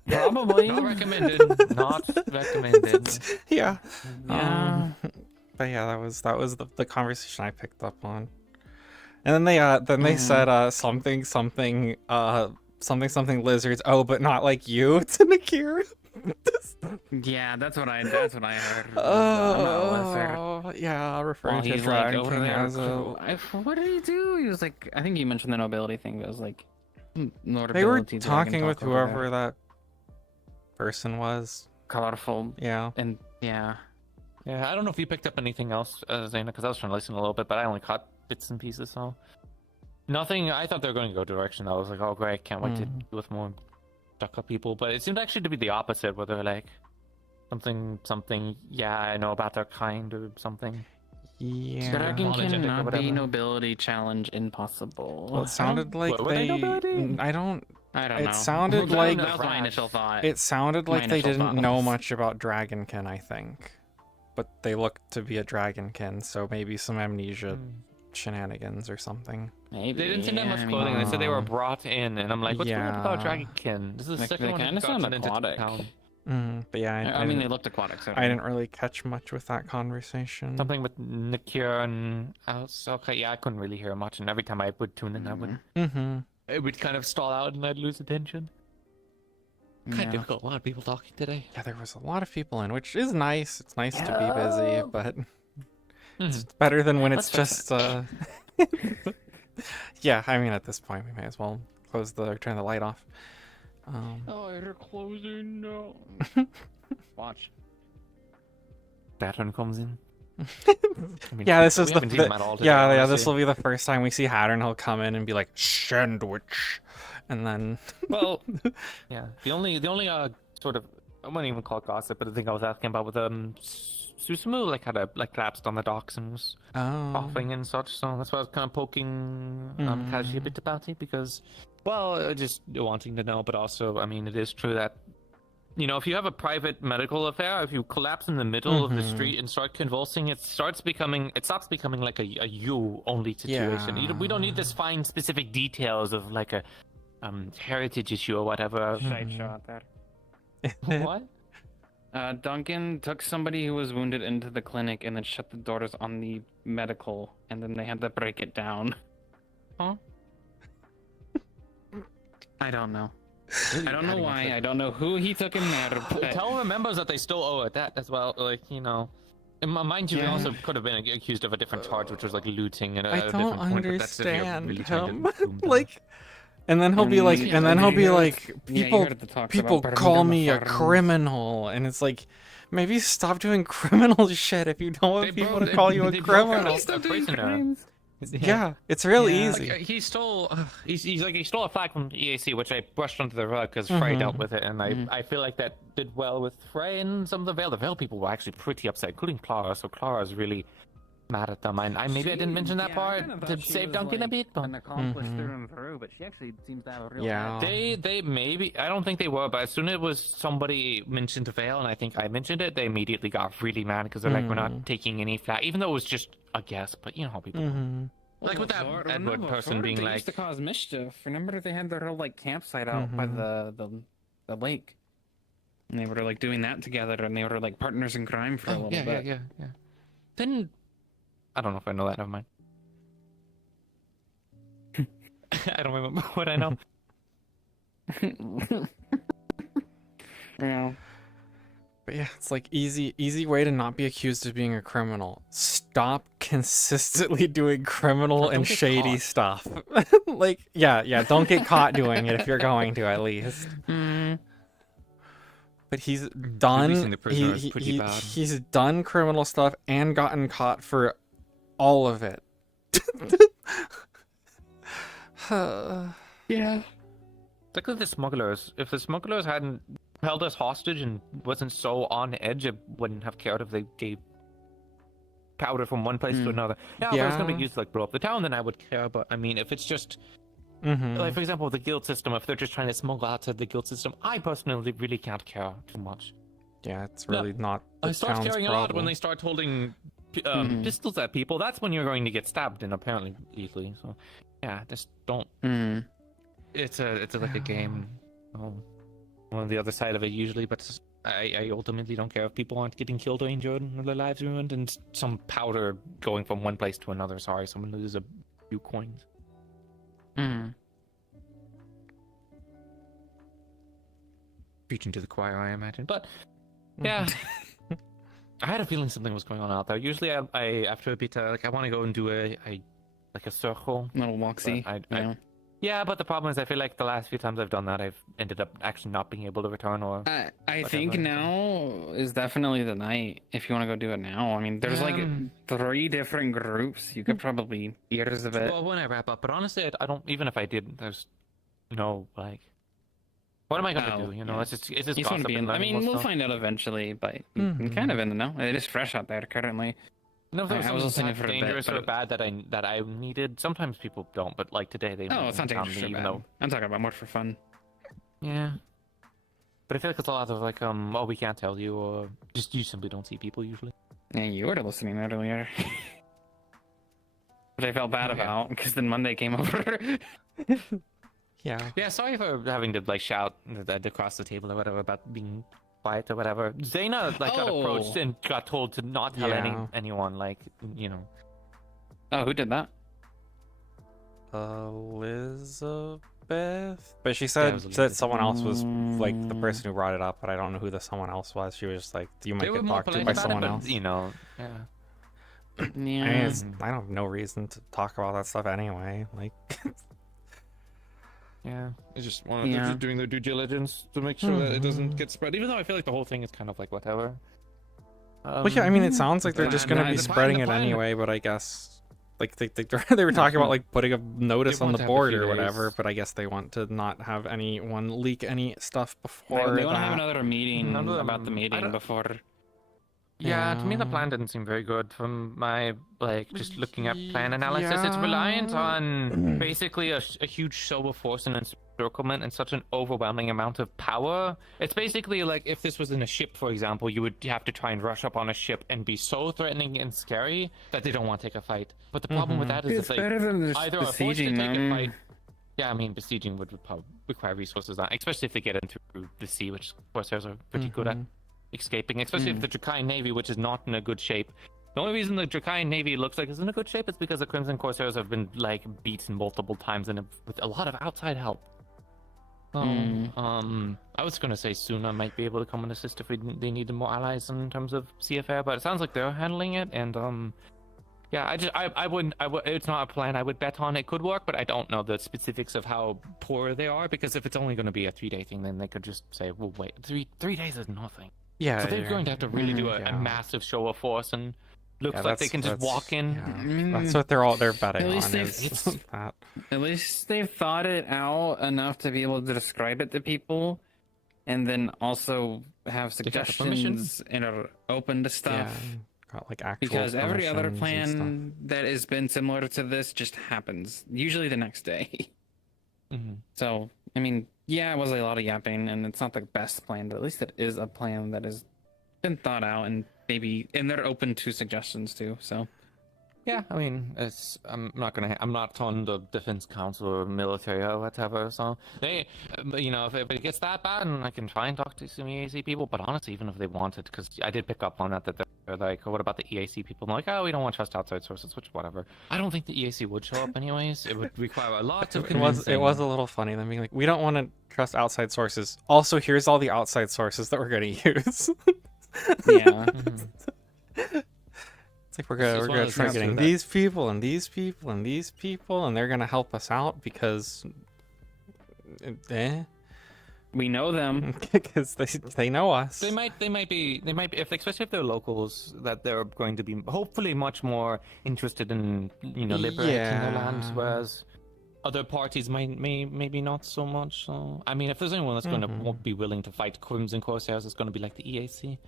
Probably. Not recommended. Not recommended. Yeah. Yeah. But yeah, that was the conversation I picked up on. And then they said something lizards. Oh, but not like you, to Nakir. Yeah, that's what I heard. Oh, yeah, referring to dragonkin as a. What did he do? He was like, I think you mentioned the nobility thing. But it was like, They were talking with whoever that person was. Colorful. Yeah. And yeah. Yeah, I don't know if you picked up anything else, Zeyna, because I was trying to listen a little bit, but I only caught bits and pieces, so nothing. I thought they were going to go direction. I was like, oh great, can't wait to deal with more stuck-up people. But it seemed actually to be the opposite, where they're like something. Yeah, I know about their kind or something. Yeah. Dragon cannot be nobility challenge impossible. Well, it sounded like they I don't know. It sounded like that was my initial thought. It sounded like they didn't thought. know much about dragonkin, I think. But they looked to be a dragonkin, so maybe some amnesia shenanigans or something. Maybe. They didn't seem that much clothing. They said they were brought in, and I'm like, what's weird about dragonkin? This is the second one kind of that sound got into aquatic. town. But yeah, I mean, they looked aquatic. So I didn't really catch much with that conversation. Something with Nakir and okay, yeah, I couldn't really hear much, and every time I would tune in, I would it would kind of stall out, and I'd lose attention. Kind of difficult. A lot of people talking today. Yeah, there was a lot of people in, which is nice. It's nice to be busy, but it's better than when it's just. Yeah, I mean, at this point, we may as well turn the light off. Oh, you're closing. No. Watch. That one comes in. Yeah, this is this will be the first time we see Hatter, and he'll come in and be like sandwich, and then well, yeah. The only sort of, I wouldn't even call it gossip, but the thing I was asking about with Susumu had collapsed on the docks and was coughing and such, so that's why I was kind of poking Kaji a bit about it, because just wanting to know, but also, I mean, it is true that if you have a private medical affair, if you collapse in the middle of the street and start convulsing, it stops becoming like a you only situation. Yeah. We don't need this fine specific details of like a heritage issue or whatever. Side shot there. What? Duncan took somebody who was wounded into the clinic and then shut the doors on the medical, and then they had to break it down. Huh? I don't know. I don't know why. I don't know who he took in there. But... Tell the members that they still owe it that as well. And mind you, we also could have been accused of a different charge, which was like looting at a different point. I don't understand really him. And then he'll be like, people call me a criminal, and it's like, maybe stop doing criminal shit if you don't want people to call you a criminal. Yeah, it's real easy. He stole. He stole a flag from EAC, which I brushed under the rug because Frey dealt with it, and I feel like that did well with Frey and some of the Veil. The Veil people were actually pretty upset, including Clara. So Clara's really mad at them. I maybe I didn't mention that part to save Duncan a bit, but an accomplice through and through. But she actually seems to have a real. Yeah. They maybe, I don't think they were, but as soon as it was somebody mentioned Veil, and I think I mentioned it, they immediately got really mad because they're like, we're not taking any flag, even though it was just a guess. But you know how people. Like with that Edward person being like, used to cause mischief. Remember they had their whole campsite out by the lake. And they were like doing that together, and they were like partners in crime for a little bit. Yeah. Then I don't know if I know that. Never mind. I don't remember what I know. Yeah. But yeah, it's like easy way to not be accused of being a criminal. Stop consistently doing criminal and shady stuff. Like, yeah, don't get caught doing it if you're going to, at least. But he's done. Releasing the prisoner is pretty bad. He's done criminal stuff and gotten caught for all of it. Yeah. It's like with the smugglers. If the smugglers hadn't held us hostage and wasn't so on edge, I wouldn't have cared if they gave powder from one place to another. Yeah, if it was going to be used to like blow up the town, then I would care. But I mean, if it's just like, for example, the guild system, if they're just trying to smuggle outside the guild system, I personally really can't care too much. Yeah, it's really not the I start town's caring a problem. lot when they start holding pistols at people. That's when you're going to get stabbed, and apparently easily. So, yeah, just don't. It's like a game. On the other side of it usually, but I ultimately don't care if people aren't getting killed or injured or their lives ruined, and some powder going from one place to another. Sorry, someone loses a few coins. Preaching to the choir, I imagine. But yeah, I had a feeling something was going on out there. Usually, I after a bit, like I want to go and do a circle, little walksy. Yeah, but the problem is I feel like the last few times I've done that, I've ended up actually not being able to return or I think now is definitely the night if you want to go do it now. I mean, there's like 3 different groups. You could probably years of it. Well, when I wrap up, but honestly, I don't. Even if I did, there's no like. What am I gonna do? You know, it's just You just want to gossip be and in. I learning mean, more we'll stuff. find out eventually, but you're kind of in the know. It is fresh out there currently. No, if there was I was something listening for a bit, dangerous or but bad that I needed. Sometimes people don't, but like today they. oh, it's not dangerous or even bad. though. I'm talking about more for fun. Yeah. But I feel like it's a lot of like oh, we can't tell you, or just you simply don't see people usually. Yeah, you were listening earlier. But I felt bad about because then Monday came over. Yeah, sorry for having to like shout across the table or whatever about being quiet or whatever. Zeyna got approached and got told to not tell anyone, like, you know. Oh, who did that? Elizabeth? But she said that someone else was like the person who brought it up, but I don't know who the someone else was. She was just like, you might get talked to by someone else. You know, yeah. I mean, I don't have no reason to talk about that stuff anyway. Like, yeah, it's just they're just doing their due diligence to make sure that it doesn't get spread. Even though I feel like the whole thing is kind of like whatever. well, yeah, I mean, it sounds like they're just going to be spreading it anyway, but I guess like they were talking about like putting a notice on the board or whatever, but I guess they want to not have anyone leak any stuff before They want to have another meeting about the meeting before. Yeah, to me the plan didn't seem very good from my, like, just looking at plan analysis. It's reliant on basically a huge show of force and encirclement and such an overwhelming amount of power. It's basically like if this was in a ship, for example, you would have to try and rush up on a ship and be so threatening and scary that they don't want to take a fight. But the problem with that is It's better than just either are forced to besieging take a them. fight. Yeah, I mean, besieging would probably require resources, especially if they get into the sea, which Corsairs are pretty good at escaping, especially if the Dracaean Navy, which is not in a good shape. The only reason the Dracaean Navy looks like it's in a good shape is because the Crimson Corsairs have been like beaten multiple times and with a lot of outside help. I was gonna say Suna might be able to come and assist if they needed more allies in terms of CFR, but it sounds like they're handling it. And yeah, I wouldn't. It's not a plan I would bet on. It could work, but I don't know the specifics of how poor they are. Because if it's only going to be a 3-day thing, then they could just say, "Well, wait, three days is nothing." Yeah, so they're going to have to really do a massive show of force, and looks like they can just walk in. That's what they're betting At least on. they've Is that. At least they've thought it out enough to be able to describe it to people, and then also have suggestions and are open to stuff. Yeah, got like actual Because every other permissions and plan that has been similar to this just happens, usually the next day. So, I mean, yeah, it was a lot of yapping, and it's not the best plan, but at least it is a plan that has been thought out, and they're open to suggestions too. So, Yeah, I mean, I'm not on the defense council or military or whatever. So if it gets that bad, and I can try and talk to some EAC people. But honestly, even if they wanted, because I did pick up on that they're like, oh, what about the EAC people? And they're like, oh, we don't want to trust outside sources, which whatever. I don't think the EAC would show up anyways. It would require a lot of convincing. It was a little funny them being like, we don't want to trust outside sources. Also, here's all the outside sources that we're going to use. Yeah. It's like we're gonna try getting these people and these people and these people, and they're gonna help us out because, we know them because they know us. They might be especially if they're locals, that they're going to be hopefully much more interested in liberating their lands, whereas other parties maybe not so much. So I mean, if there's anyone that's going to be willing to fight Crimson Corsairs, it's going to be like the EAC.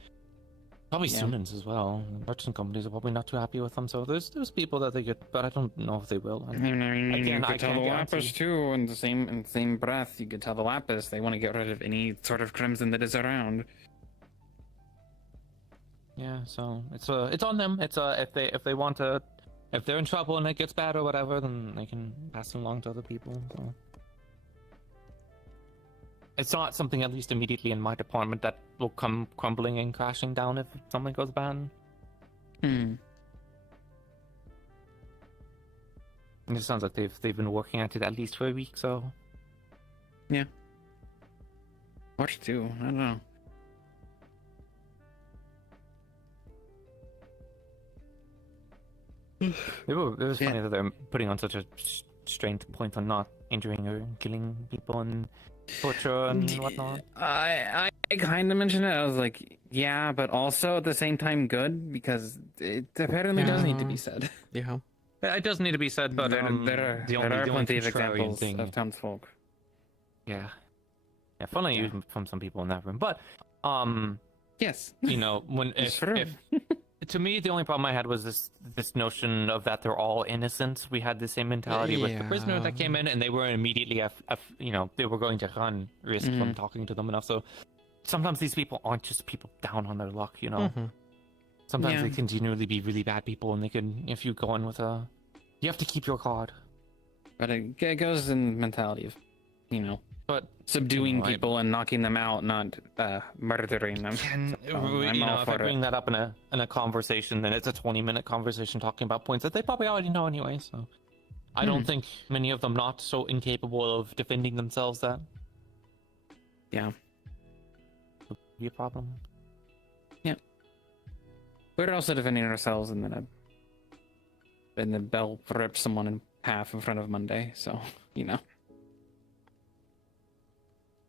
Probably students as well. Merchant companies are probably not too happy with them, so there's people that they get, but I don't know if they will. I mean, you could tell the Lapis too, in the same breath. You could tell the Lapis they want to get rid of any sort of crimson that is around. Yeah, so it's on them. If they want to, if they're in trouble and it gets bad or whatever, then they can pass it along to other people. So. It's not something, at least immediately in my department, that will come crumbling and crashing down if something goes bad. Hmm. And it sounds like they've been working at it at least for a week, so. Yeah. Or two, I don't know. It was funny that they're putting on such a strained point on not injuring or killing people and torture and whatnot. I kind of mentioned it. I was like, yeah, but also at the same time good, because it apparently does need to be said. Yeah. It does need to be said, but there are plenty of examples of townsfolk. Yeah. Yeah, funnily even from some people in that room. But yes. If to me, the only problem I had was this notion of that they're all innocent. We had the same mentality with the prisoner that came in, and they were immediately, they were going to run risk from talking to them enough. So sometimes these people aren't just people down on their luck, Sometimes they can genuinely be really bad people, and they can, if you go in with you have to keep your guard. But it goes in mentality of, but subduing people and knocking them out, not murdering them. If I bring that up in a conversation, then it's a 20-minute conversation talking about points that they probably already know anyway. So I don't think many of them not so incapable of defending themselves that. Yeah. Would be a problem. Yeah. We're also defending ourselves, and then the bell ripped someone in half in front of Monday. So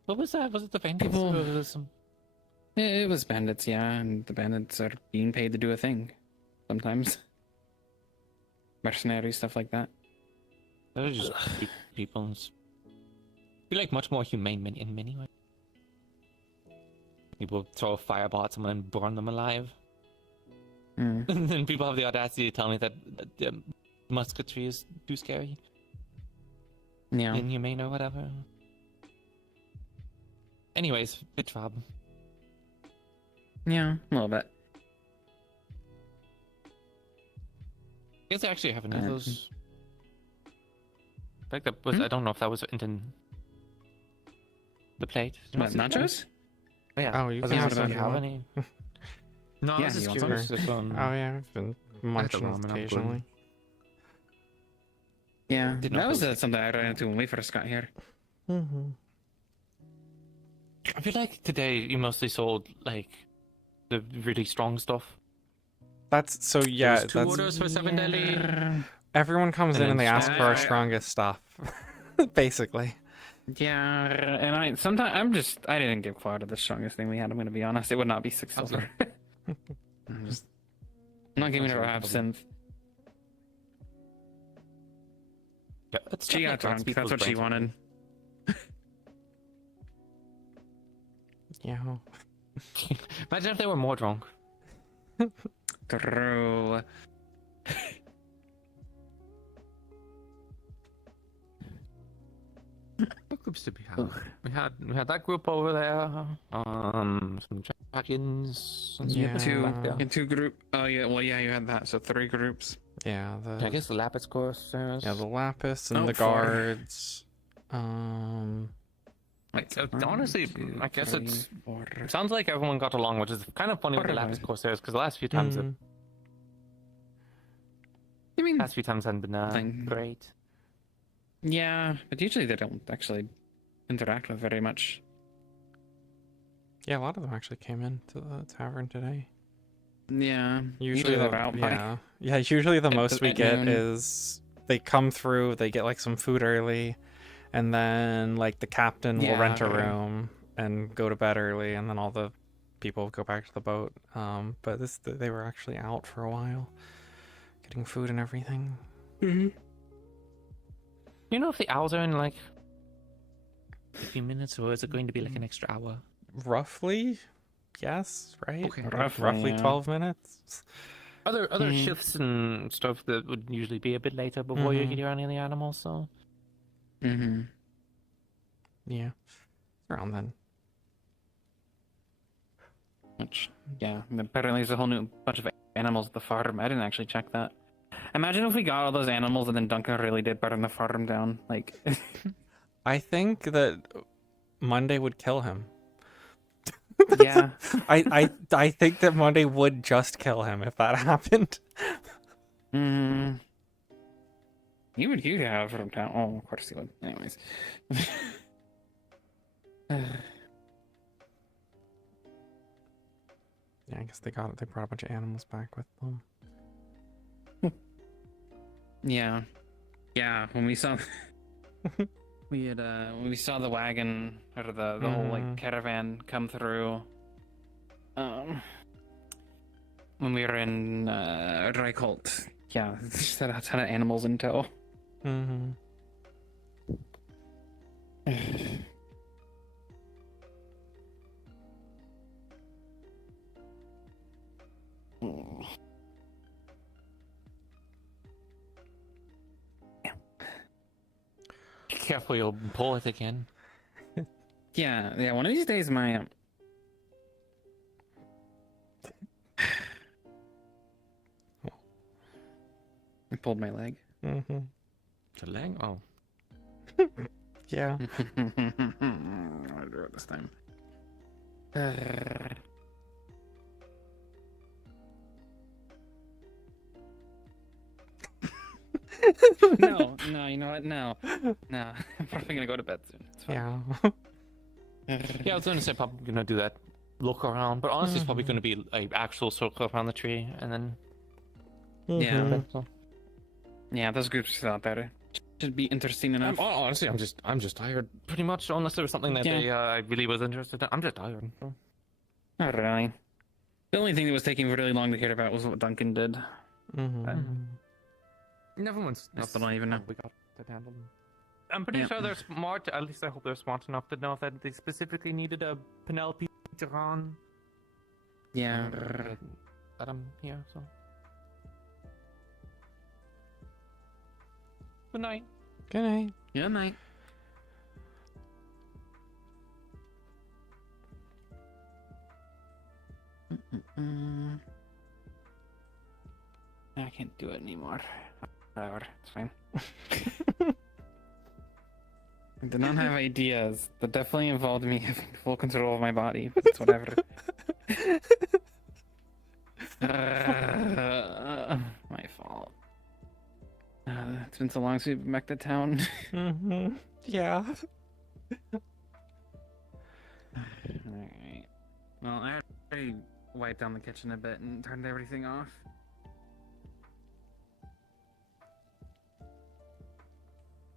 What was that? Was it the bandits? It was bandits, yeah, and the bandits are being paid to do a thing. Sometimes. Mercenary stuff like that. They're just people. Be like much more humane in many ways. People throw a fireball at someone and burn them alive. And then people have the audacity to tell me that musketry is too scary. Yeah. Inhumane or whatever. Anyways, good job. Yeah, a little bit. I guess I actually have any of those. I don't know if that was in the plate. What, nachos? Oh yeah. Oh, you can have any. No, yeah, this is you want curious. Oh yeah, I've been munching occasionally. Yeah, that was something I ran into when we first got here. I feel like today you mostly sold like the really strong stuff. That's so yeah. Two orders for 7 daily. Everyone comes in and they ask for our strongest stuff, basically. Yeah, and I didn't give Clara the strongest thing we had. I'm gonna be honest. It would not be 6 silver. I'm not giving her absinthe. Yeah, she got drunk. That's what she wanted. Yeah. Imagine if they were more drunk. True. What groups did we have? We had that group over there. Some dragons. Two group. Oh yeah. Well, yeah, you had that. So 3 groups. Yeah, I guess the Lapis coursers. Yeah, the Lapis and Oh, the four. guards. Like, so honestly, I guess it sounds like everyone got along, which is kind of funny with the Lapis Corsairs, because the last few times, I mean, last few times haven't been great. Yeah, but usually they don't actually interact with very much. Yeah, a lot of them actually came into the tavern today. Yeah, Usually they're out by yeah. Usually the most we at get noon. is they come through, they get like some food early, and then like the captain will Yeah, rent a okay. room and go to bed early, and then all the people go back to the boat. But they were actually out for a while, getting food and everything. Mm-hmm. You know if the owls are in like a few minutes, or is it going to be like an extra hour? Roughly, yes, right? Okay. Roughly yeah. 12 minutes. Other shifts and stuff that would usually be a bit later before you Mhm. get around any animals, so. Mm-hmm. Yeah, around then. Which, yeah, apparently there's a whole new bunch of animals at the farm. I didn't actually check that. Imagine if we got all those animals and then Duncan really did burn the farm down. Like, I think that Monday would kill him. yeah. I think that Monday would just kill him if that happened. Mm-hmm. You would have from town. Oh, of course you would. Anyways. Yeah, I guess they brought a bunch of animals back with them. Yeah. Yeah, when we saw when we saw the wagon or the whole like caravan come through when we were in Reichholt. Yeah, just had a ton of animals in tow. Mm-hmm. Careful, you'll pull it again. Yeah, one of these days my I pulled my leg. Mm-hmm. The leg? Oh. Yeah. I drew it this time. No, you know what? No. I'm probably gonna go to bed soon. It's fine. Yeah, I was going to say probably going to do that look around, but honestly, it's probably going to be an actual circle around the tree, and then. Yeah. Yeah, those groups out there should be interesting enough. Honestly, I'm just tired. Pretty much, unless there was something that I really was interested in. I'm just tired. So. Not really. The only thing that was taking really long to hear about was what Duncan did. Everyone's nothing I even know. We got to handle them. I'm pretty sure they're smart. At least I hope they're smart enough to know that they specifically needed a Penelope Duran. Yeah. Let them here. So. Good night. Good night. Good night. I can't do it anymore. Whatever, it's fine. I did not have ideas. That definitely involved me having full control of my body, but it's whatever. My fault. It's been so long since we've been back to town. Yeah. Alright. Well, I already wiped down the kitchen a bit and turned everything off.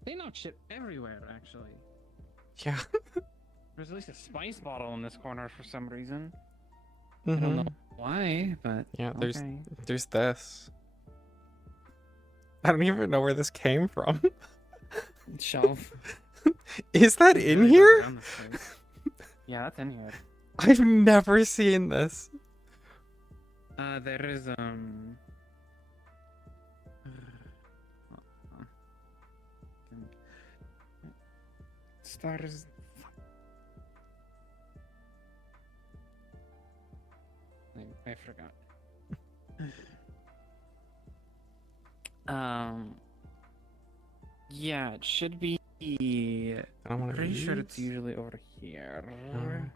They knock shit everywhere, actually. Yeah. There's at least a spice bottle in this corner for some reason. I don't know why, but Yeah, okay. there's this. I don't even know where this came from. Shelf. Is that in here? Yeah, that's in here. I've never seen this. There is stars. I forgot. Yeah, it should be. I'm pretty sure it's usually over here. Or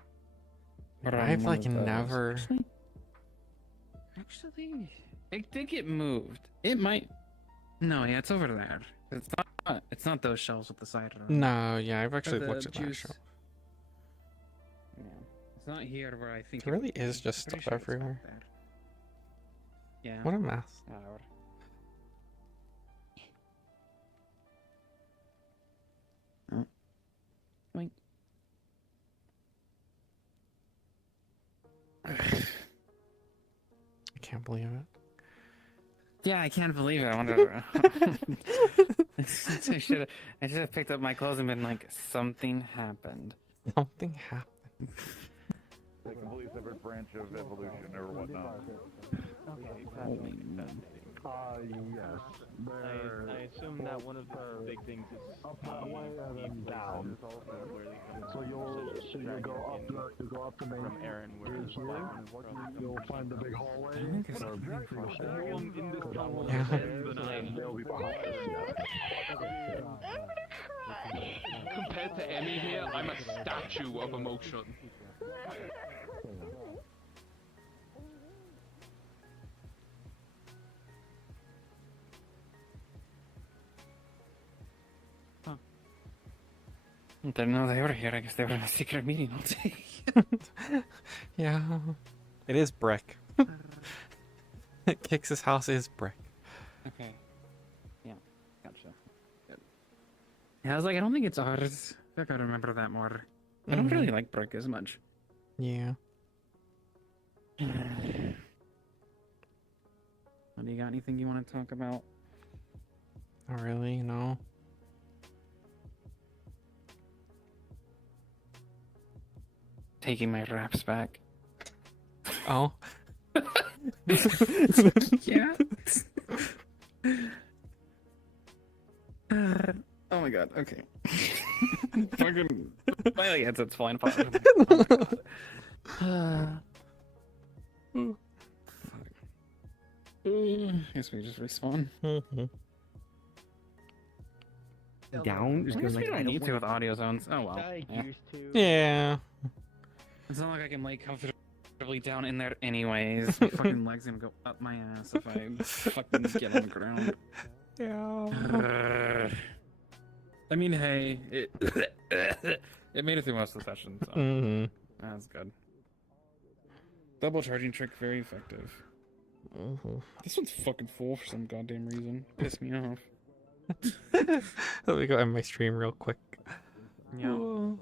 on I've one like of those. never. Actually, I think it moved. It might. No, yeah, it's over there. It's not. It's not those shelves with the cider. on it. No, yeah, I've actually the looked at that juice. shelf. Yeah, it's not here where I think. There it really would is be. just Pretty stuff sure it's back everywhere. there. Yeah. What a mess. Wait. I can't believe it. Yeah, I can't believe it. I wonder. I should have picked up my clothes and been like, something happened. Something happened. A completely separate branch of evolution or whatnot. Yes. I assume that one of the big things is down. So you'll go up the main from Aaron where it's you'll find the big hallway. They'll be behind. Compared to Emmy here, I'm a statue of emotion. Didn't know they were here. I guess they were in a secret meeting all day. Yeah. It is brick. Kix's house is brick. Okay. Yeah, gotcha. Good. Yeah, I was like, I don't think it's ours. I gotta remember that more. I don't really like brick as much. Yeah. Well, do you got anything you want to talk about? Not really, no. Taking my raps back. Oh. Yeah. Oh my god, okay. Fucking. My headset's flying apart. Guess we just respawn. Down? I guess we don't need to with audio zones. Oh well. Yeah. Yeah. It's not like I can lay comfortably down in there anyways. My fucking legs gonna go up my ass if I fucking get on the ground. Yeah. I mean, hey, it made it through most of the session, so that's good. Double charging trick, very effective. This one's fucking full for some goddamn reason. Piss me off. Let me go end my stream real quick. Yeah.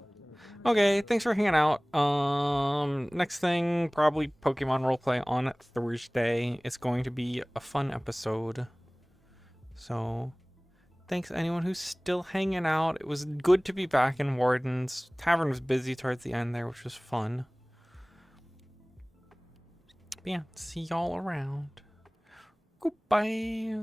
Okay, thanks for hanging out. Next thing, probably Pokemon roleplay on Thursday. It's going to be a fun episode. So, thanks anyone who's still hanging out. It was good to be back in Wardens. Tavern was busy towards the end there, which was fun. But yeah, see y'all around. Goodbye.